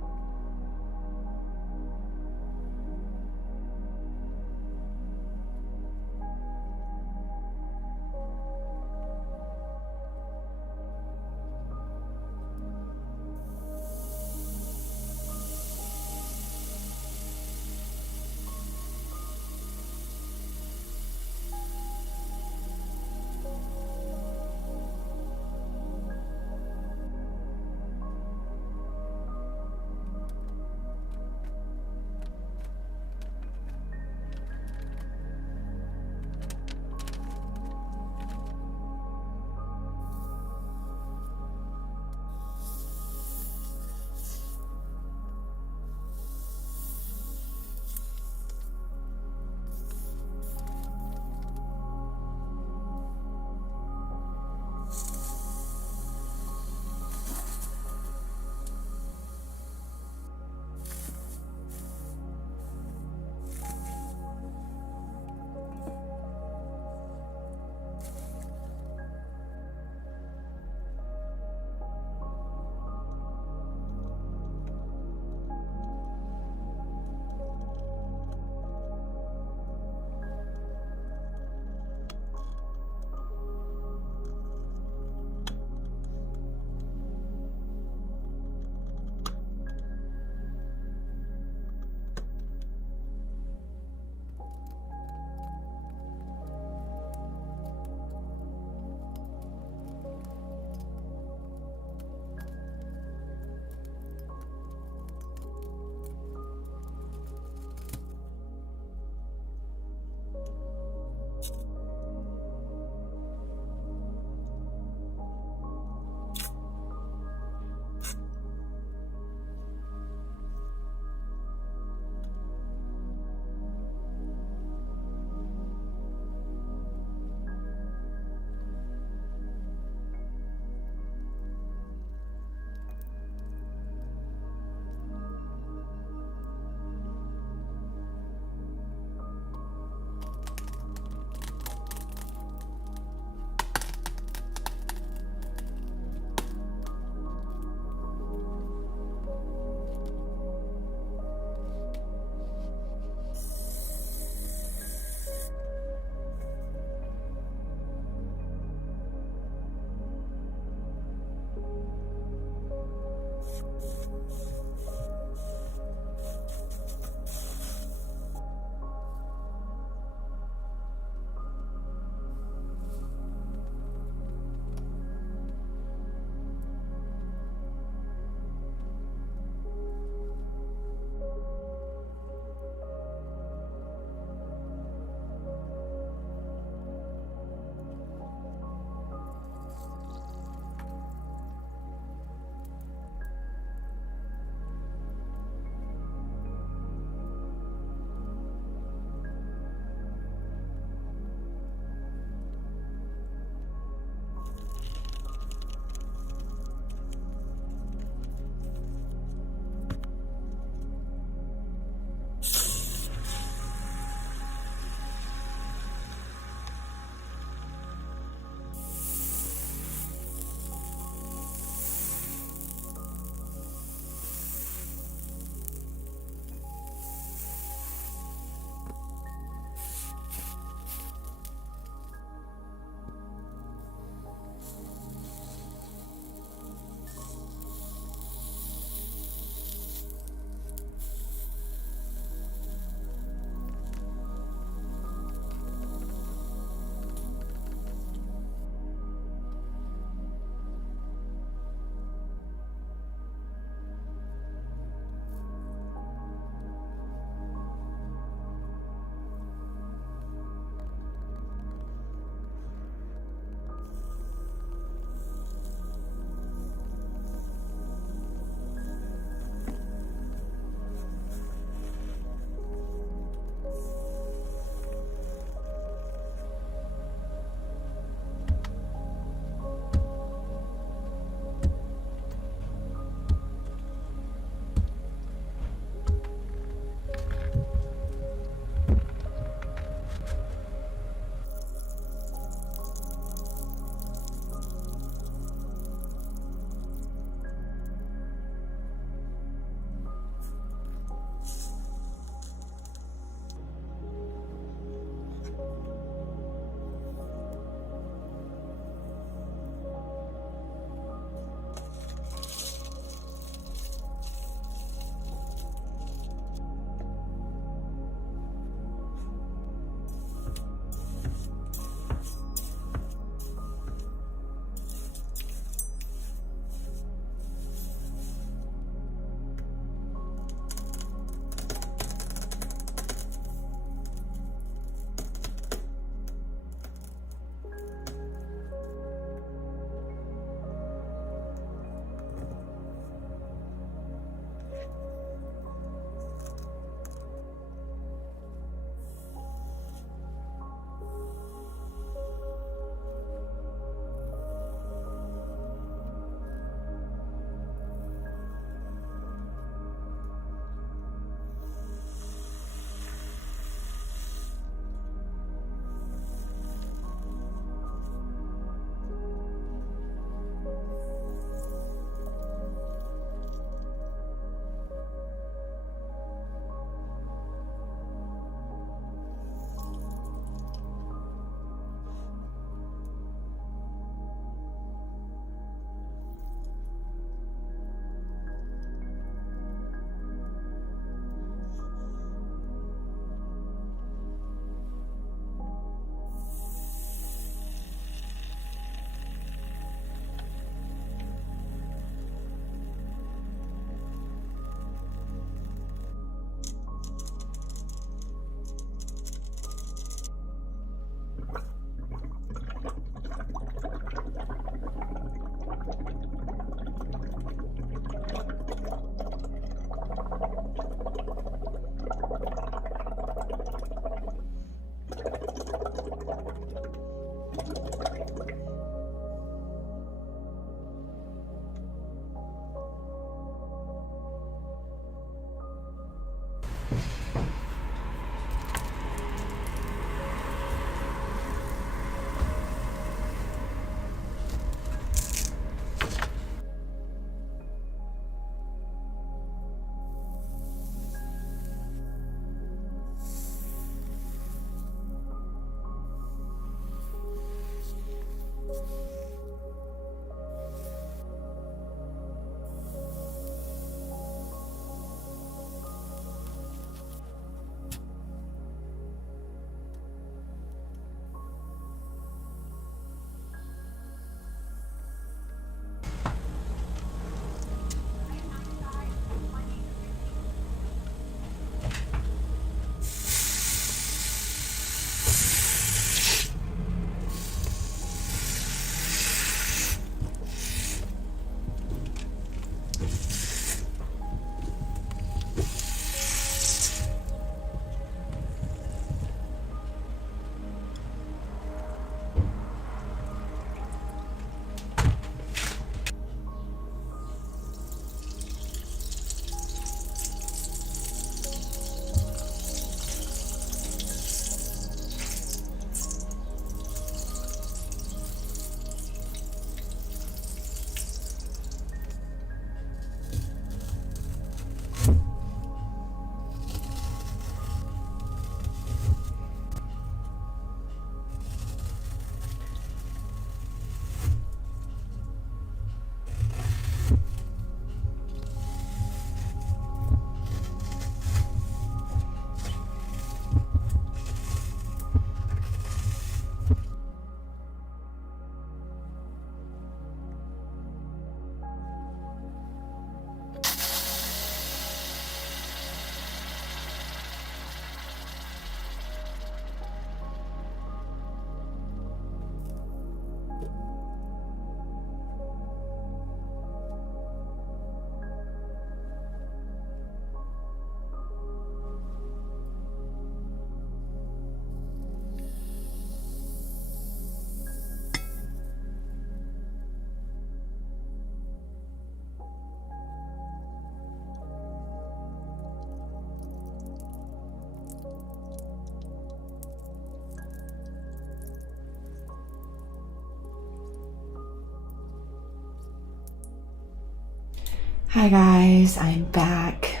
Hi guys, I'm back.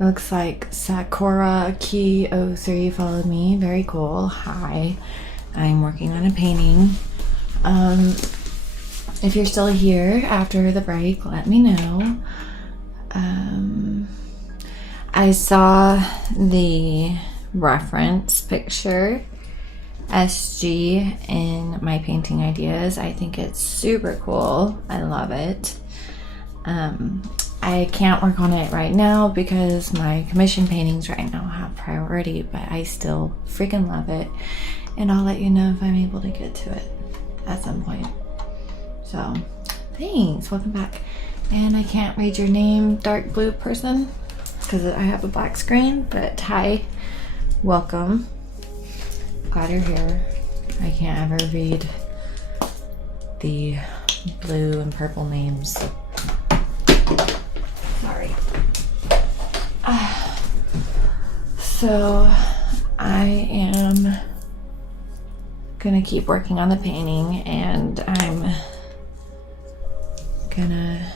It looks like Sakura Key 03 followed me. Very cool. Hi. I'm working on a painting. If you're still here after the break, let me know. I saw the reference picture SG in my painting ideas. I think it's super cool. I love it. I can't work on it right now because my commission paintings right now have priority, but I still freaking love it, and I'll let you know if I'm able to get to it at some point. So thanks, welcome back. And I can't read your name, dark blue person, because I have a black screen, but hi, welcome, glad you're here. I can't ever read the blue and purple names. Sorry. So I am gonna keep working on the painting, and I'm gonna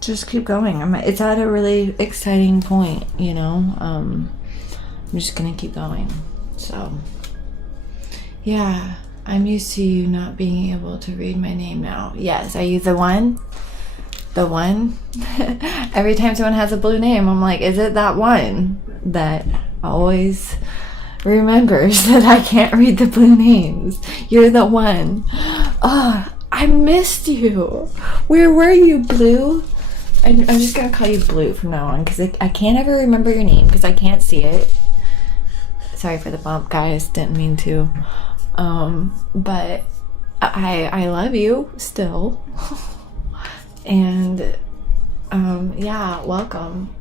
just keep going. It's at a really exciting point, you know. I'm just gonna keep going. So yeah, I'm used to you not being able to read my name now. Yes, are you the one? The one? Every time someone has a blue name, I'm like, is it that one that always remembers that I can't read the blue names? You're the one. Oh, I missed you. Where were you, Blue? I'm just gonna call you Blue from now on, because I can't ever remember your name because I can't see it. Sorry for the bump, guys. Didn't mean to. But I love you still. And yeah, welcome.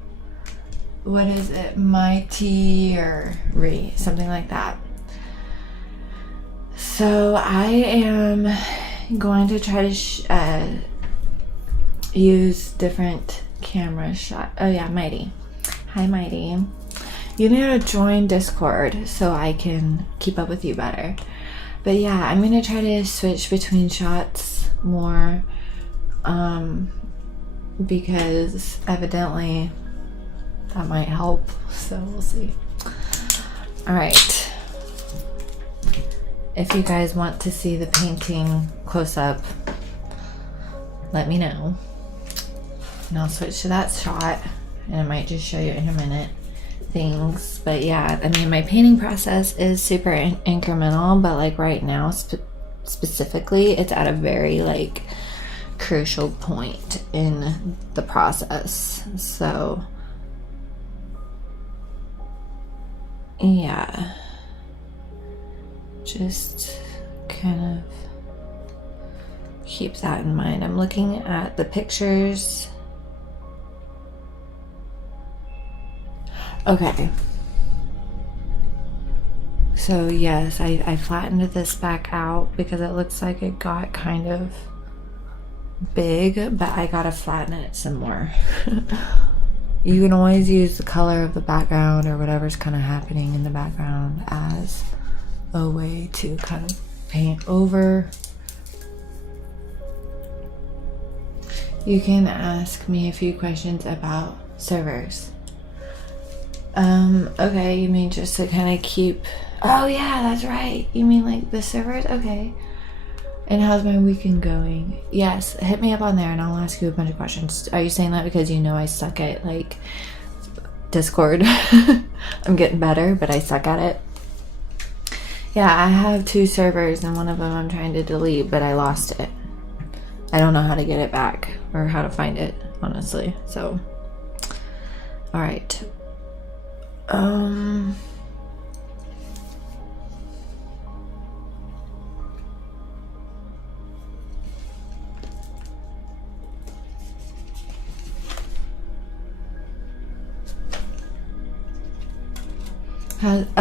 What is it? Mighty or Re, something like that. So I am going to try to use different camera shot. Oh yeah, Mighty. Hi, Mighty. You need to join Discord so I can keep up with you better. But yeah, I'm gonna try to switch between shots more, because evidently that might help, so we'll see. All right, if you guys want to see the painting close up, let me know and I'll switch to that shot, and I might just show you in a minute things. But yeah, I mean, my painting process is super incremental, but like right now specifically, it's at a very like crucial point in the process. So yeah, just kind of keep that in mind. I'm looking at the pictures. Okay, so yes, I flattened this back out because it looks like it got kind of big, but I gotta flatten it some more. You can always use the color of the background or whatever's kind of happening in the background as a way to kind of paint over. You can ask me a few questions about servers. Okay, you mean just to kind of keep... Oh yeah, that's right. You mean like the servers? Okay. And how's my weekend going? Yes, hit me up on there and I'll ask you a bunch of questions. Are you saying that because you know I suck at like Discord? I'm getting better, but I suck at it. Yeah, I have 2 servers and one of them I'm trying to delete, but I lost it. I don't know how to get it back or how to find it, honestly. So, all right.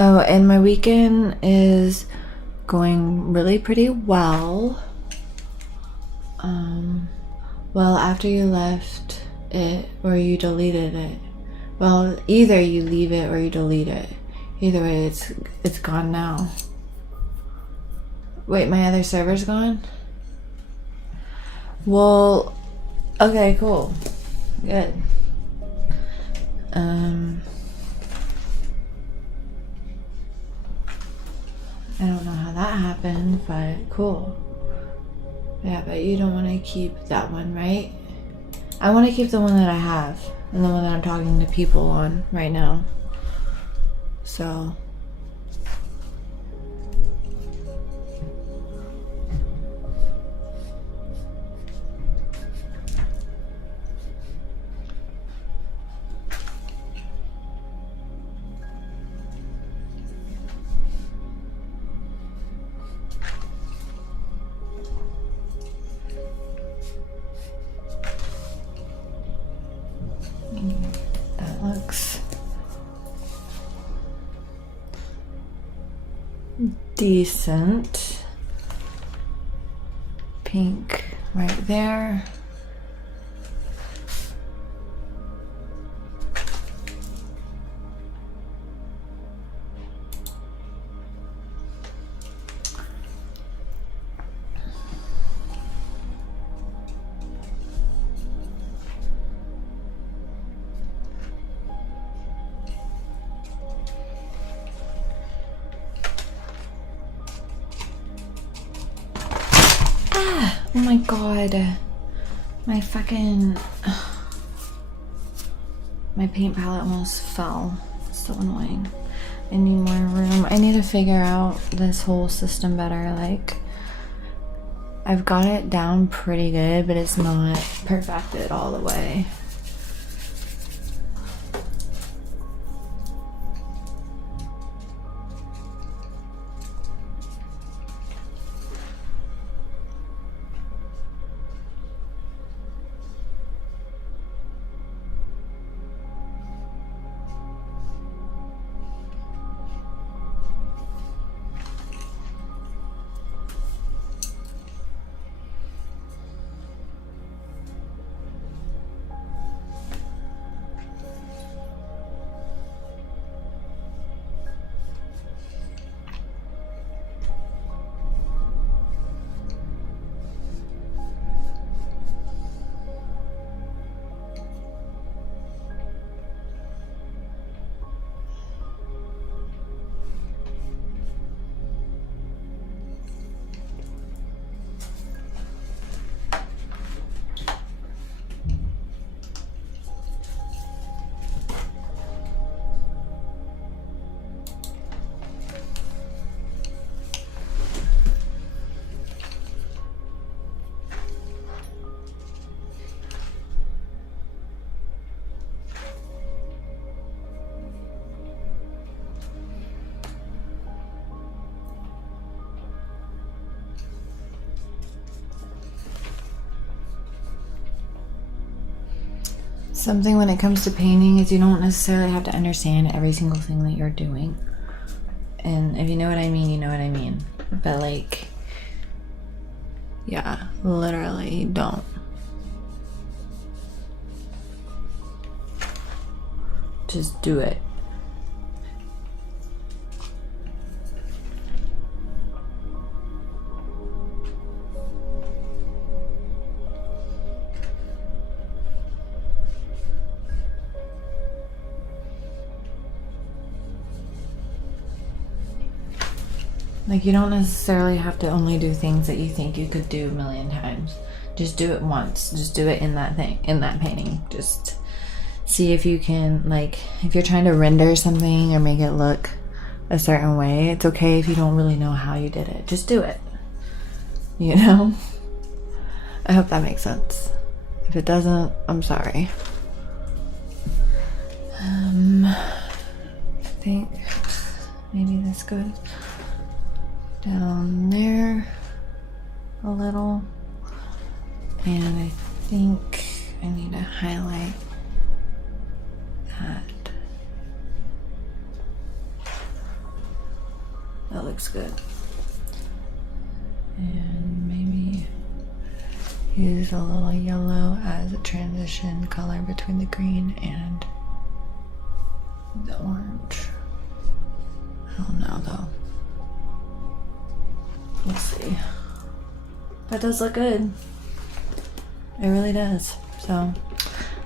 Oh, and my weekend is going really pretty well. Well, after you left it or you deleted it. Well, either you leave it or you delete it. Either way, it's gone now. Wait, my other server's gone? Well, okay, cool. Good. I don't know how that happened, but cool. Yeah, but you don't want to keep that one, right? I want to keep the one that I have and the one that I'm talking to people on right now. So that looks decent. Pink right there. Oh my god. My fucking... My paint palette almost fell. It's so annoying. I need more room. I need to figure out this whole system better. Like, I've got it down pretty good, but it's not perfected all the way. Something when it comes to painting is you don't necessarily have to understand every single thing that you're doing. And if you know what I mean, you know what I mean. But like, yeah, literally don't. Just do it. Like, you don't necessarily have to only do things that you think you could do a million times. Just do it once. Just do it in that thing, in that painting. Just see if you can, like, if you're trying to render something or make it look a certain way, it's okay if you don't really know how you did it. Just do it. You know? I hope that makes sense. If it doesn't, I'm sorry. I think maybe this goes down there a little, and I think I need to highlight that. That looks good. And maybe use a little yellow as a transition color between the green and the orange. I don't know though. Let's see. That does look good. It really does. So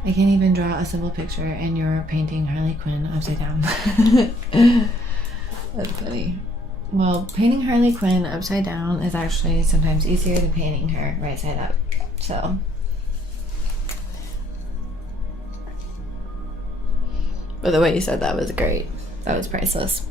I can't even draw a simple picture and you're painting Harley Quinn upside down. That's funny. Well, painting Harley Quinn upside down is actually sometimes easier than painting her right side up. So but the way you said that was great. That was priceless.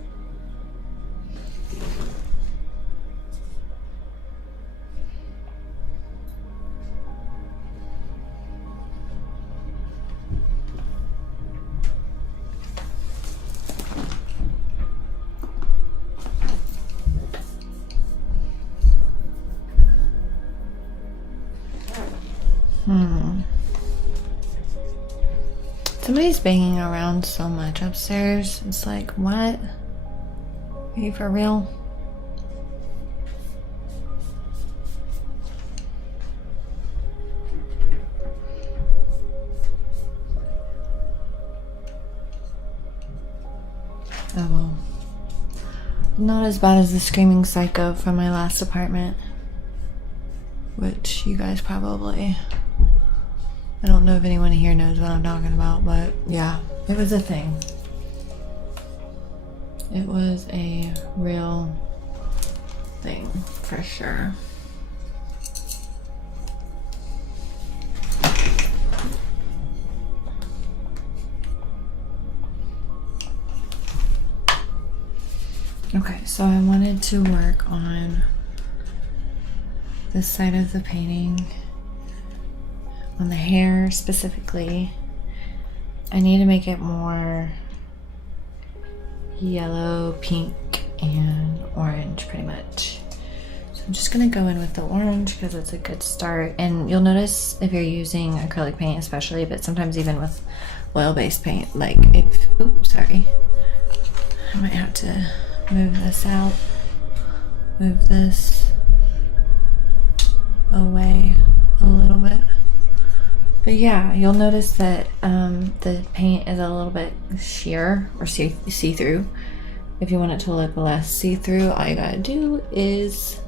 Somebody's banging around so much upstairs. It's like, what? Are you for real? Oh well. Not as bad as the screaming psycho from my last apartment. Which you guys probably... I don't know if anyone here knows what I'm talking about, but yeah, it was a thing. It was a real thing, for sure. Okay, so I wanted to work on this side of the painting. On the hair specifically, I need to make it more yellow, pink, and orange pretty much. So I'm just gonna go in with the orange because it's a good start. And you'll notice if you're using acrylic paint especially, but sometimes even with oil-based paint, like if, oops, sorry. I might have to move this out, move this away a little bit. But yeah, you'll notice that the paint is a little bit sheer or see-through. If you want it to look less see-through, all you gotta do is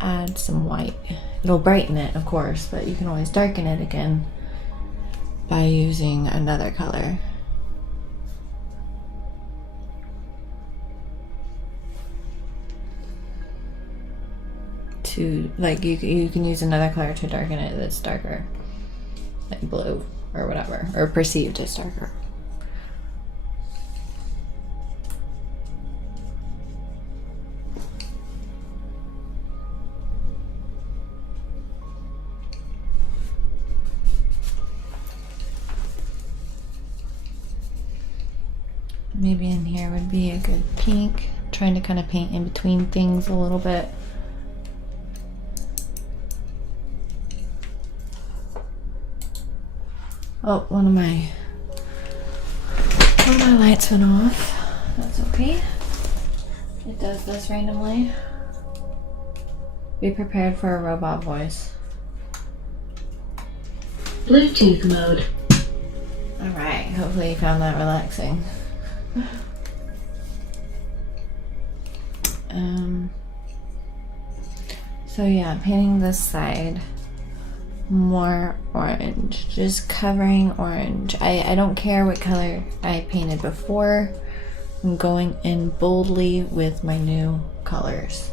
add some white. It'll brighten it, of course, but you can always darken it again by using another color. To, like, you can use another color to darken it that's darker, like blue or whatever, or perceived as darker. Maybe in here would be a good pink. I'm trying to kind of paint in between things a little bit. Oh, one of my lights went off. That's okay. It does this randomly. Be prepared for a robot voice. Bluetooth mode. Alright, hopefully you found that relaxing. So yeah, painting this side more orange, just covering orange. I don't care what color I painted before. I'm going in boldly with my new colors.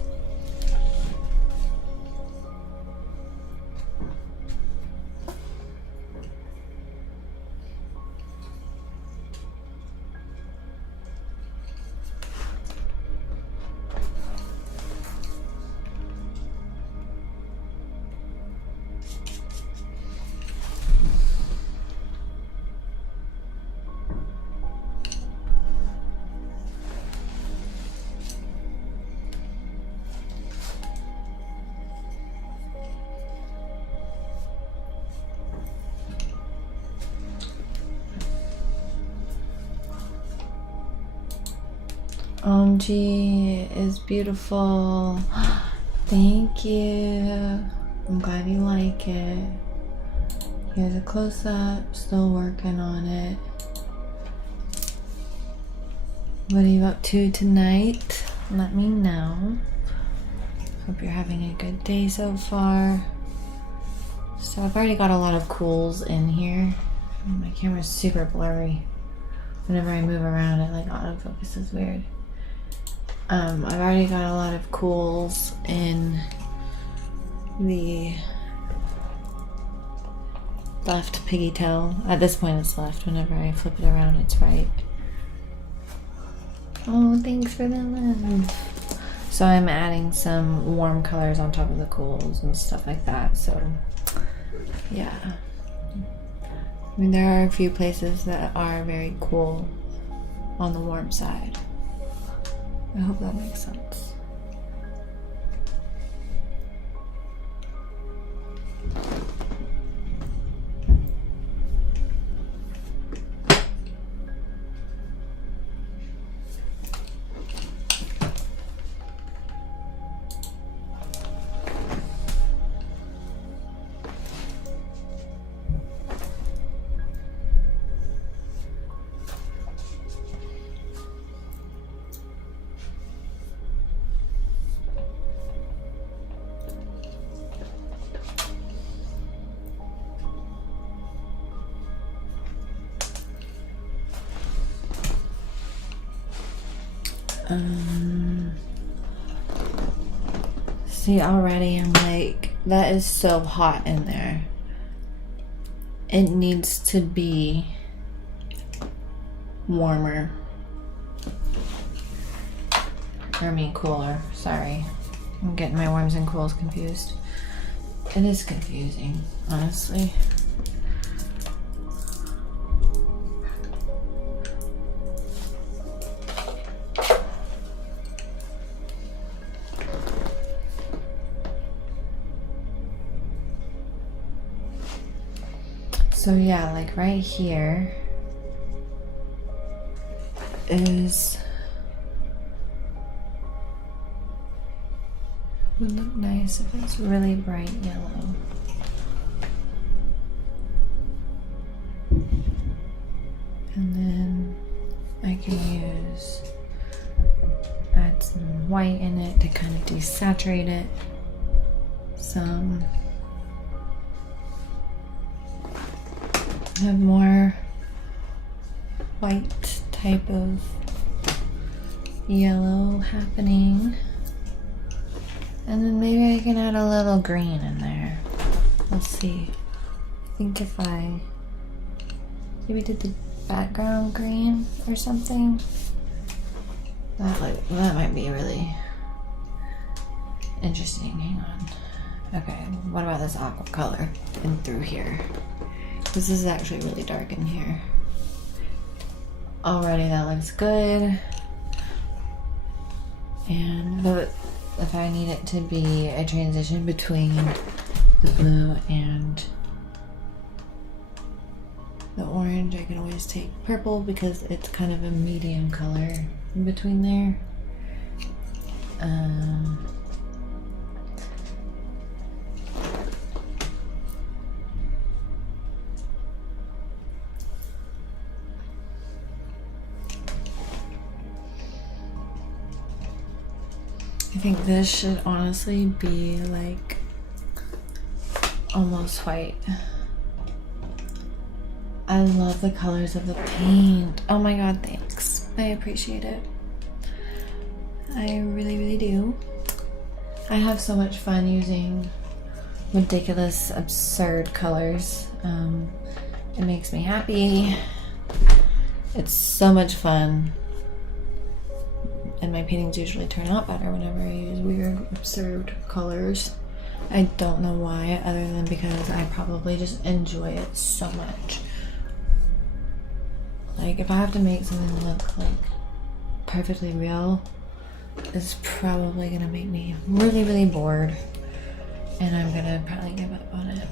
OMG is beautiful. Thank you. I'm glad you like it. Here's a close-up. Still working on it. What are you up to tonight? let me know. Hope you're having a good day so far. So I've already got a lot of cools in here. My camera's super blurry. Whenever I move around, it like autofocuses weird. I've already got a lot of cools in the left piggy tail. At this point it's left. Whenever I flip it around, it's right. Oh, thanks for the love. So I'm adding some warm colors on top of the cools and stuff like that. So yeah. I mean, there are a few places that are very cool on the warm side. I hope that makes sense. See, already I'm like, that is so hot in there. It needs to be warmer. Or I mean cooler, sorry. I'm getting my warms and cools confused. It is confusing, honestly. So yeah, like right here is, would look nice if it's really bright yellow. And then I can add some white in it to kind of desaturate it some. Have more white type of yellow happening. And then maybe I can add a little green in there. Let's see. I think if I maybe did the background green or something, that might be really interesting. Hang on. Okay, what about this aqua color in through here? This is actually really dark in here. Already that looks good. And if I need it to be a transition between the blue and the orange, I can always take purple because it's kind of a medium color in between there. I think this should honestly be like almost white. I love the colors of the paint. Oh my god, thanks. I appreciate it. I really, really do. I have so much fun using ridiculous, absurd colors. It makes me happy. It's so much fun. And my paintings usually turn out better whenever I use weird, absurd colors. I don't know why, other than because I probably just enjoy it so much. Like, if I have to make something look like perfectly real, it's probably gonna make me really, really bored. And I'm gonna probably give up on it.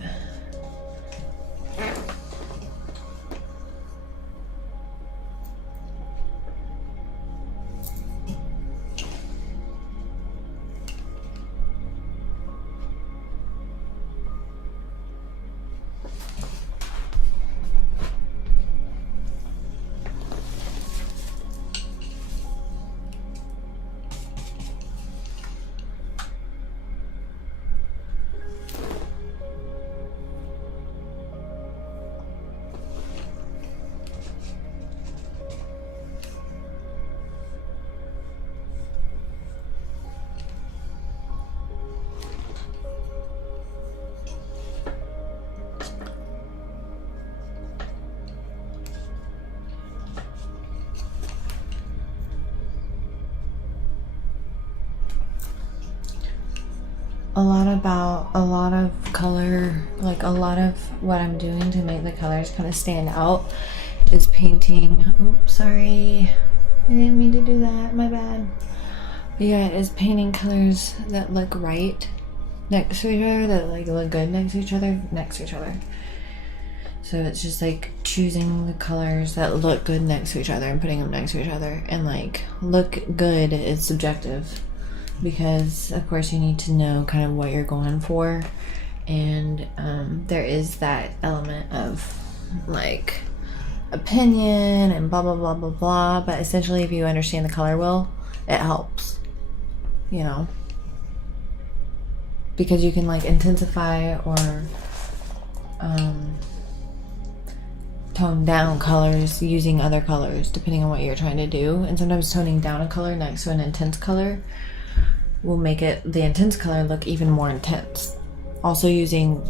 a lot of color, like a lot of what I'm doing to make the colors kind of stand out is painting. Oops, sorry. I didn't mean to do that, my bad. But yeah, is painting colors that look right next to each other, that like look good next to each other. So it's just like choosing the colors that look good next to each other and putting them next to each other. And like look good is subjective because of course you need to know kind of what you're going for. And there is that element of like opinion and blah blah blah blah blah, but essentially if you understand the color wheel, it helps, you know, because you can like intensify or tone down colors using other colors depending on what you're trying to do. And sometimes toning down a color next to an intense color will make it, the intense color, look even more intense. Also using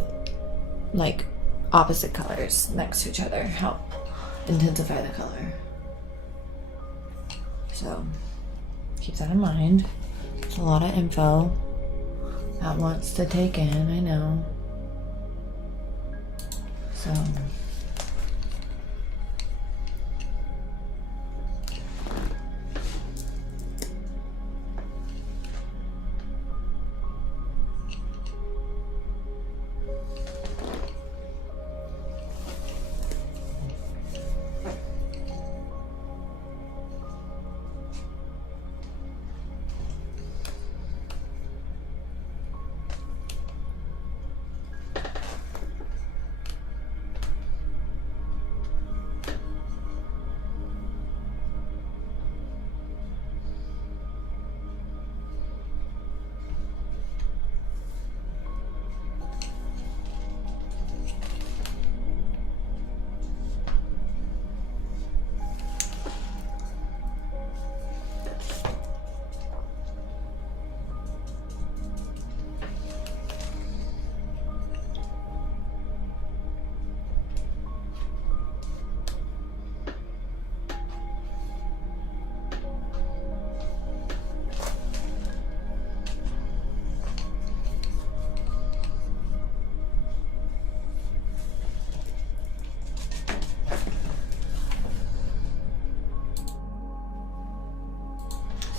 like opposite colors next to each other help intensify the color. So keep that in mind. It's a lot of info at once to take in, I know. So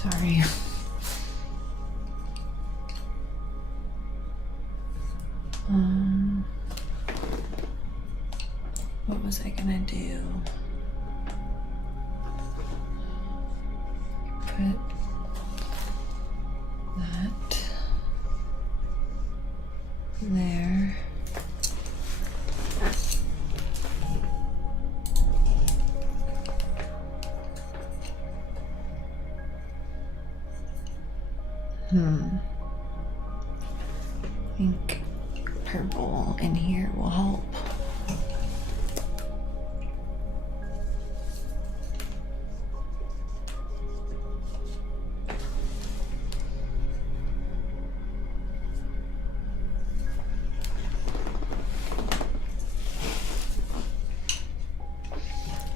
sorry. What was I gonna do? Put that there. I think purple in here will help.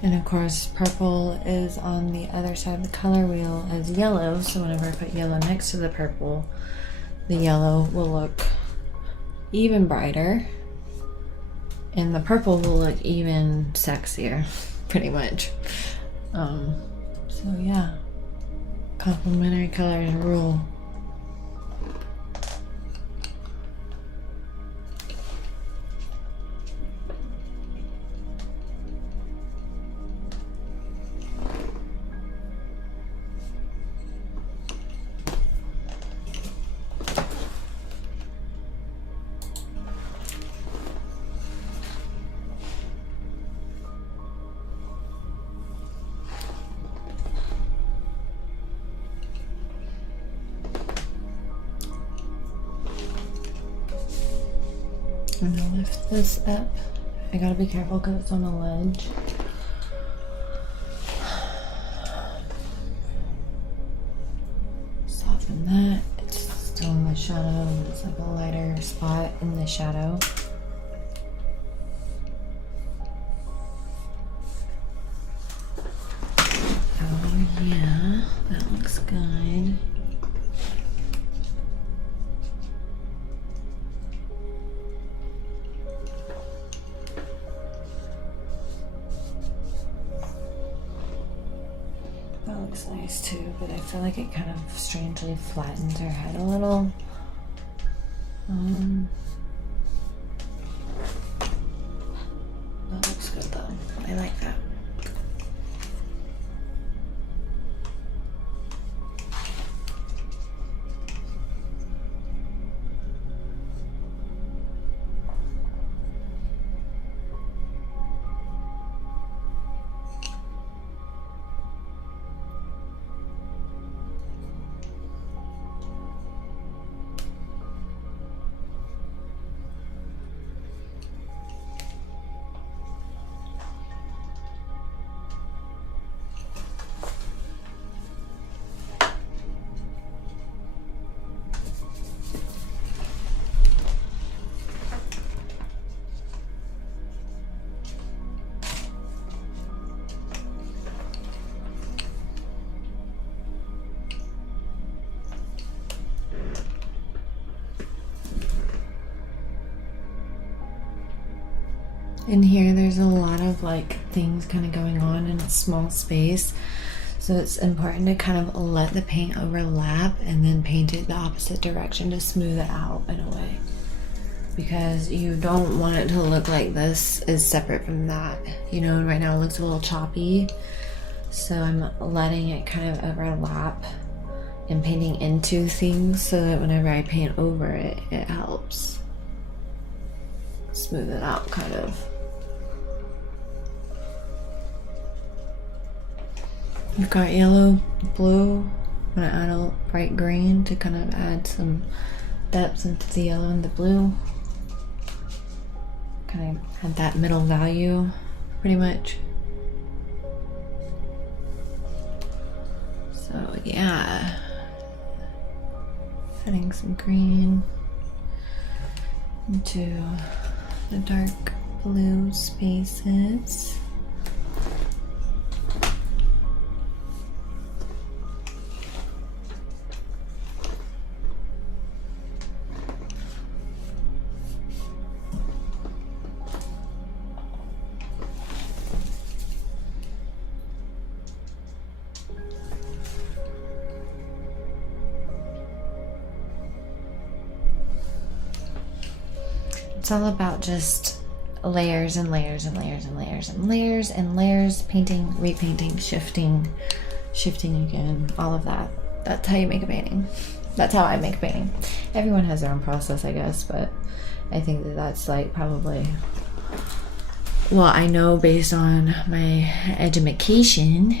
And of course, purple is on the other side of the color wheel as yellow. So whenever I put yellow next to the purple, the yellow will look even brighter and the purple will look even sexier, pretty much. So yeah, complementary colors rule. I'm gonna lift this up. I gotta be careful because it's on a ledge. Soften that. It's still in the shadow. It's like a lighter spot in the shadow. Oh yeah, that looks good. That looks nice too, but I feel like it kind of strangely flattens her head a little. That looks good though. I like that. In here, there's a lot of like things kind of going on in a small space. So it's important to kind of let the paint overlap and then paint it the opposite direction to smooth it out in a way. Because you don't want it to look like this is separate from that. You know, right now it looks a little choppy. So I'm letting it kind of overlap and painting into things so that whenever I paint over it, it helps smooth it out kind of. We've got yellow, blue. I'm gonna add a bright green to kind of add some depth into the yellow and the blue. Kind of had that middle value, pretty much. So yeah, adding some green into the dark blue spaces. It's all about just layers and layers and layers and layers and layers and layers, painting, repainting, shifting again, all of that. That's how you make a painting. That's how I make a painting. Everyone has their own process, I guess, but I think that that's like probably, well, I know based on my education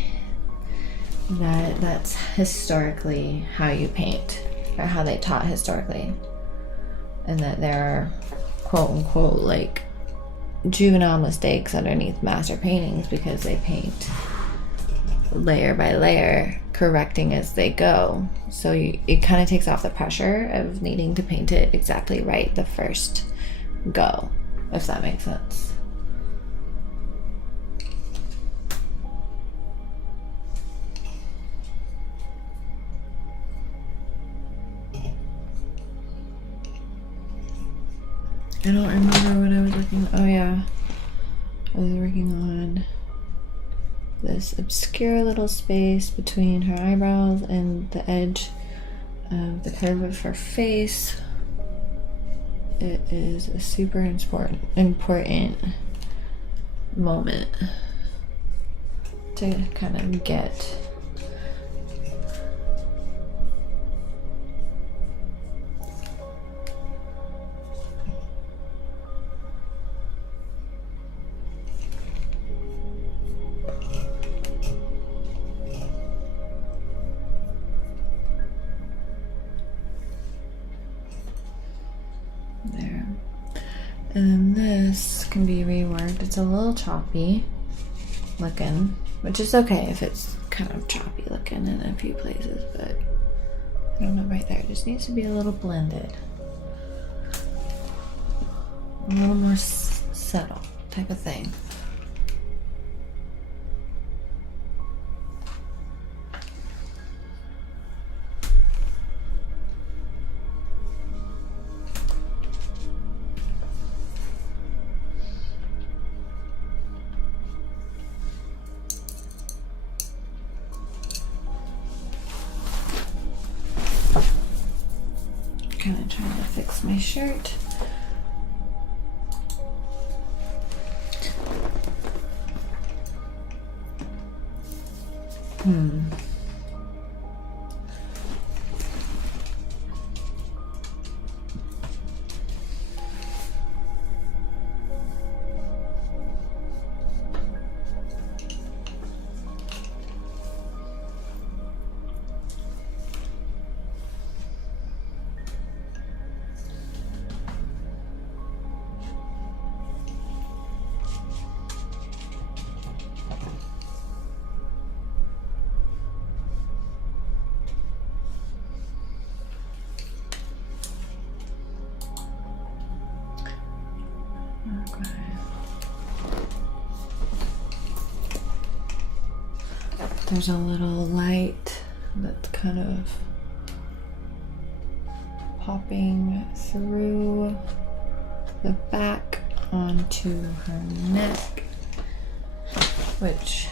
that that's historically how you paint, or how they taught historically, and that there are quote unquote like juvenile mistakes underneath master paintings because they paint layer by layer, correcting as they go. So it kind of takes off the pressure of needing to paint it exactly right the first go, if that makes sense. I don't remember what I was working on. Oh yeah, I was working on this obscure little space between her eyebrows and the edge of the curve of her face. It is a super important moment to kind of get there. And this can be reworked. It's a little choppy looking, which is okay if it's kind of choppy looking in a few places, but I don't know, right there. It just needs to be a little blended. A little more subtle type of thing. kind of trying to fix my shirt. There's a little light that's kind of popping through the back onto her neck, which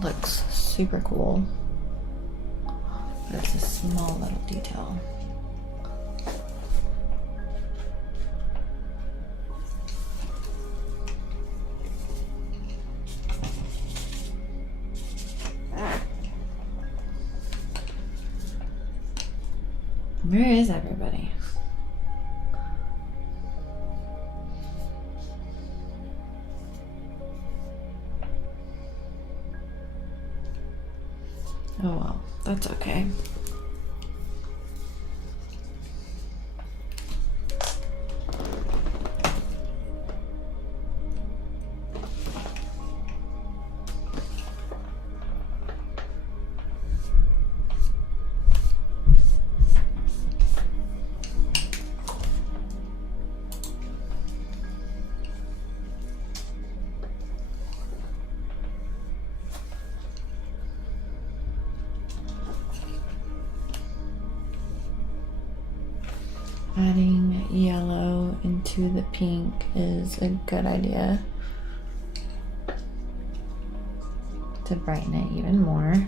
looks super cool. But it's a small little detail. Where is everybody? Oh well, that's okay. Adding yellow into the pink is a good idea to brighten it even more.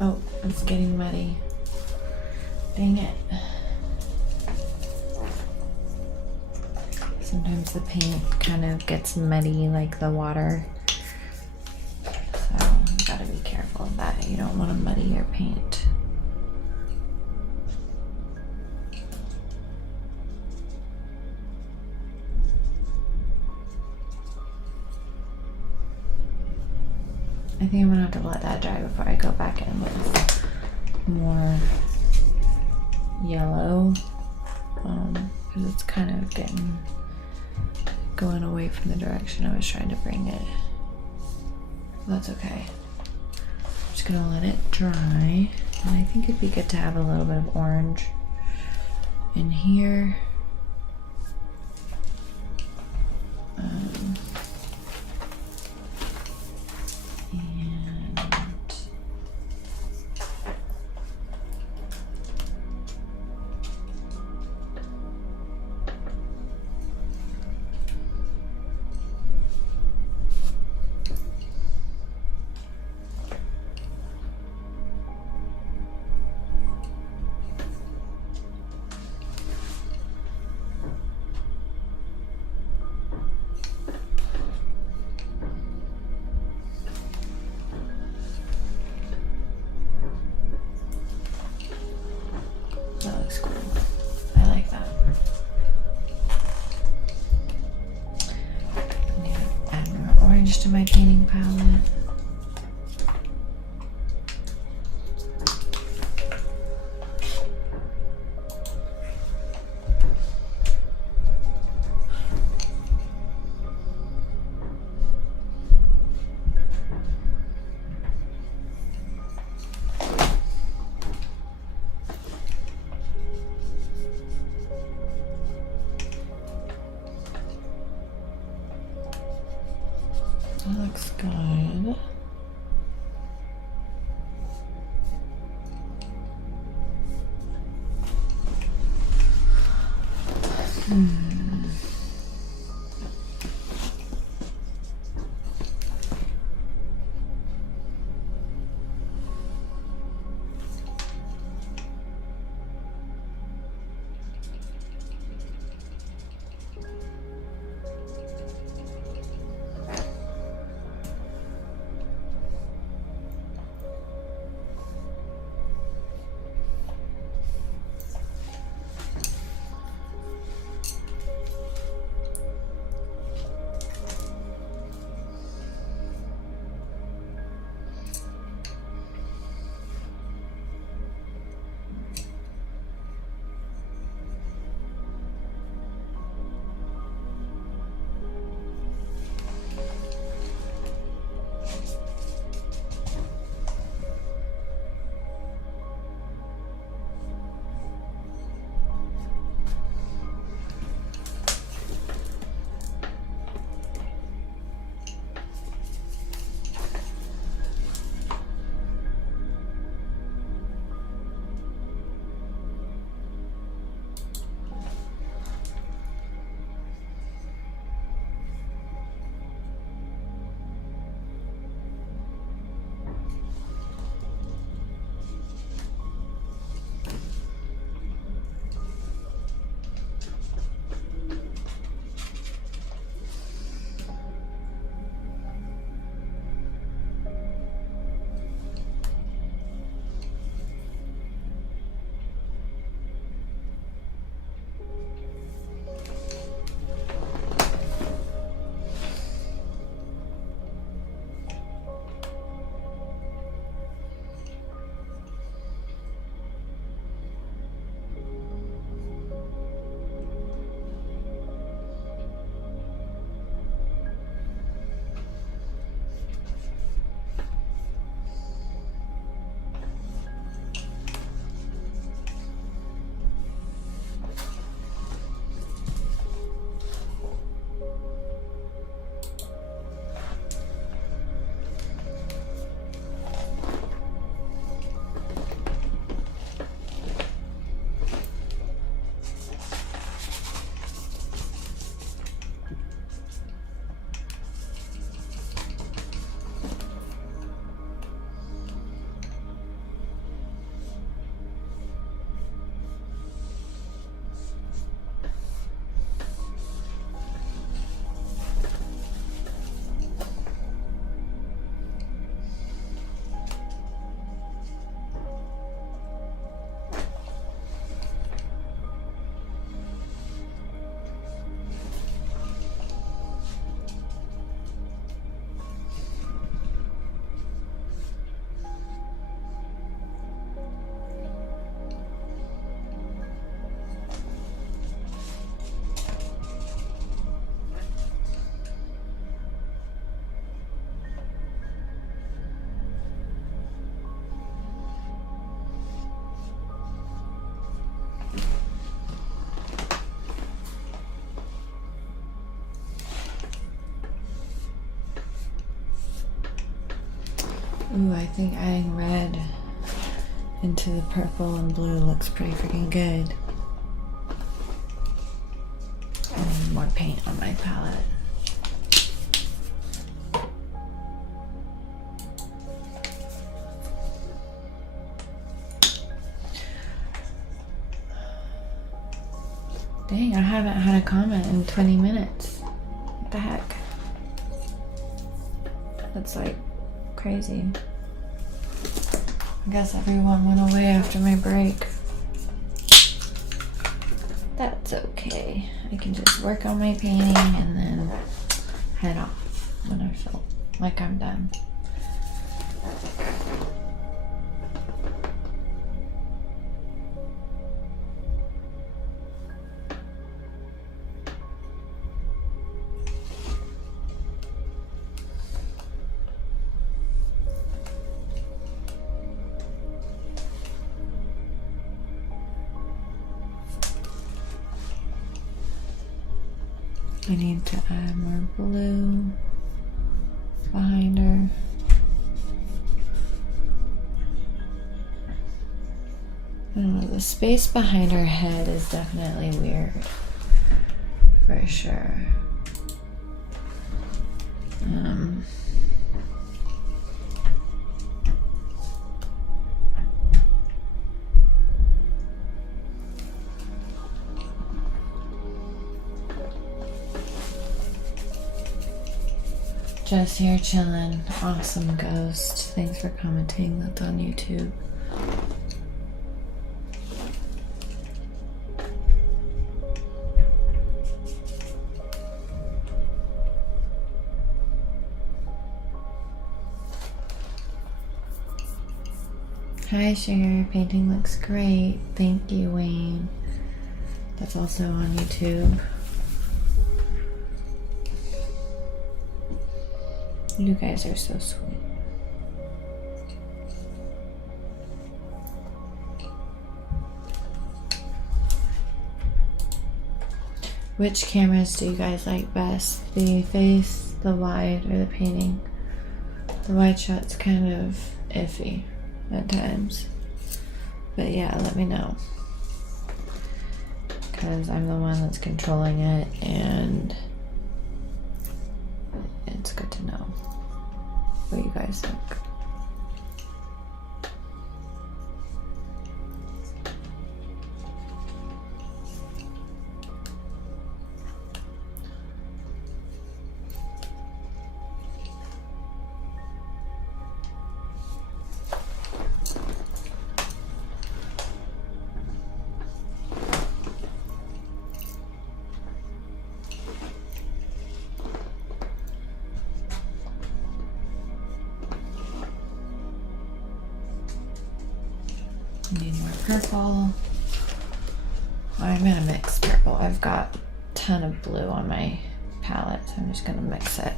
Oh, it's getting muddy. Dang it. Sometimes the paint kind of gets muddy like the water. So you gotta be careful of that. You don't want to muddy your paint. I think I'm gonna have to let that dry before I go back in with more yellow, because it's kind of going away from the direction I was trying to bring it. That's okay. I'm just gonna let it dry, and I think it'd be good to have a little bit of orange in here. Ooh, I think adding red into the purple and blue looks pretty freaking good. I need more paint on my palette. Dang, I haven't had a comment in 20 minutes. What the heck? That's like crazy. I guess everyone went away after my break. That's okay. I can just work on my painting and then head off when I feel like I'm done. I need to add more blue behind her. I don't know, the space behind her head is definitely weird. for sure. Just here chilling. Awesome ghost. Thanks for commenting. That's on YouTube. Hi, Sugar. Painting looks great. Thank you, Wayne. That's also on YouTube. You guys are so sweet. Which cameras do you guys like best? The face, the wide, or the painting? The wide shot's kind of iffy at times. But yeah, let me know. Because I'm the one that's controlling it, and it's good to know what you guys think. Need more purple. I'm gonna mix purple. I've got a ton of blue on my palette, so I'm just gonna mix it.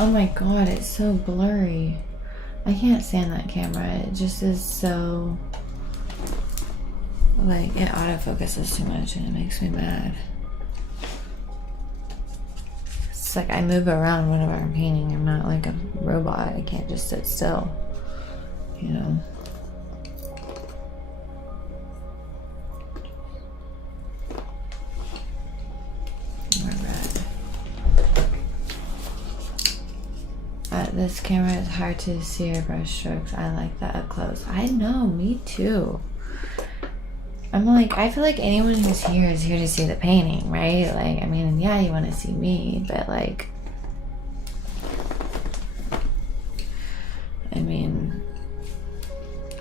Oh my god, it's so blurry. I can't stand that camera. It just is so, like, it autofocuses too much and it makes me mad. It's like I move around whenever I'm painting. I'm not like a robot. I can't just sit still, you know. This camera is hard to see your brush strokes. I like that up close. I know, me too. I'm like, I feel like anyone who's here is here to see the painting, right? Like, I mean, yeah, you want to see me, but like, I mean,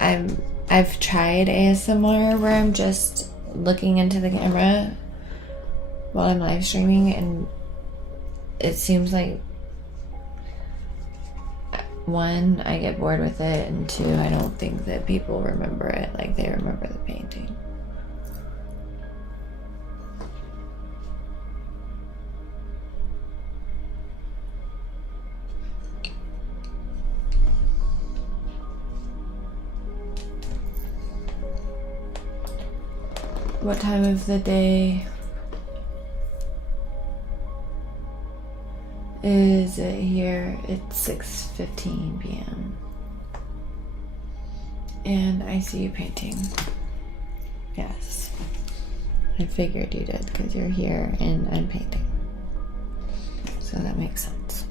I've tried ASMR where I'm just looking into the camera while I'm live streaming, and it seems like, one, I get bored with it, and two, I don't think that people remember it like they remember the painting. What time of the day is it here? It's 6:15 p.m. and I see you painting. Yes, I figured you did because you're here and I'm painting, so that makes sense.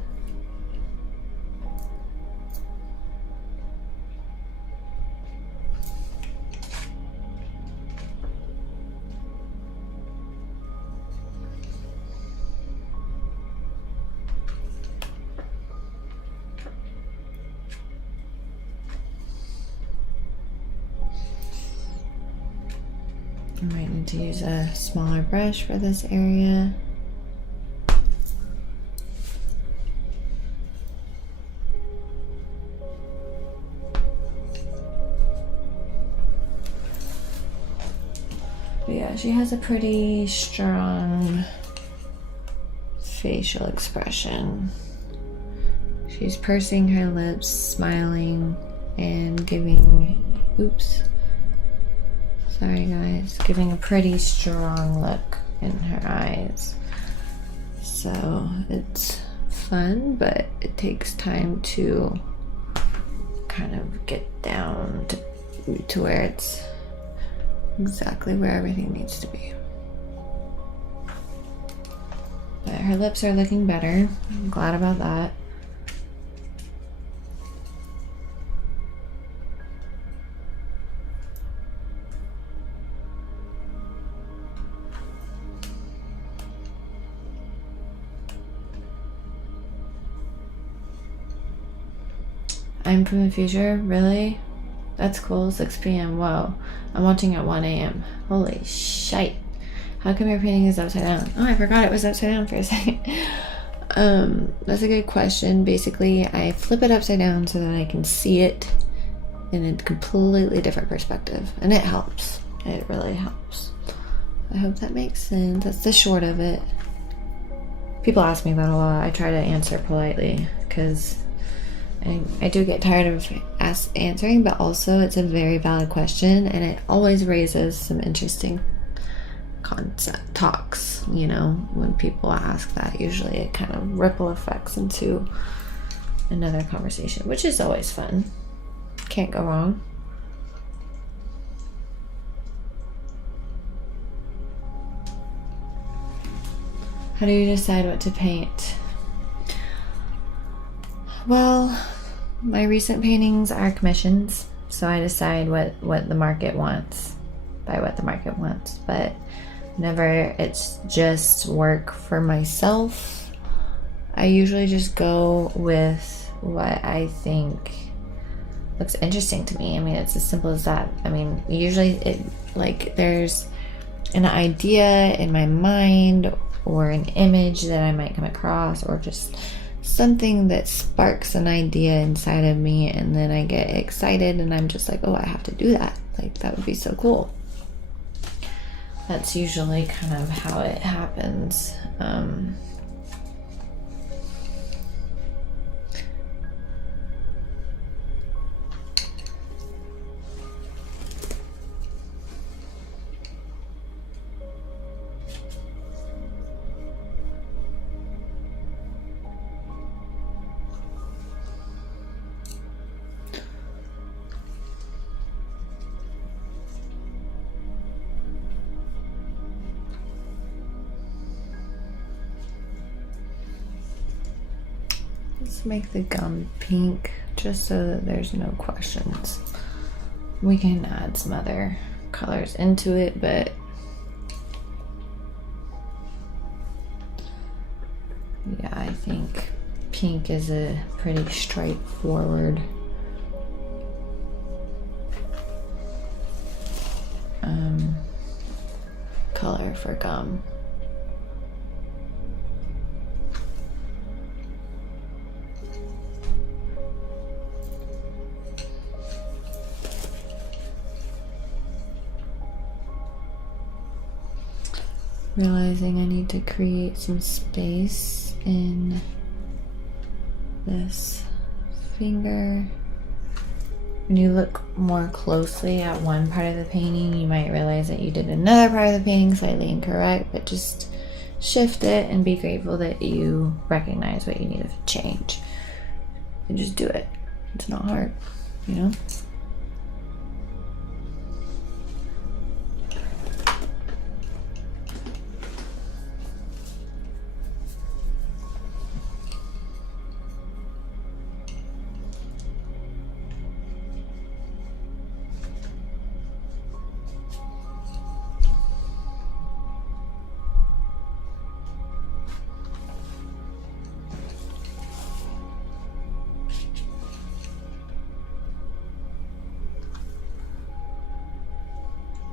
I might need to use a smaller brush for this area. But yeah, she has a pretty strong facial expression. She's pursing her lips, smiling, and giving, oops, sorry guys, giving a pretty strong look in her eyes. So it's fun, but it takes time to kind of get down to where it's exactly where everything needs to be. But her lips are looking better. I'm glad about that. I'm from the future? Really? That's cool. 6 p.m. Whoa. I'm watching at 1 a.m. Holy shite. How come your painting is upside down? Oh, I forgot it was upside down for a second. That's a good question. Basically, I flip it upside down so that I can see it in a completely different perspective. And it helps. It really helps. I hope that makes sense. That's the short of it. People ask me that a lot. I try to answer politely because I do get tired of answering, but also it's a very valid question and it always raises some interesting concept talks, you know, when people ask that. Usually it kind of ripple effects into another conversation, which is always fun. Can't go wrong. How do you decide what to paint? Well, my recent paintings are commissions, so I decide what the market wants by what the market wants. But whenever it's just work for myself, I usually just go with what I think looks interesting to me. I mean, it's as simple as that. I mean, usually there's an idea in my mind or an image that I might come across, or just something that sparks an idea inside of me, and then I get excited and I'm just like, oh, I have to do that. Like, that would be so cool. That's usually kind of how it happens. Let's make the gum pink just so that there's no questions. We can add some other colors into it, but yeah, I think pink is a pretty straightforward color for gum. Realizing I need to create some space in this finger. When you look more closely at one part of the painting, you might realize that you did another part of the painting slightly incorrect, but just shift it and be grateful that you recognize what you need to change. And just do it. It's not hard, you know?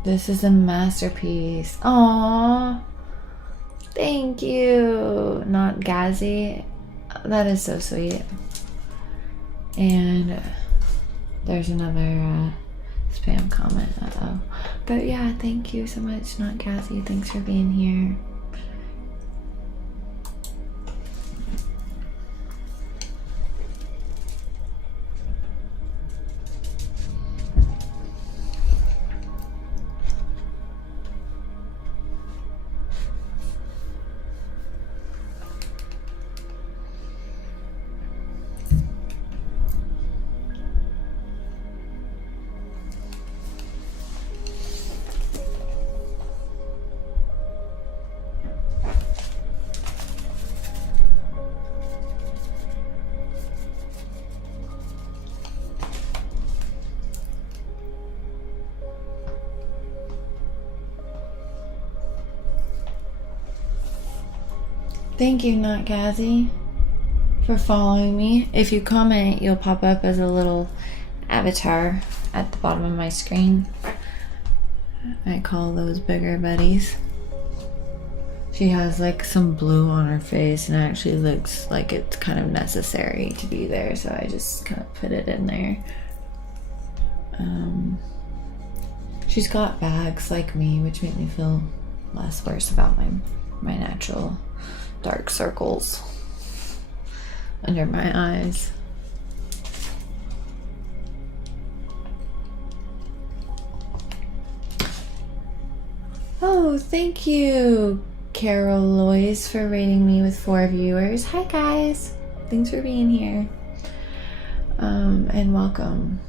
This is a masterpiece. Aww. Thank you. Not Gazzy. That is so sweet. And there's another Spam comment. Uh-oh. But yeah, thank you so much, Not Cassie. Thanks for being here. Thank you, Not Gazzy, for following me. If you comment, you'll pop up as a little avatar at the bottom of my screen. I call those bigger buddies. She has like some blue on her face and it actually looks like it's kind of necessary to be there, so I just kind of put it in there. She's got bags like me, which make me feel less worse about my natural dark circles under my eyes. Oh, thank you, Carol Lois, for rating me with 4 viewers. Hi guys, thanks for being here, and welcome.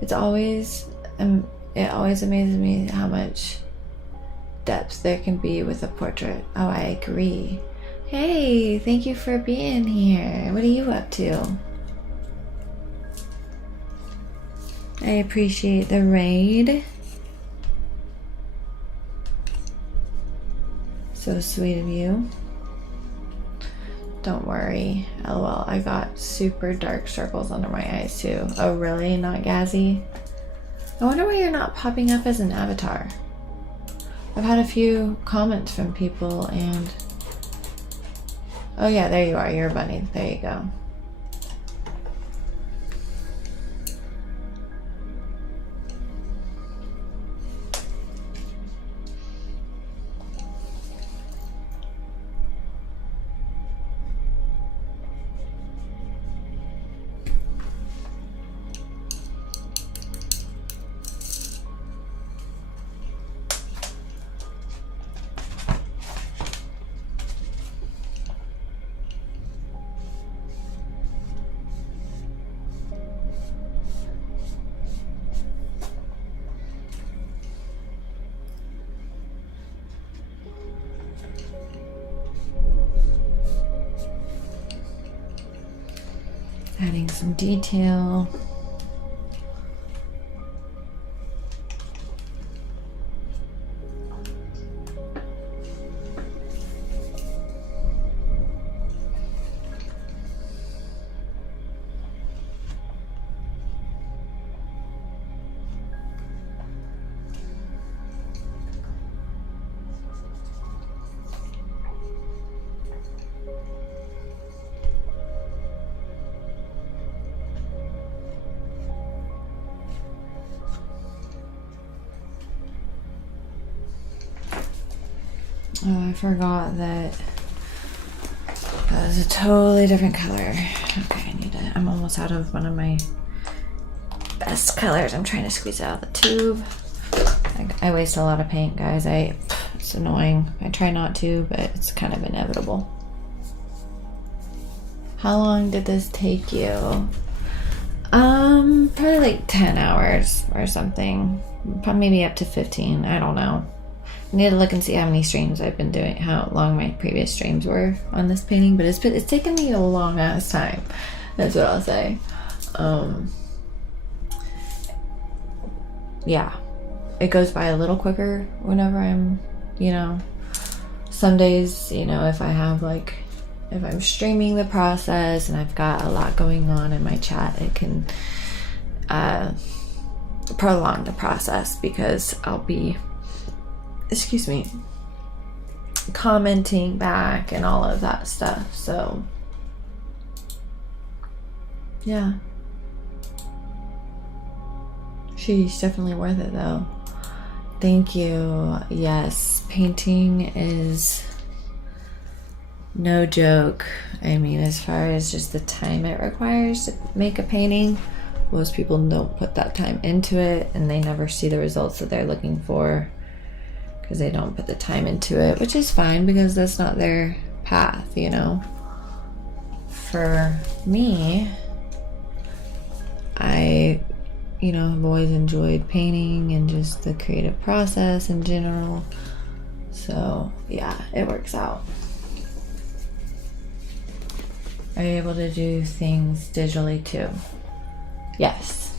It always amazes me how much depth there can be with a portrait. Oh, I agree. Hey, thank you for being here. What are you up to? I appreciate the raid. So sweet of you. Don't worry. LOL, I got super dark circles under my eyes too. Oh really? Not Gazzy? I wonder why you're not popping up as an avatar. I've had a few comments from people and... Oh yeah, there you are. You're a bunny. There you go. Adding some detail. Oh, I forgot that was a totally different color. Okay, I'm almost out of one of my best colors. I'm trying to squeeze it out of the tube. I waste a lot of paint, guys. It's annoying. I try not to, but it's kind of inevitable. How long did this take you? Probably like 10 hours or something. Probably maybe up to 15. I don't know. I need to look and see how many streams I've been doing, how long my previous streams were on this painting, but it's taken me a long ass time. That's what I'll say. Yeah, it goes by a little quicker whenever I'm, some days, if I have if I'm streaming the process and I've got a lot going on in my chat, it can prolong the process because I'll be, commenting back and all of that stuff. So yeah, She's definitely worth it though. Thank you. Yes, painting is no joke. I mean, as far as just the time it requires to make a painting, most people don't put that time into it and they never see the results that they're looking for because they don't put the time into it, which is fine because that's not their path, you know. For me, I have always enjoyed painting and just the creative process in general. So yeah, it works out. Are you able to do things digitally too? Yes.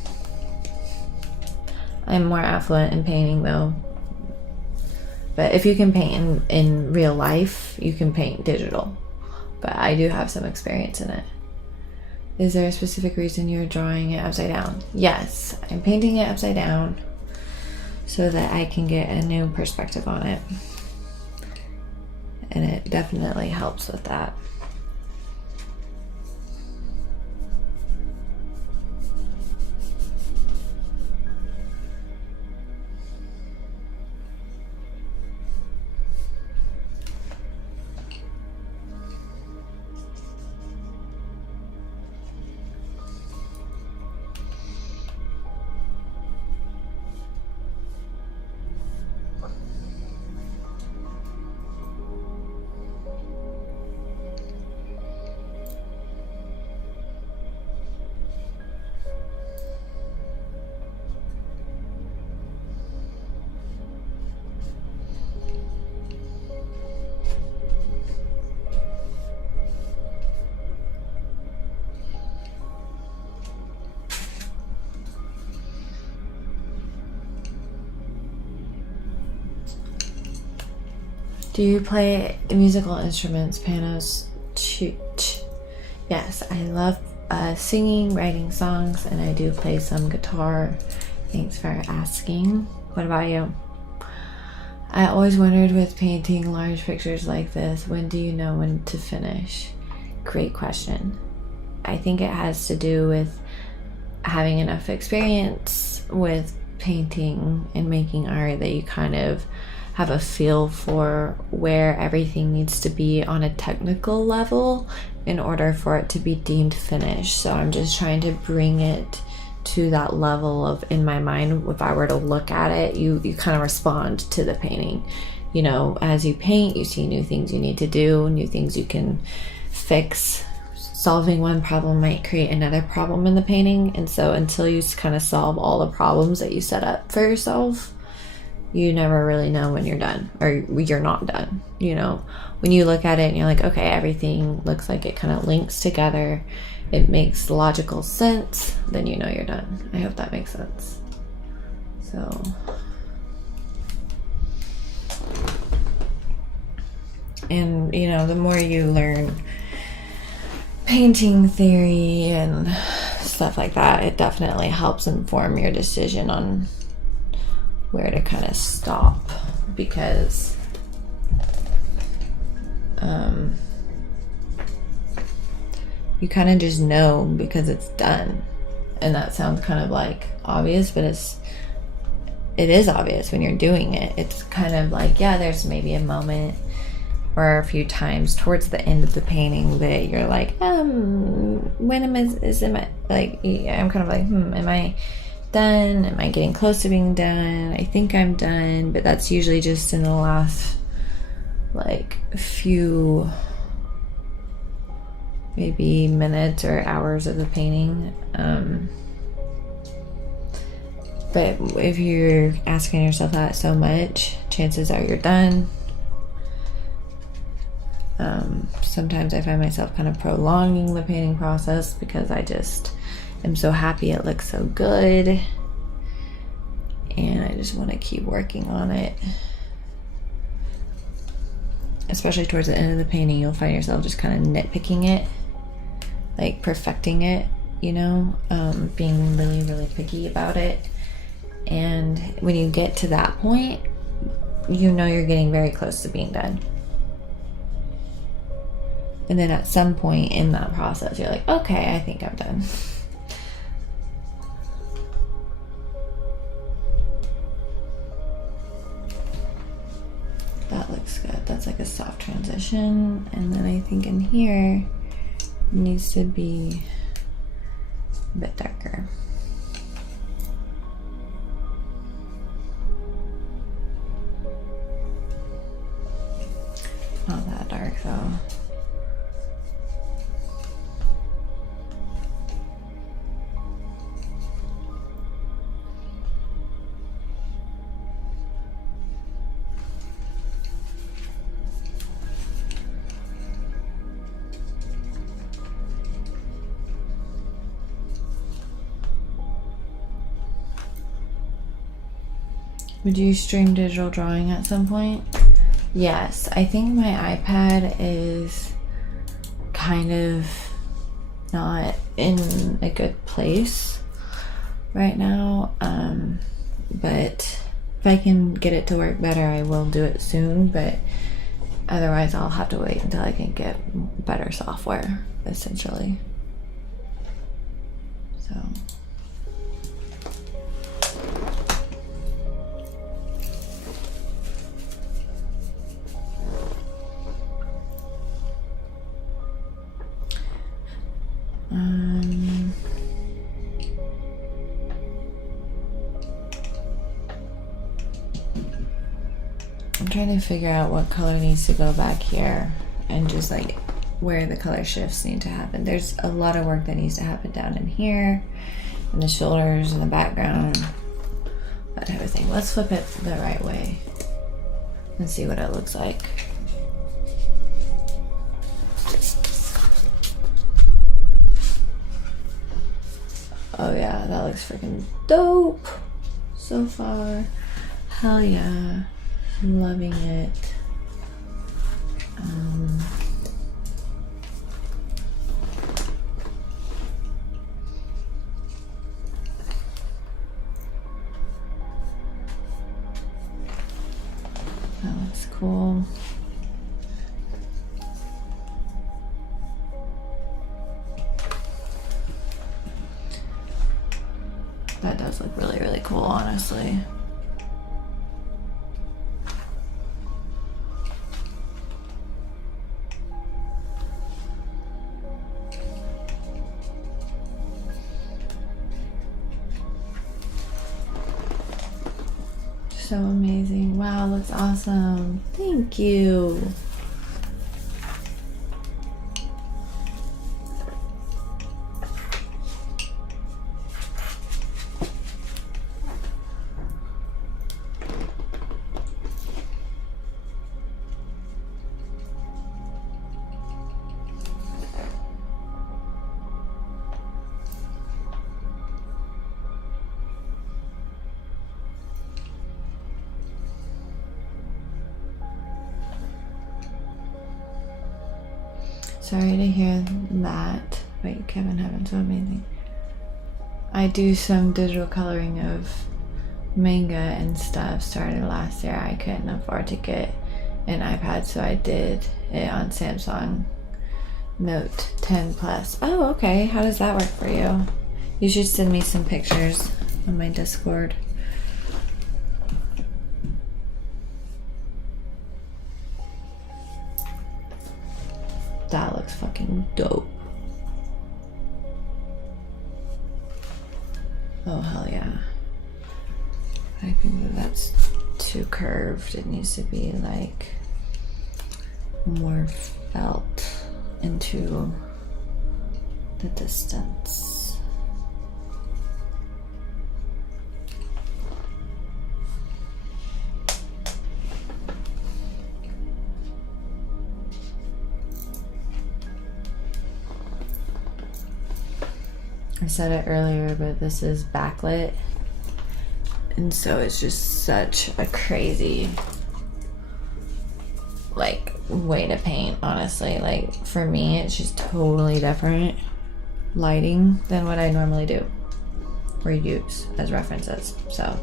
I'm more affluent in painting though. But if you can paint in real life, you can paint digital. But I do have some experience in it. Is there a specific reason you're drawing it upside down? Yes, I'm painting it upside down so that I can get a new perspective on it. And it definitely helps with that. Do you play musical instruments, pianos? Yes, I love singing, writing songs, and I do play some guitar. Thanks for asking. What about you? I always wondered with painting large pictures like this, when do you know when to finish? Great question. I think it has to do with having enough experience with painting and making art that you kind of have a feel for where everything needs to be on a technical level in order for it to be deemed finished. So I'm just trying to bring it to that level of, in my mind, if I were to look at it, you kind of respond to the painting. You know, as you paint, you see new things you need to do, new things you can fix. Solving one problem might create another problem in the painting. And so until you kind of solve all the problems that you set up for yourself, you never really know when you're done or you're not done. You know, when you look at it and you're like, okay, everything looks like it kind of links together, it makes logical sense, then you know you're done. I hope that makes sense. So and you know, the more you learn painting theory and stuff like that, it definitely helps inform your decision on where to kind of stop, because you kind of just know because it's done. And that sounds kind of like obvious, but it is obvious when you're doing it. It's kind of like, yeah, there's maybe a moment or a few times towards the end of the painting that you're like, when am I like, I'm kind of like, am I done? Am I getting close to being done? I think I'm done, but that's usually just in the last like few maybe minutes or hours of the painting. But if you're asking yourself that so much, chances are you're done. Sometimes I find myself kind of prolonging the painting process because I just am so happy it looks so good, and I just want to keep working on it. Especially towards the end of the painting, you'll find yourself just kind of nitpicking it, like perfecting it, you know, being really, really picky about it. And when you get to that point, you know you're getting very close to being done. And then at some point in that process, you're like, okay, I think I'm done. that looks good. That's like a soft transition. And then I think in here it needs to be a bit darker. Not that dark though. Would you stream digital drawing at some point? Yes, I think my iPad is kind of not in a good place right now, but if I can get it to work better, I will do it soon, but otherwise I'll have to wait until I can get better software, essentially. So I'm trying to figure out what color needs to go back here and just like where the color shifts need to happen. There's a lot of work that needs to happen down in here, and the shoulders and the background, that type of thing. Let's flip it the right way and see what it looks like. Oh yeah, that looks freaking dope so far. Hell yeah. Loving it. That looks cool. That does look really, really cool, honestly. So amazing. Wow, looks awesome. Thank you. Sorry to hear that. Wait, Kevin Heaven's so amazing. I do some digital coloring of manga and stuff. Started last year. I couldn't afford to get an iPad, so I did it on Samsung Note 10 Plus. Oh, okay. How does that work for you? You should send me some pictures on my Discord. That looks fucking dope. Oh, hell yeah. I think that that's too curved. It needs to be like more felt into the distance. I said it earlier, but this is backlit, and so it's just such a crazy like way to paint, honestly. Like for me, it's just totally different lighting than what I normally do or use as references. So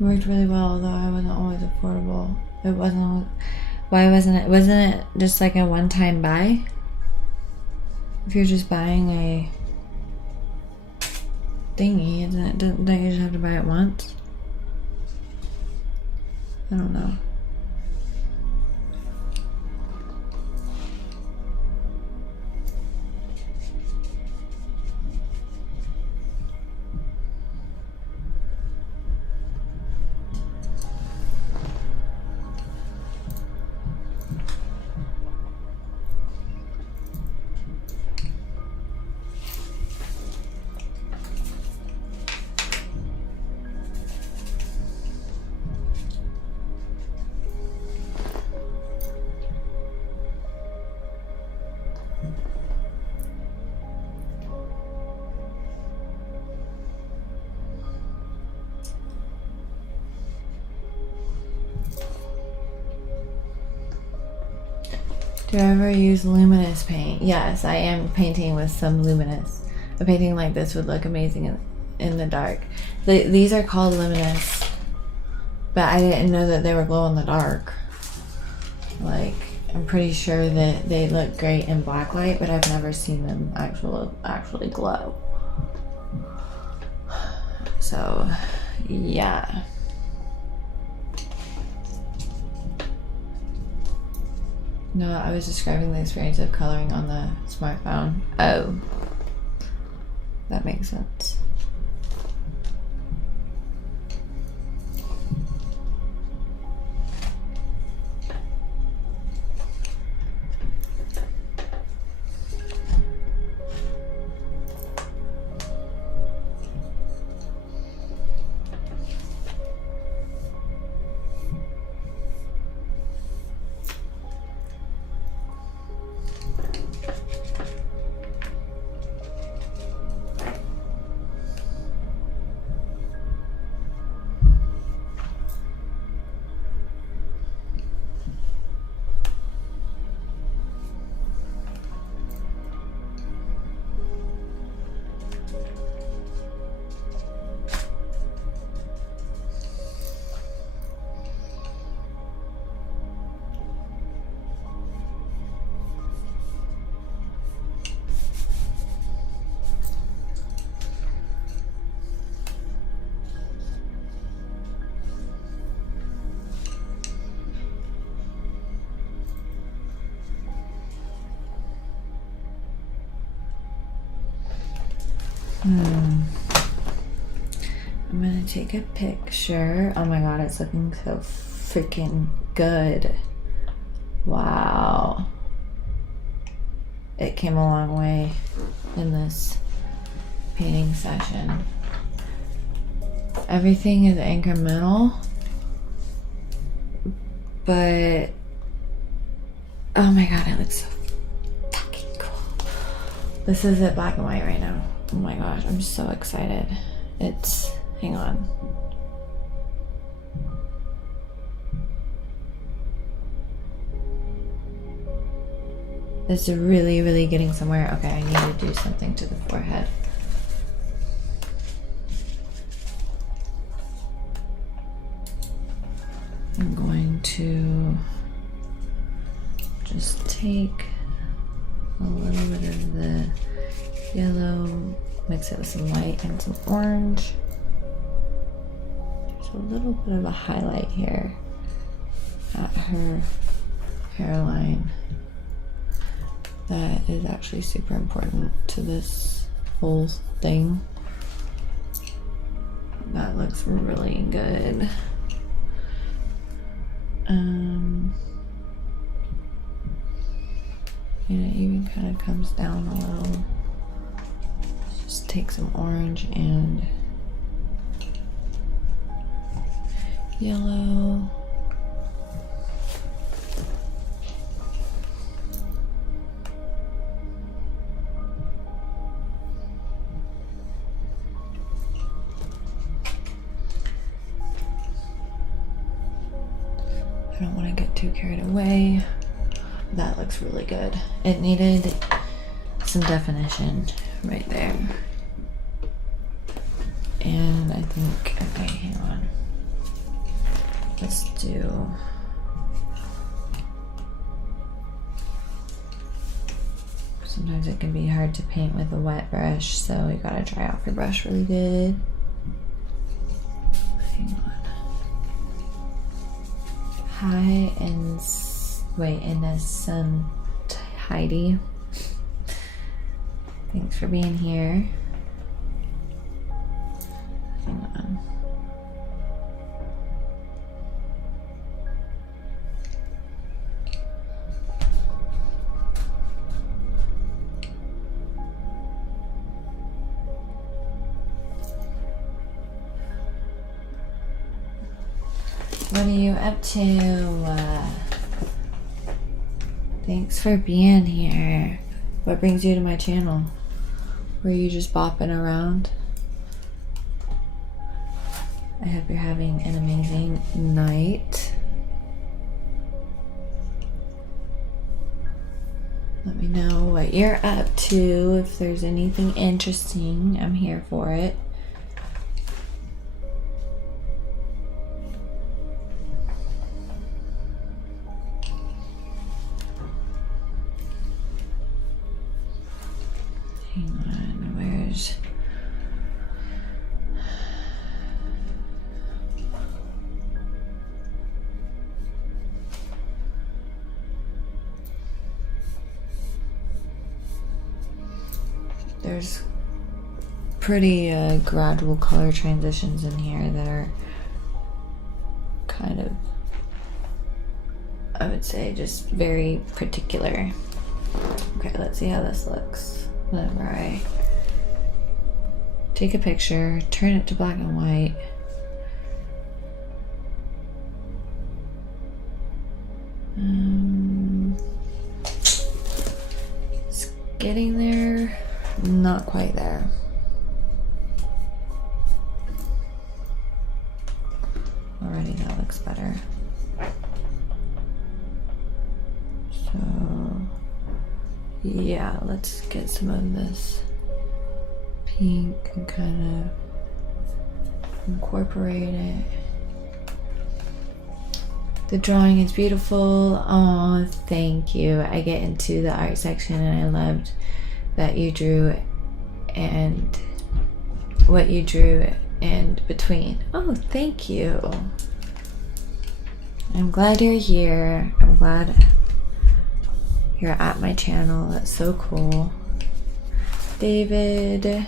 It worked really well, although I wasn't always affordable. It wasn't. Why wasn't it? Wasn't it just like a one-time buy? If you're just buying a thingy, don't you just have to buy it once? I don't know. Do you ever use luminous paint? Yes, I am painting with some luminous. A painting like this would look amazing in the dark. These are called luminous, but I didn't know that they were glow in the dark. Like, I'm pretty sure that they look great in black light, but I've never seen them actually glow. So, yeah. No, I was describing the experience of coloring on the smartphone. Oh, that makes sense. I'm gonna take a picture. Oh my god, it's looking so freaking good. Wow. It came a long way in this painting session. Everything is incremental, but oh my god, it looks so fucking cool. This is it black and white right now. Oh my gosh, I'm so excited. It's, hang on. It's really, really getting somewhere. Okay, I need to do something to the forehead. I'm going to just take a little bit of the yellow, mix it with some white and some orange. There's a little bit of a highlight here at her hairline that is actually super important to this whole thing. That looks really good. And it even kind of comes down a little. Just take some orange and yellow. I don't want to get too carried away. That looks really good. It needed some definition right there. And I think, okay, hang on. Let's do... Sometimes it can be hard to paint with a wet brush, so you gotta dry off your brush really good. Hang on. Hi and wait, Innocent Heidi. Thanks for being here. Hang on. What are you up to? Thanks for being here. What brings you to my channel? Were you just bopping around? I hope you're having an amazing night. Let me know what you're up to. If there's anything interesting, I'm here for it. There's pretty gradual color transitions in here that are kind of, I would say, just very particular. Okay, let's see how this looks whenever I take a picture, turn it to black and white. It's getting there. Not quite there. Already that looks better. So yeah, let's get some of this pink and kind of incorporate it. The drawing is beautiful. Oh, thank you. I get into the art section and I loved that you drew and what you drew and between. Oh, thank you. I'm glad you're here. I'm glad you're at my channel. That's so cool. David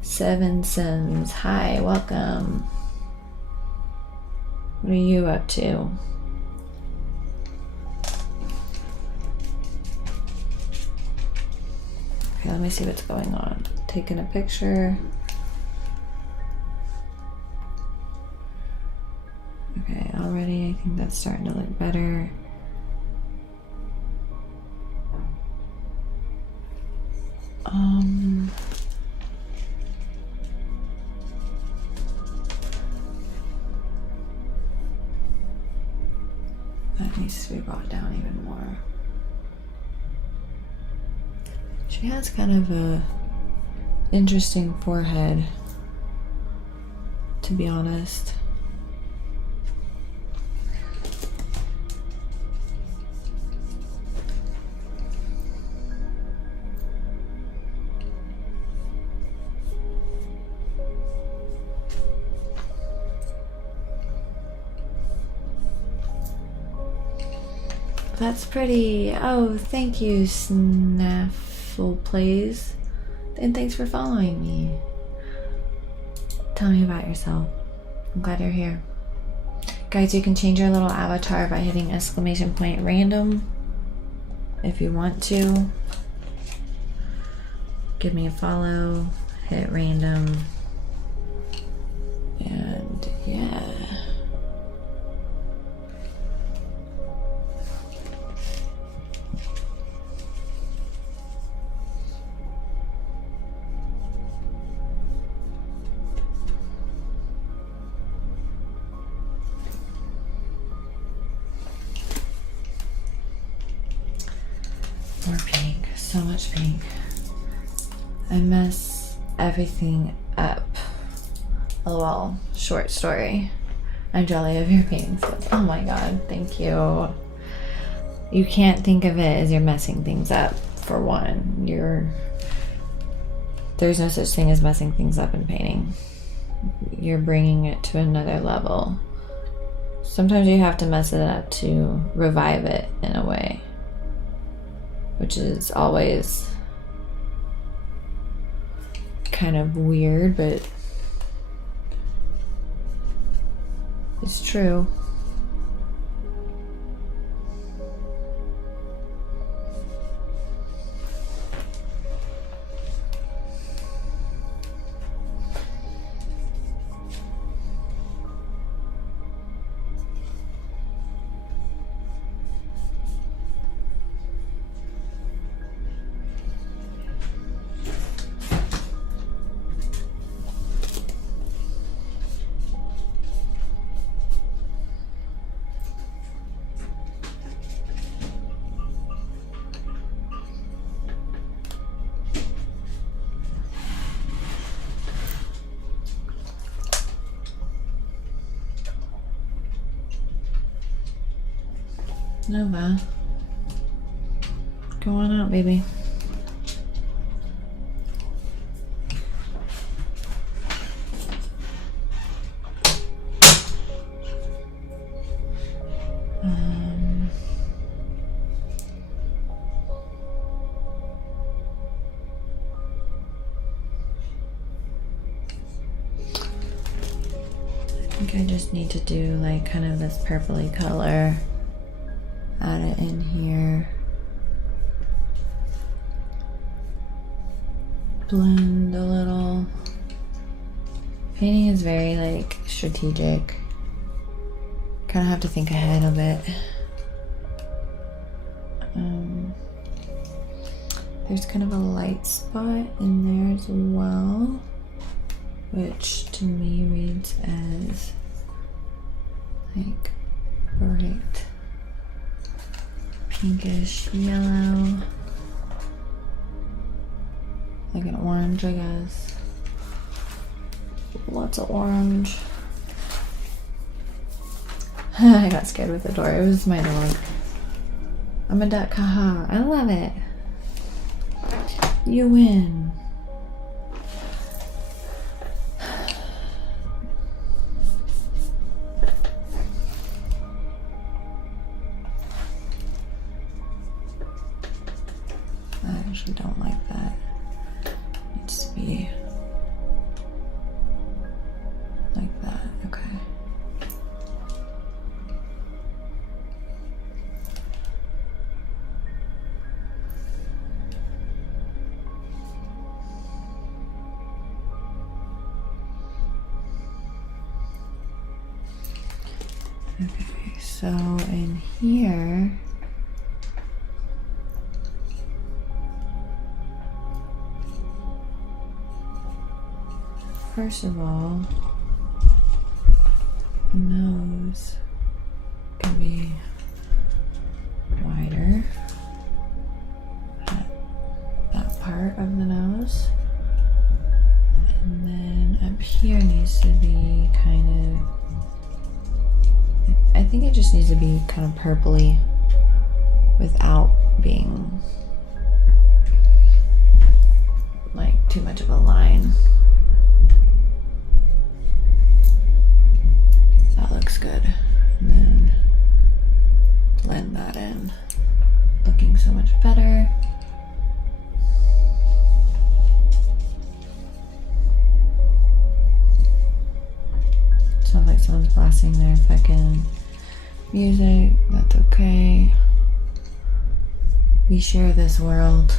Seven Sims. Hi, welcome. What are you up to? Okay, let me see what's going on. Taking a picture. Okay, already I think that's starting to look better. That needs to be brought down even more. She has kind of a interesting forehead, to be honest. That's pretty. Oh, thank you, Snaffle Plays. And thanks for following me. Tell me about yourself. I'm glad you're here. Guys, you can change your little avatar by hitting !random if you want to. Give me a follow, hit random, and yeah. More pink, so much pink. I mess everything up. LOL, short story. I'm jelly of your pain slip. Oh my god, thank you. You can't think of it as you're messing things up, for one. There's no such thing as messing things up in painting. You're bringing it to another level. Sometimes you have to mess it up to revive it in a way, which is always kind of weird, but it's true. Nova, go on out, baby. I think I just need to do like kind of this purpley color. Add it in here. Blend a little. Painting is very like strategic. Kind of have to think ahead a bit. There's kind of a light spot in there as well, which to me reads as like bright pinkish yellow, like an orange, I guess. Lots of orange. I got scared with the door. It was my dog. I'm a duck, haha. I love it. You win. I actually don't like that. It needs to be like that. Okay. Okay, so in here, first of all, the nose can be wider, that part of the nose, and then up here needs to be kind of, I think it just needs to be kind of purpley without being like too much of a line. That looks good. And then blend that in. Looking so much better. Sounds like someone's blasting their fucking music. That's okay. We share this world.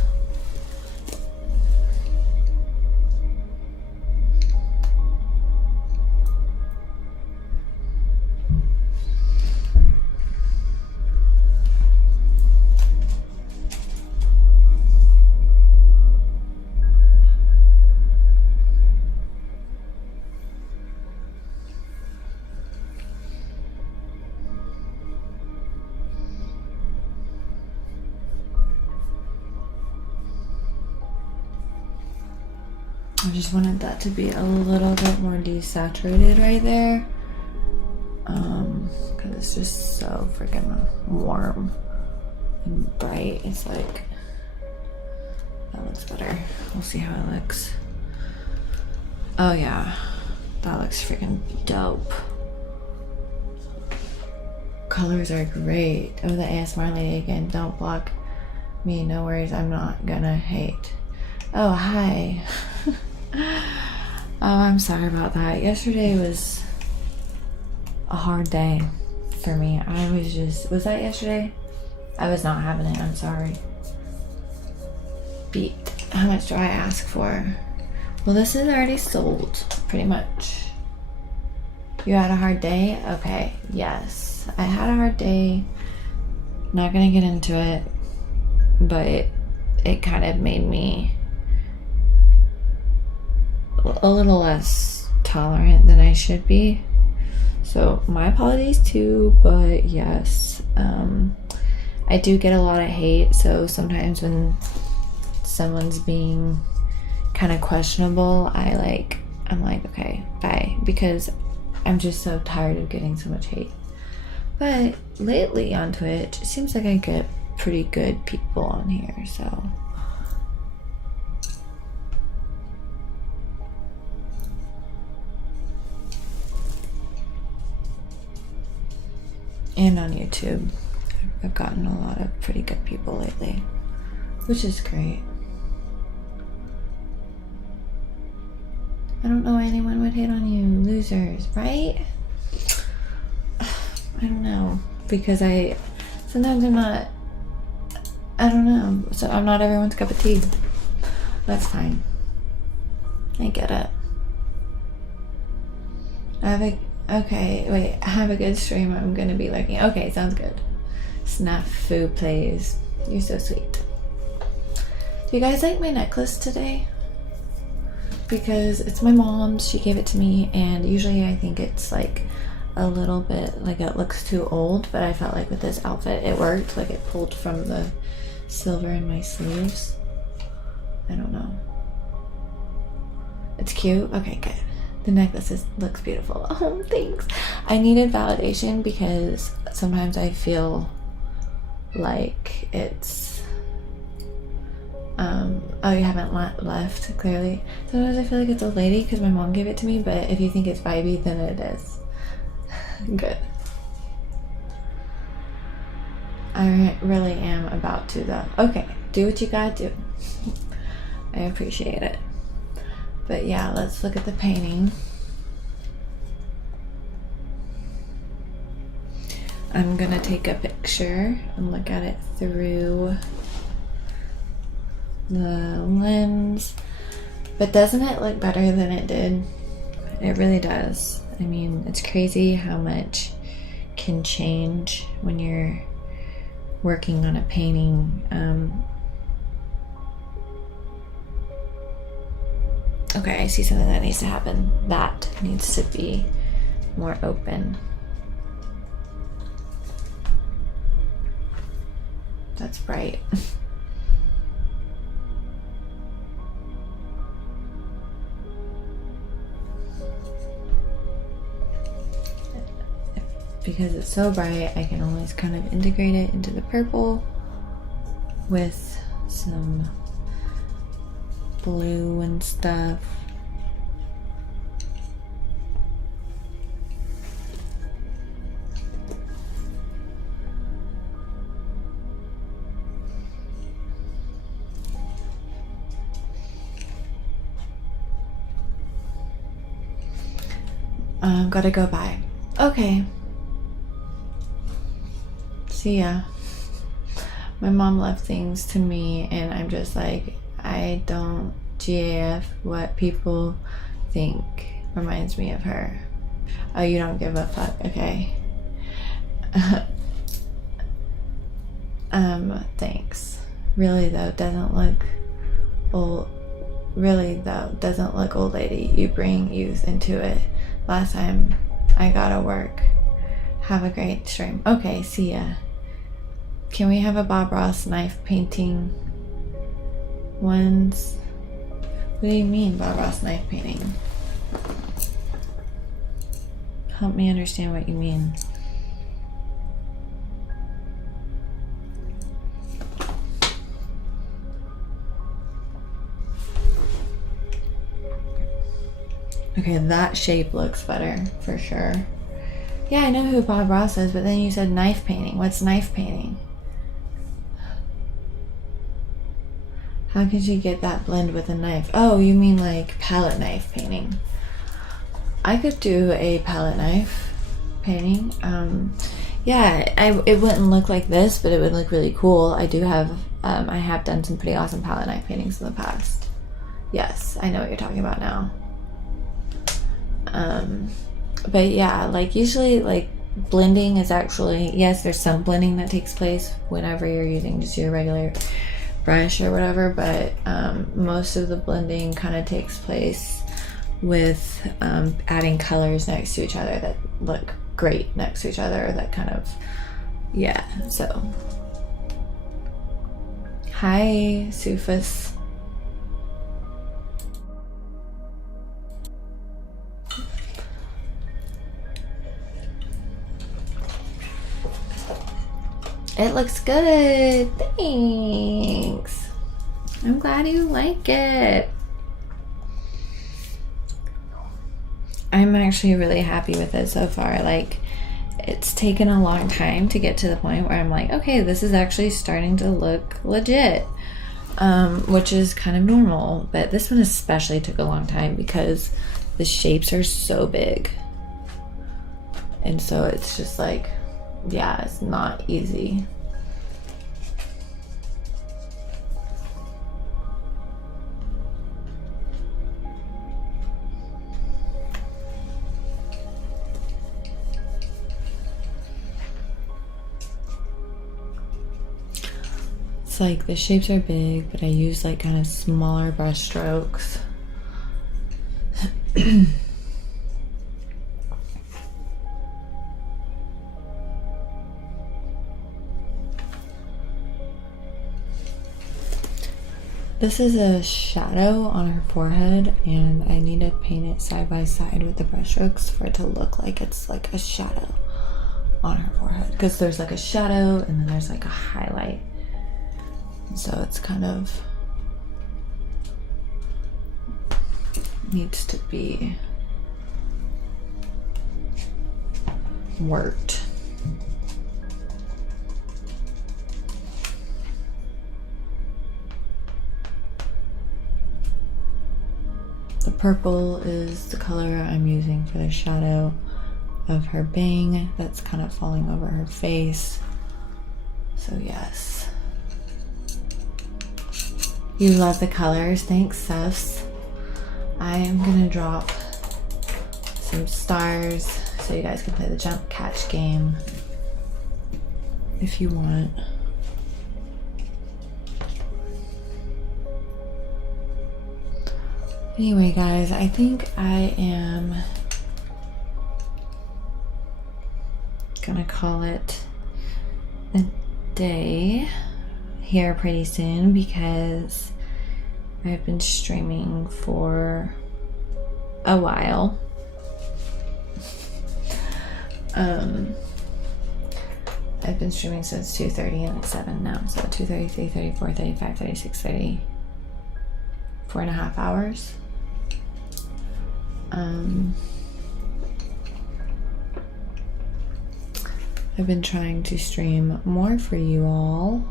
I just wanted that to be a little bit more desaturated right there. because it's just so freaking warm and bright. It's like, that looks better. We'll see how it looks. Oh yeah, that looks freaking dope. Colors are great. Oh, the ASMR lady again. Don't block me, no worries, I'm not gonna hate. Oh, hi. Oh, I'm sorry about that. Yesterday was a hard day for me. I was just, was that yesterday? I was not having it, I'm sorry. Beat. How much do I ask for? Well, this is already sold, pretty much. You had a hard day? Okay, yes. I had a hard day. Not gonna get into it, but it kind of made me a little less tolerant than I should be. So my apologies too, but yes, I do get a lot of hate. So sometimes when someone's being kind of questionable, I'm like, okay, bye, because I'm just so tired of getting so much hate. But lately on Twitch, it seems like I get pretty good people on here, so. And on YouTube, I've gotten a lot of pretty good people lately, which is great. I don't know why anyone would hate on you, losers, right? I don't know, because sometimes I'm not, I don't know, so I'm not everyone's cup of tea. That's fine. I get it. Okay, wait, I have a good stream, I'm gonna be lurking. Okay, sounds good. Snafu plays. You're so sweet. Do you guys like my necklace today? Because it's my mom's, she gave it to me, and usually I think it's like a little bit, like it looks too old, but I felt like with this outfit it worked, like it pulled from the silver in my sleeves. I don't know. It's cute? Okay, good. The necklace looks beautiful. Oh, thanks. I needed validation because sometimes I feel like it's oh, you haven't left, clearly. Sometimes I feel like it's a lady because my mom gave it to me, but if you think it's vibey, then it is. Good. I really am about to though. Okay, do what you gotta do. I appreciate it. But yeah, let's look at the painting. I'm gonna take a picture and look at it through the lens. But doesn't it look better than it did? It really does. I mean, it's crazy how much can change when you're working on a painting. Okay, I see something that needs to happen. That needs to be more open. That's bright. Because it's so bright, I can always kind of integrate it into the purple with some blue and stuff. Gotta go by. Okay. See ya. My mom left things to me and I'm just like, I don't GAF what people think. Reminds me of her. Oh, you don't give a fuck. Okay. Thanks. Really though, doesn't look old. Really though, doesn't look old lady. You bring youth into it. Last time I gotta work. Have a great stream. Okay, see ya. Can we have a Bob Ross knife painting ones? What do you mean Bob Ross knife painting? Help me understand what you mean. Okay, that shape looks better for sure. Yeah, I know who Bob Ross is, but then you said knife painting. What's knife painting? How could you get that blend with a knife? Oh, you mean like palette knife painting. I could do a palette knife painting. Yeah, it wouldn't look like this, but it would look really cool. I do have, I have done some pretty awesome palette knife paintings in the past. Yes, I know what you're talking about now. But yeah, like usually like blending is actually, yes, there's some blending that takes place whenever you're using just your regular brush or whatever, but most of the blending kind of takes place with adding colors next to each other that look great next to each other, that kind of, yeah. So hi Sufus. It looks good. Thanks. I'm glad you like it. I'm actually really happy with it so far. Like, it's taken a long time to get to the point where I'm like, okay, this is actually starting to look legit, which is kind of normal. But this one especially took a long time because the shapes are so big. And so it's just like, yeah, it's not easy. It's like the shapes are big, but I use like kind of smaller brush strokes. This is a shadow on her forehead, and I need to paint it side by side with the brush strokes for it to look like it's like a shadow on her forehead. Because there's like a shadow and then there's like a highlight. So it's kind of needs to be worked. The purple is the color I'm using for the shadow of her bang that's kind of falling over her face. So yes. You love the colors. Thanks, Sefs. I am gonna drop some stars so you guys can play the jump catch game if you want. Anyway, guys, I think I am gonna call it a day here pretty soon because I've been streaming for a while. I've been streaming since 2:30 and it's 7 now, so 2:30, 3:30, 4:30, 5:30, 6:30, 4.5 hours. I've been trying to stream more for you all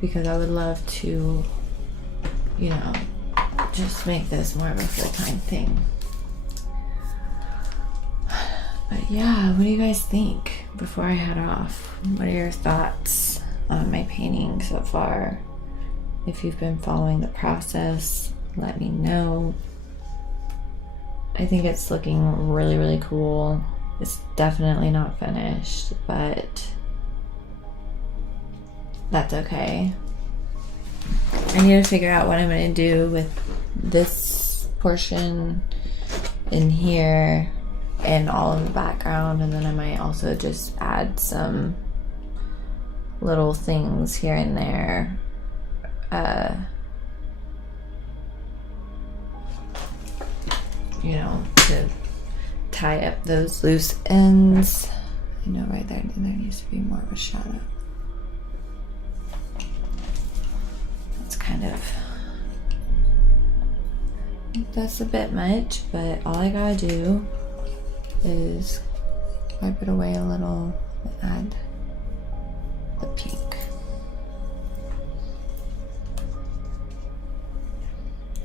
because I would love to, you know, just make this more of a full-time thing. But yeah, what do you guys think before I head off? What are your thoughts on my painting so far? If you've been following the process, let me know. I think it's looking really, really cool. It's definitely not finished, but that's okay. I need to figure out what I'm going to do with this portion in here and all in the background, and then I might also just add some little things here and there. You know, to tie up those loose ends. I know right there needs to be more of a shadow. That's kind of, that's a bit much, but all I gotta do is wipe it away a little and add the pink.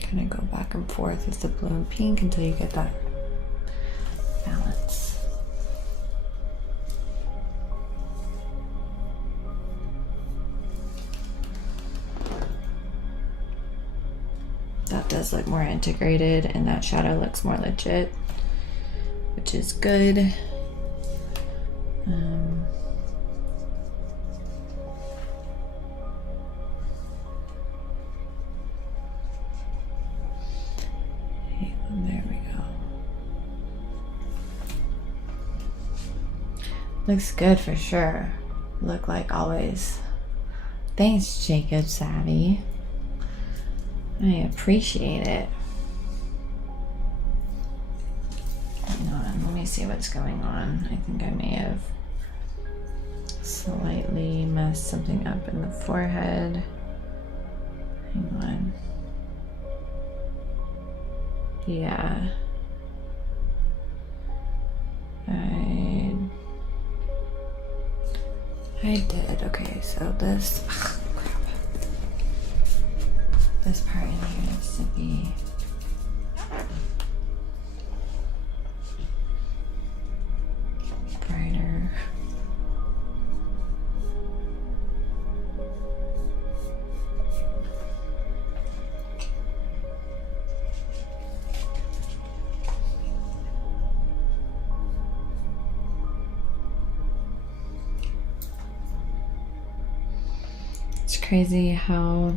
Kind of go back and forth with the blue and pink until you get that balance. That does look more integrated and that shadow looks more legit, which is good. There we go. Looks good for sure. Look like always. Thanks, Jacob Savvy. I appreciate it. Hang on, let me see what's going on. I think I may have slightly messed something up in the forehead. Hang on. Yeah. I did. Okay, so this crap. This part in here needs to be brighter. It's crazy how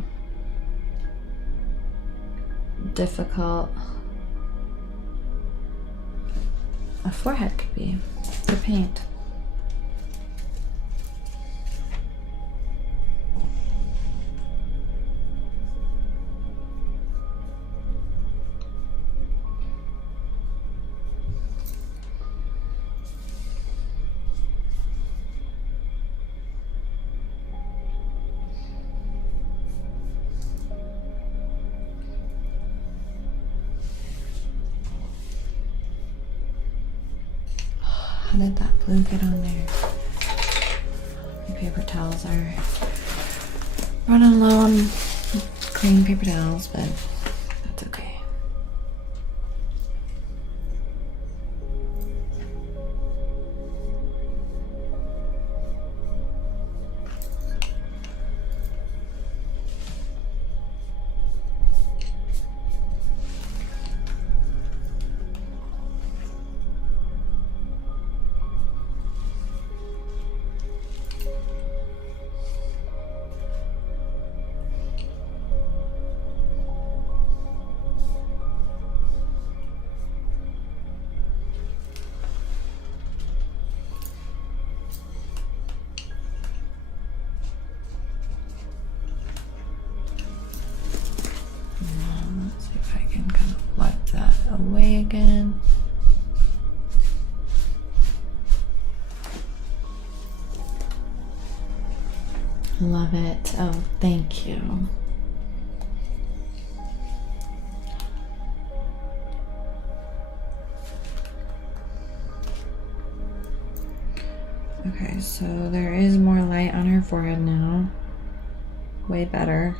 difficult a forehead could be to paint. How did that blue get on there? My paper towels are running low on clean paper towels, but that's okay. Away again. Love it. Oh, thank you. Okay, so there is more light on her forehead now. Way better.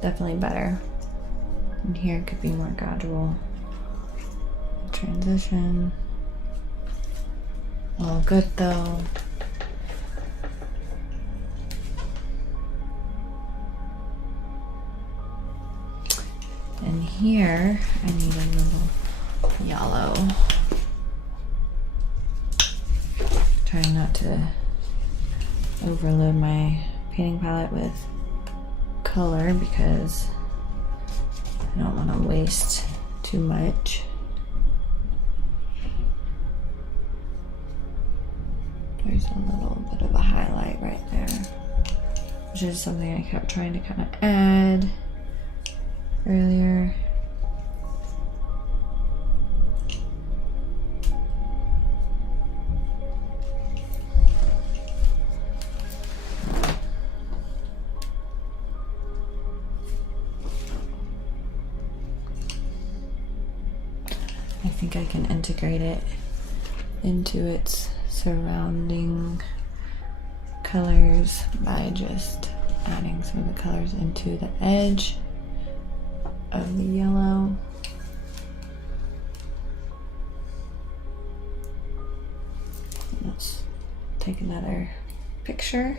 Definitely better. And here it could be more gradual transition. All good though. And here I need a little yellow. Trying not to overload my painting palette with color because I don't want to waste too much. There's a little bit of a highlight right there, which is something I kept trying to kind of add. earlier. I think I can integrate it into its surrounding colors by just adding some of the colors into the edge of the yellow. Let's take another picture.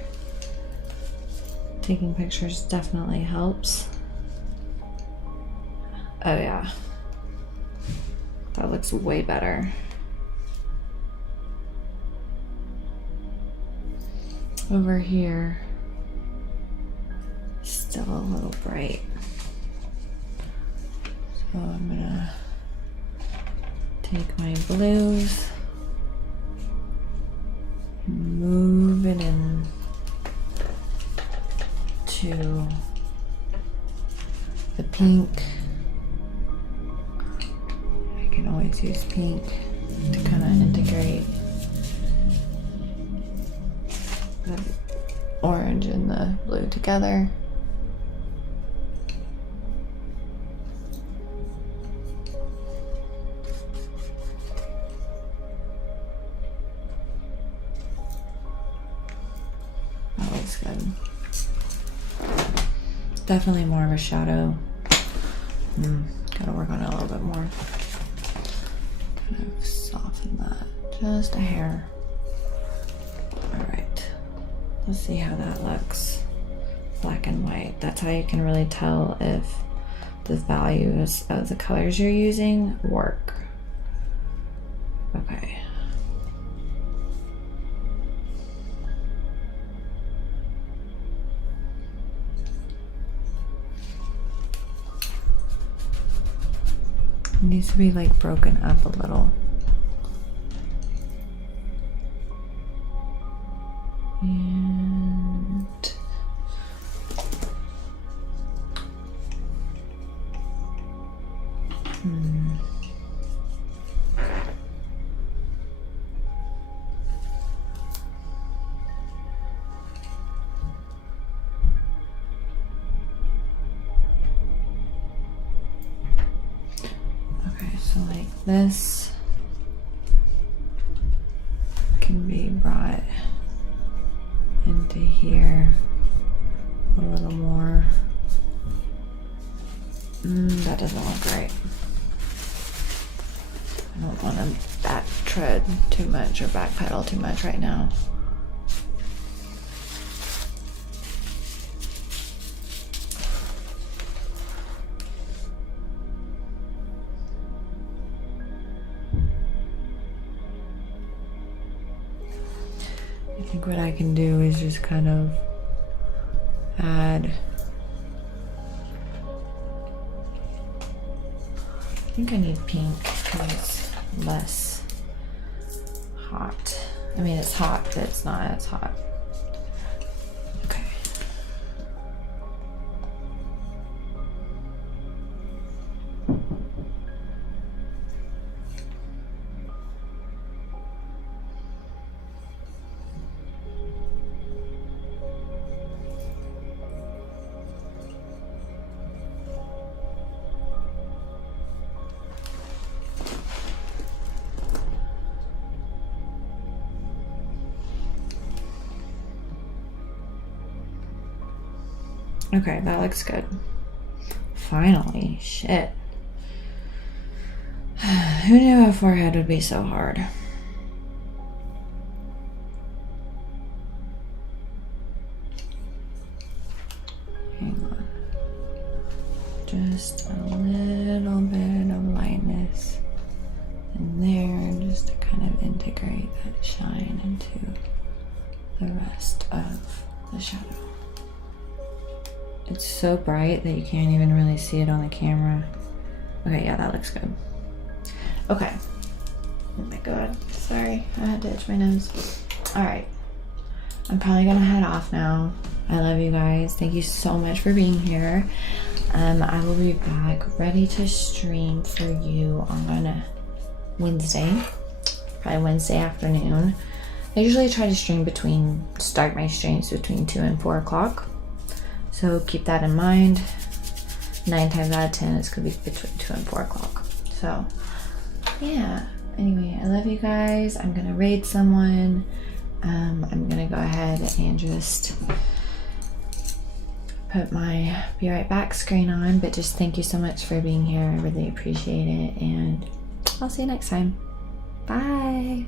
Taking pictures definitely helps. Oh yeah, that looks way better. Over here, still a little bright. So I'm gonna take my blues, move it in to the pink. I can always use pink to kind of integrate the orange and the blue together. That looks good. Definitely more of a shadow. Gotta work on it a little bit more. Kind of soften that just a hair. Alright, let's see how that looks. Black and white. That's how you can really tell if the values of the colors you're using work. Okay. It needs to be like broken up a little. And okay, so like this can be brought into here a little more. That doesn't look right. I don't want to back tread too much or backpedal too much right now. I think what I can do is just kind of add. I think I need pink because it's less hot. I mean, it's hot, but it's not as hot. Okay. Okay, that looks good. Finally, shit. Who knew a forehead would be so hard? Hang on. Just a little bit of lightness in there, just to kind of integrate that shine into the rest of the shadow. It's so bright that you can't even really see it on the camera. Okay, yeah, that looks good. Okay. Oh my god, sorry, I had to itch my nose. Alright, I'm probably gonna head off now. I love you guys. Thank you so much for being here. I will be back ready to stream for you on Wednesday, probably Wednesday afternoon. I usually try to start my streams between 2 and 4 o'clock. So keep that in mind. 9 times out of 10, it's gonna be between 2 and 4 o'clock. So yeah, anyway, I love you guys. I'm gonna raid someone. I'm gonna go ahead and just put my be right back screen on, but just thank you so much for being here. I really appreciate it, and I'll see you next time. Bye.